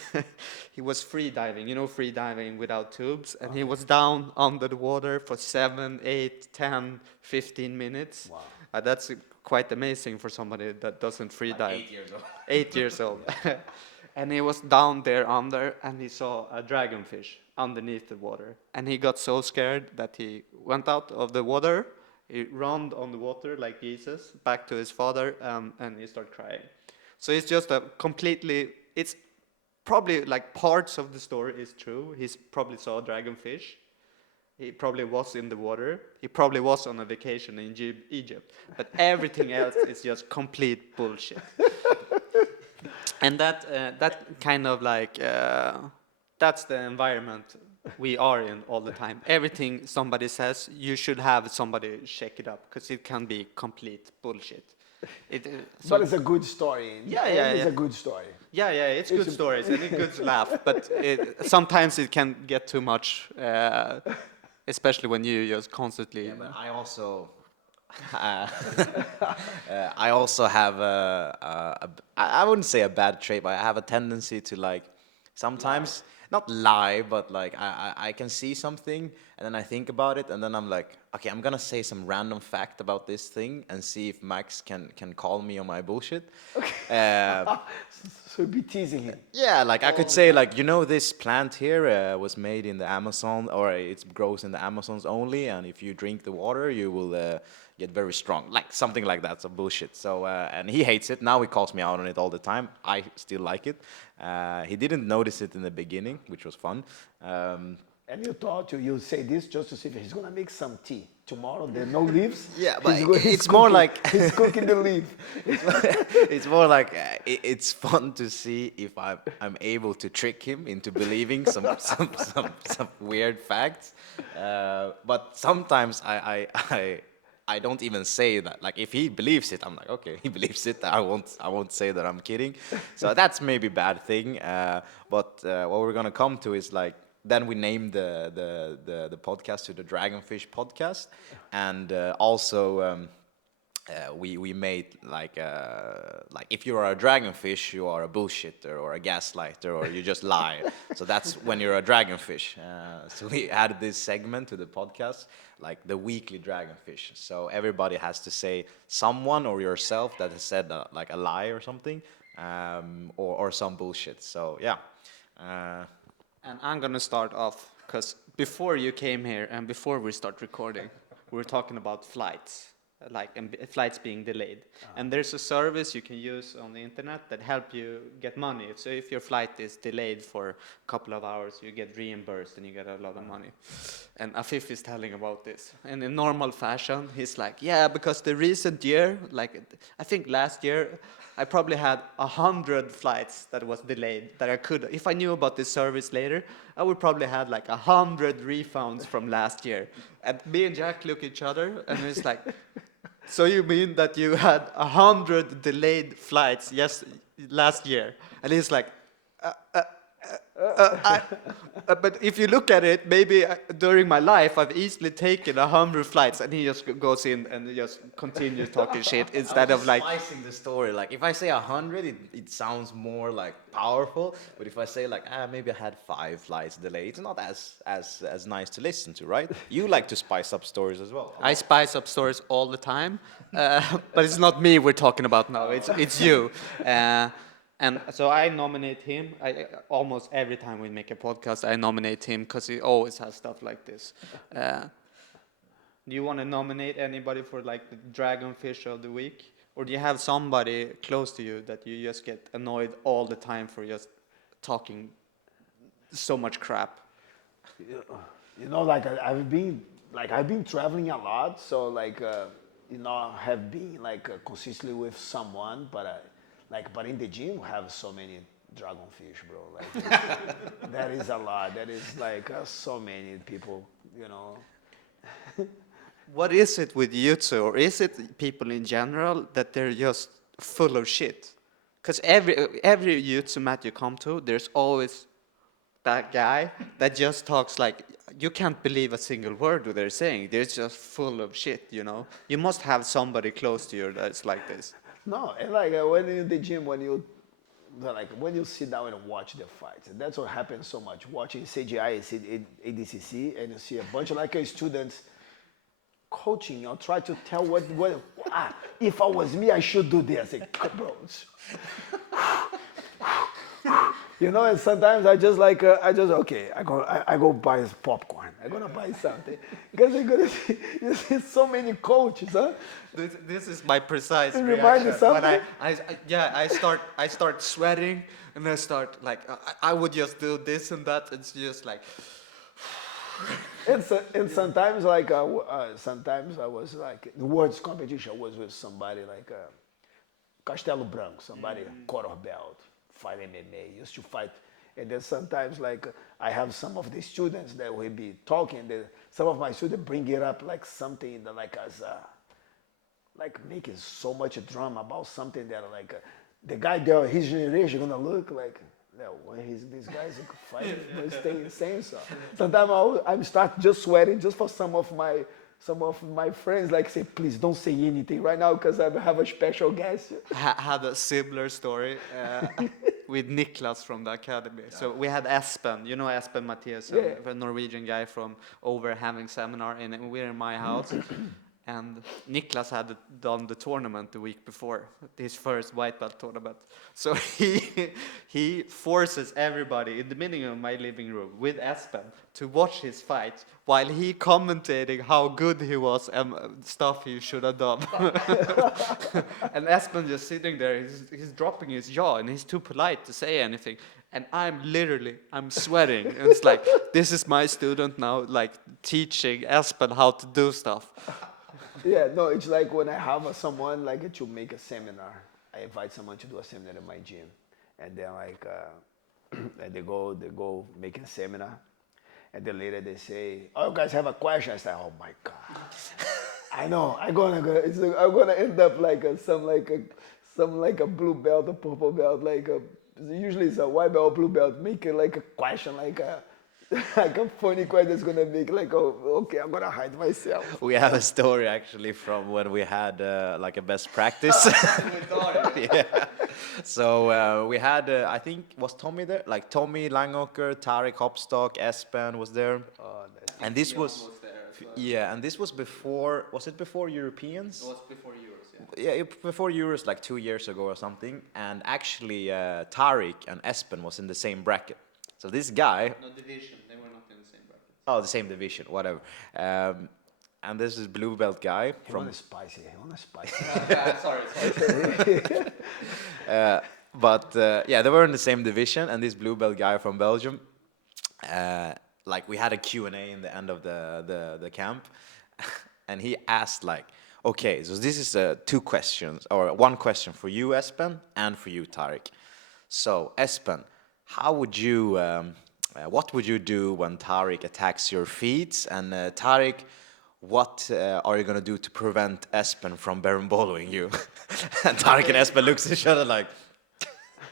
he was free diving. You know, free diving without tubes, and he was down under the water for 7, 8, 10, 15 minutes. Wow. That's quite amazing for somebody that doesn't free Like dive. 8 years old. 8 years old. And he was down there under, and he saw a dragonfish underneath the water. And he got so scared that he went out of the water, he ran on the water like Jesus, back to his father, and he started crying. So it's just a completely, it's probably like parts of the story is true. He's probably saw a dragonfish. He probably was in the water. He probably was on a vacation in Egypt. But everything else is just complete bullshit. And that kind of like, that's the environment we are in all the time. Everything somebody says, you should have somebody check it up, because it can be complete bullshit. But it's a good story. Yeah, It's yeah. a good story. Yeah, it's good stories and a good laugh, but sometimes it can get too much, especially when you just constantly. Yeah, but I also, I also have I wouldn't say a bad trait, but I have a tendency to like sometimes not lie, but like I can see something and then I think about it and then I'm like, okay, I'm gonna say some random fact about this thing and see if Max can call me on my bullshit. So be teasing him. Yeah, like I could say like, you know, this plant here was made in the Amazon, or it grows in the Amazons only, and if you drink the water, you will get very strong, like something like that. So bullshit. So and he hates it. Now he calls me out on it all the time. I still like it. He didn't notice it in the beginning, which was fun. And you thought you'll say this just to see if he's gonna make some tea. Tomorrow there are no leaves. Yeah, but He's it's more cooking- like he's cooking the leaf. it's more like it's fun to see if I'm able to trick him into believing some weird facts. But sometimes I don't even say that. Like if he believes it, I'm like, okay, he believes it. I won't say that I'm kidding. So that's maybe a bad thing. But what we're gonna come to is like, then we named the podcast to the Dragonfish podcast, and also we made like if you are a dragonfish, you are a bullshitter or a gaslighter or you just lie. So that's when you're a dragonfish. So we added this segment to the podcast, like the weekly dragonfish. So everybody has to say someone or yourself that has said like a lie or something, or some bullshit. So yeah. And I'm gonna start off, because before you came here and before we start recording, we were talking about flights, flights being delayed. And there's a service you can use on the internet that help you get money. So if your flight is delayed for a couple of hours, you get reimbursed and you get a lot of money. And Afif is telling about this. And in normal fashion, he's like, yeah, because the recent year, like I think last year, I probably had 100 flights that was delayed that I could, if I knew about this service later, I would probably had like 100 refunds from last year. And me and Jack look at each other and it's like, so you mean that you had 100 delayed flights last year? And he's like, But if you look at it, maybe during my life, I've easily taken 100 flights, and he just goes in and just continues talking shit instead of like. spicing the story. Like if I say 100, it sounds more like powerful. But if I say like maybe I had 5 flights delayed, it's not as nice to listen to, right? You like to spice up stories as well. I spice up stories all the time, but it's not me we're talking about now. It's you. And so I nominate him. Almost every time we make a podcast, I nominate him because he always has stuff like this. Do you want to nominate anybody for like the Dragonfish of the week, or do you have somebody close to you that you just get annoyed all the time for just talking so much crap? You know, like I've been traveling a lot, so like you know, have been like consistently with someone, but but in the gym we have so many dragonfish, bro. Like that is a lot. That is like so many people, you know. What is it with jiu-jitsu, or is it people in general that they're just full of shit? Because every jiu-jitsu mat you come to, there's always that guy that just talks like you can't believe a single word that they're saying. They're just full of shit, you know. You must have somebody close to you that's like this. No, and like when in the gym, when you sit down and watch the fights, and that's what happens so much. Watching CGI and ADCC, and you see a bunch of like students coaching or try to tell if I was me, I should do this. I say, bro. You know, and sometimes I just like, okay, I go buy popcorn. I'm gonna buy something. Because you're gonna see, you see so many coaches, huh? This is my precise It reaction. reminds you something? When I start sweating, and I start like, I would just do this and that. It's just like. And sometimes like, sometimes I was like, the words competition was with somebody like Castelo Branco, somebody quarter belt, fight MMA, used to fight. And then sometimes like I have some of the students that will be talking. Some of my students bring it up like something that like as like making so much drama about something that like the guy there, his generation gonna look like. No, these guys fighting, stay insane. So sometimes I start just sweating just for some of my friends. Like say, please don't say anything right now because I have a special guest. Had a similar story with Niklas from the academy. So we had Espen, you know Espen Mathias, a Norwegian guy from over having seminar, and we're in my house. And Niklas had done the tournament the week before, his first white belt tournament. So he forces everybody in the beginning of my living room with Espen to watch his fight while he commentating how good he was and stuff he should have done. And Espen just sitting there, he's dropping his jaw and he's too polite to say anything. And I'm sweating. And it's like, this is my student now, like teaching Espen how to do stuff. Yeah, no, it's like when I have someone like to make a seminar. I invite someone to do a seminar at my gym, and then like and they go make a seminar, and then later they say, "Oh, you guys have a question?" I say, "Oh my god, I know. I'm gonna end up like a blue belt, a purple belt, usually it's a white belt, blue belt, making like a question like a." Like a funny question that's gonna make like, oh, okay, I'm gonna hide myself. We have a story actually from when we had like a best practice. Yeah. So we had, I think, was Tommy there? Like Tommy Langåker, Tarek Hopstock, Espen was there. And this was, yeah, and this was before, was it before Europeans? It was before Euros, yeah. Yeah, before Euros, like 2 years ago or something. And actually, Tarek and Espen was in the same bracket. So this guy... No, division. They were not in the same bracket. Oh, the same division, whatever. And this is blue belt guy from... He wanna spicy. Sorry. But yeah, they were in the same division, and this blue belt guy from Belgium, like we had a Q&A in the end of the camp, and he asked like, okay, so this is 2 questions, or 1 question for you, Espen, and for you, Tarek. So, Espen, how would you, what would you do when Tarek attacks your feet? And Tarek, what are you gonna do to prevent Espen from berimboloing you? And Tarek and Espen looks at each other like,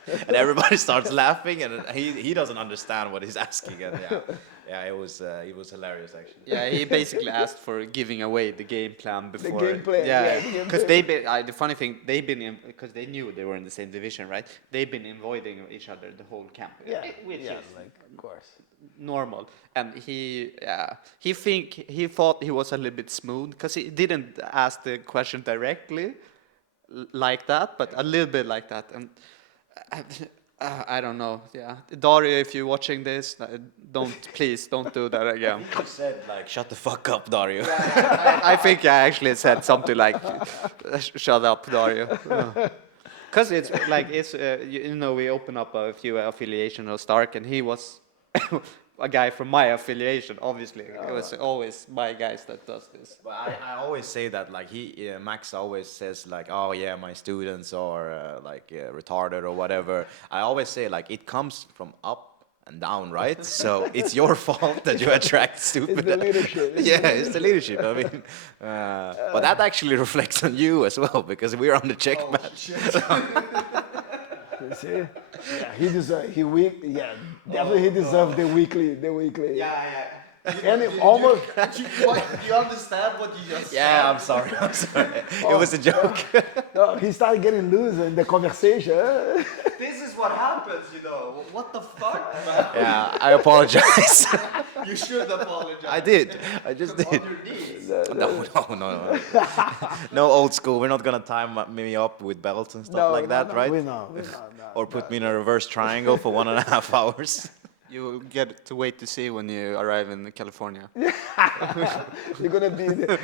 and everybody starts laughing, and he doesn't understand what he's asking, and it was hilarious actually. Yeah, he basically asked for giving away the game plan before. game plan, yeah, the game because plan. the funny thing, they've been because they knew they were in the same division, right? They've been avoiding each other the whole camp. Which is like of course. normal. And he thought he was a little bit smooth because he didn't ask the question directly like that, but a little bit like that. And I don't know. Yeah, Dario, if you're watching this, please don't do that again. You said like, "Shut the fuck up, Dario." I think I actually said something like, "Shut up, Dario." Because it's like we open up a few affiliation of Stark, and he was a guy from my affiliation. Obviously, it was always my guys that does this. But I always say that like Max always says like, oh yeah, my students are retarded or whatever. I always say like it comes from up and down, right? So it's your fault that you attract stupid. It's the leadership. Yeah, it's the leadership. I mean, but that actually reflects on you as well because we're on the Checkmat. You see? Yeah, definitely he deserved the weekly. Yeah. And it almost You understand what you just Yeah, I'm sorry. It was a joke. he started getting loose in the conversation. This is what happens, What the fuck, man? Yeah, I apologize. You should apologize. I did. I just did. On your knees. No. No old school. We're not gonna tie me up with belts and stuff like that, right? We know. Or put me in a reverse triangle for 1.5 hours. You will get to wait to see when you arrive in California. You're gonna be the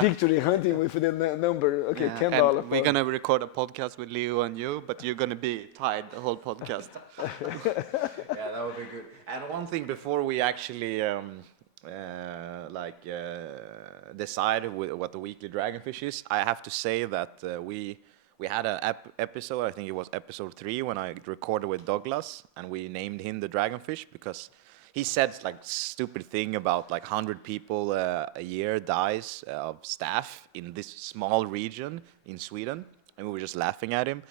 picture hunting with the number. Okay, Yeah, $10. and we're gonna record a podcast with Leo and you, but you're gonna be tied the whole podcast. Yeah, that would be good. And one thing before we actually decide what the weekly Dragonfish is, I have to say that we had an episode, I think it was episode 3, when I recorded with Douglas, and we named him the Dragonfish because he said like stupid thing about like 100 people a year dies of staff in this small region in Sweden, and we were just laughing at him.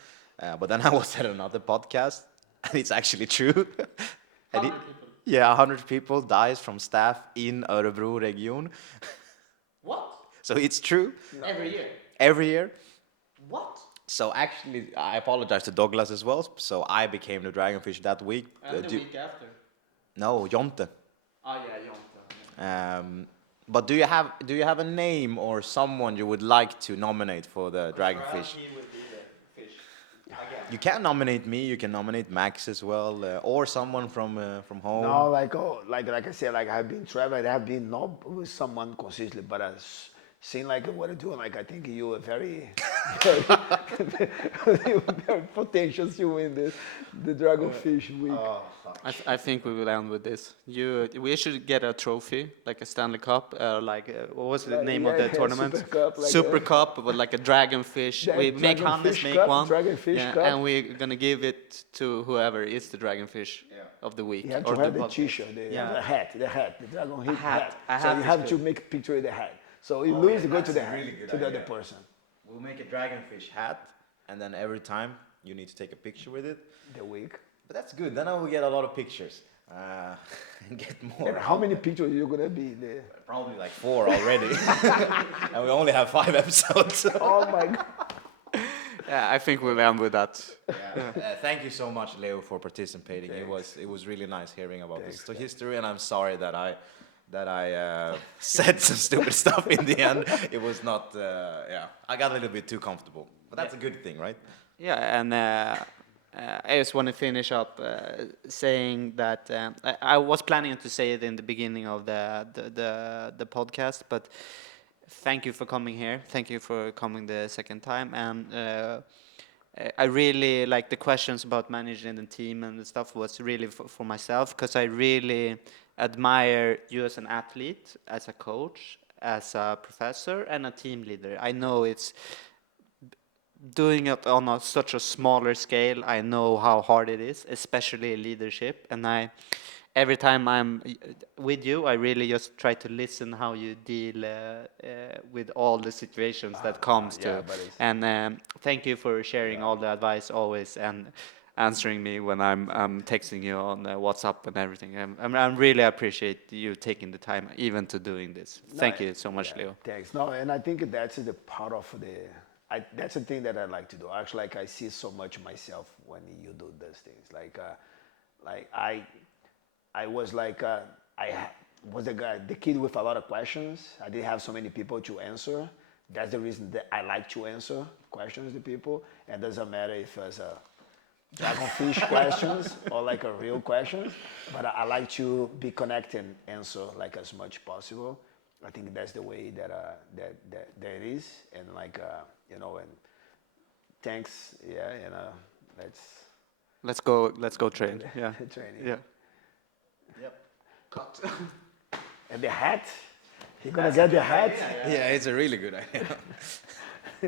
But then I was at another podcast, and it's actually true. 100 people dies from staff in Örebro region. What? So it's true. Every year? Every year. What? So actually, I apologize to Douglas as well. So I became the Dragonfish that week. And the week after? No, Jonte. Oh yeah, Jonte. But do you have a name or someone you would like to nominate for the Dragonfish? He would be the fish. Again. You can nominate me. You can nominate Max as well, or someone from home. No, like I said, like I've been traveling. I've been not with someone consistently, but I seen like what I'm doing. Like I think you are very, very potential to win the Dragonfish week. I think we will end with this. We should get a trophy, like a Stanley Cup, what was the name of the tournament? Super Cup, like Super Cup, with like a Dragonfish. We make Hannes Dragonfish make Cup, one, Dragonfish Cup. and we're gonna give it to whoever is the Dragonfish of the week. You have or to have the podcast. T-shirt, the hat, the Dragon Hit hat. A So hat you is have to good. make a picture of the hat. So you lose, you go to the hat, really good to the other idea. person. We'll make a Dragonfish hat, and then every time you need to take a picture with it. The week. But that's good. Then I will get a lot of pictures and get more. And how many pictures you gonna be there? Probably like 4 already, and we only have 5 episodes. Oh my God. Yeah, I think we'll end with that. Thank you so much, Leo, for participating. It was really nice hearing about this history, and I'm sorry that I said some stupid stuff in the end. It was not. I got a little bit too comfortable, but that's a good thing, right? Yeah, and I just want to finish up saying that I was planning to say it in the beginning of the podcast, but thank you for coming here. Thank you for coming the second time, and I really like the questions about managing the team and the stuff was really for myself because I really admire you as an athlete, as a coach, as a professor, and a team leader. I know it's doing it on such a smaller scale, I know how hard it is, especially leadership. And every time I'm with you, I really just try to listen how you deal with all the situations that comes Yeah, to. but it's And thank you for sharing all the advice always and answering me when I'm texting you on WhatsApp and everything. I really appreciate you taking the time even to doing this. no, Thank you so much, yeah, Leo. thanks. No, and I think that's the part of the. That's the thing that I like to do. Actually, like I see so much myself when you do those things. Like I was like was the guy, the kid with a lot of questions. I didn't have so many people to answer. That's the reason that I like to answer questions to people. And doesn't matter if it's a Dragonfish questions or like a real questions, but I like to be connected and answer like as much possible. I think that's the way that it is, and like you know, and thanks, yeah, you know, let's Let's go train. Yeah. training. Yeah. And the hat, you're gonna get the hat. Yeah, it's a really good idea.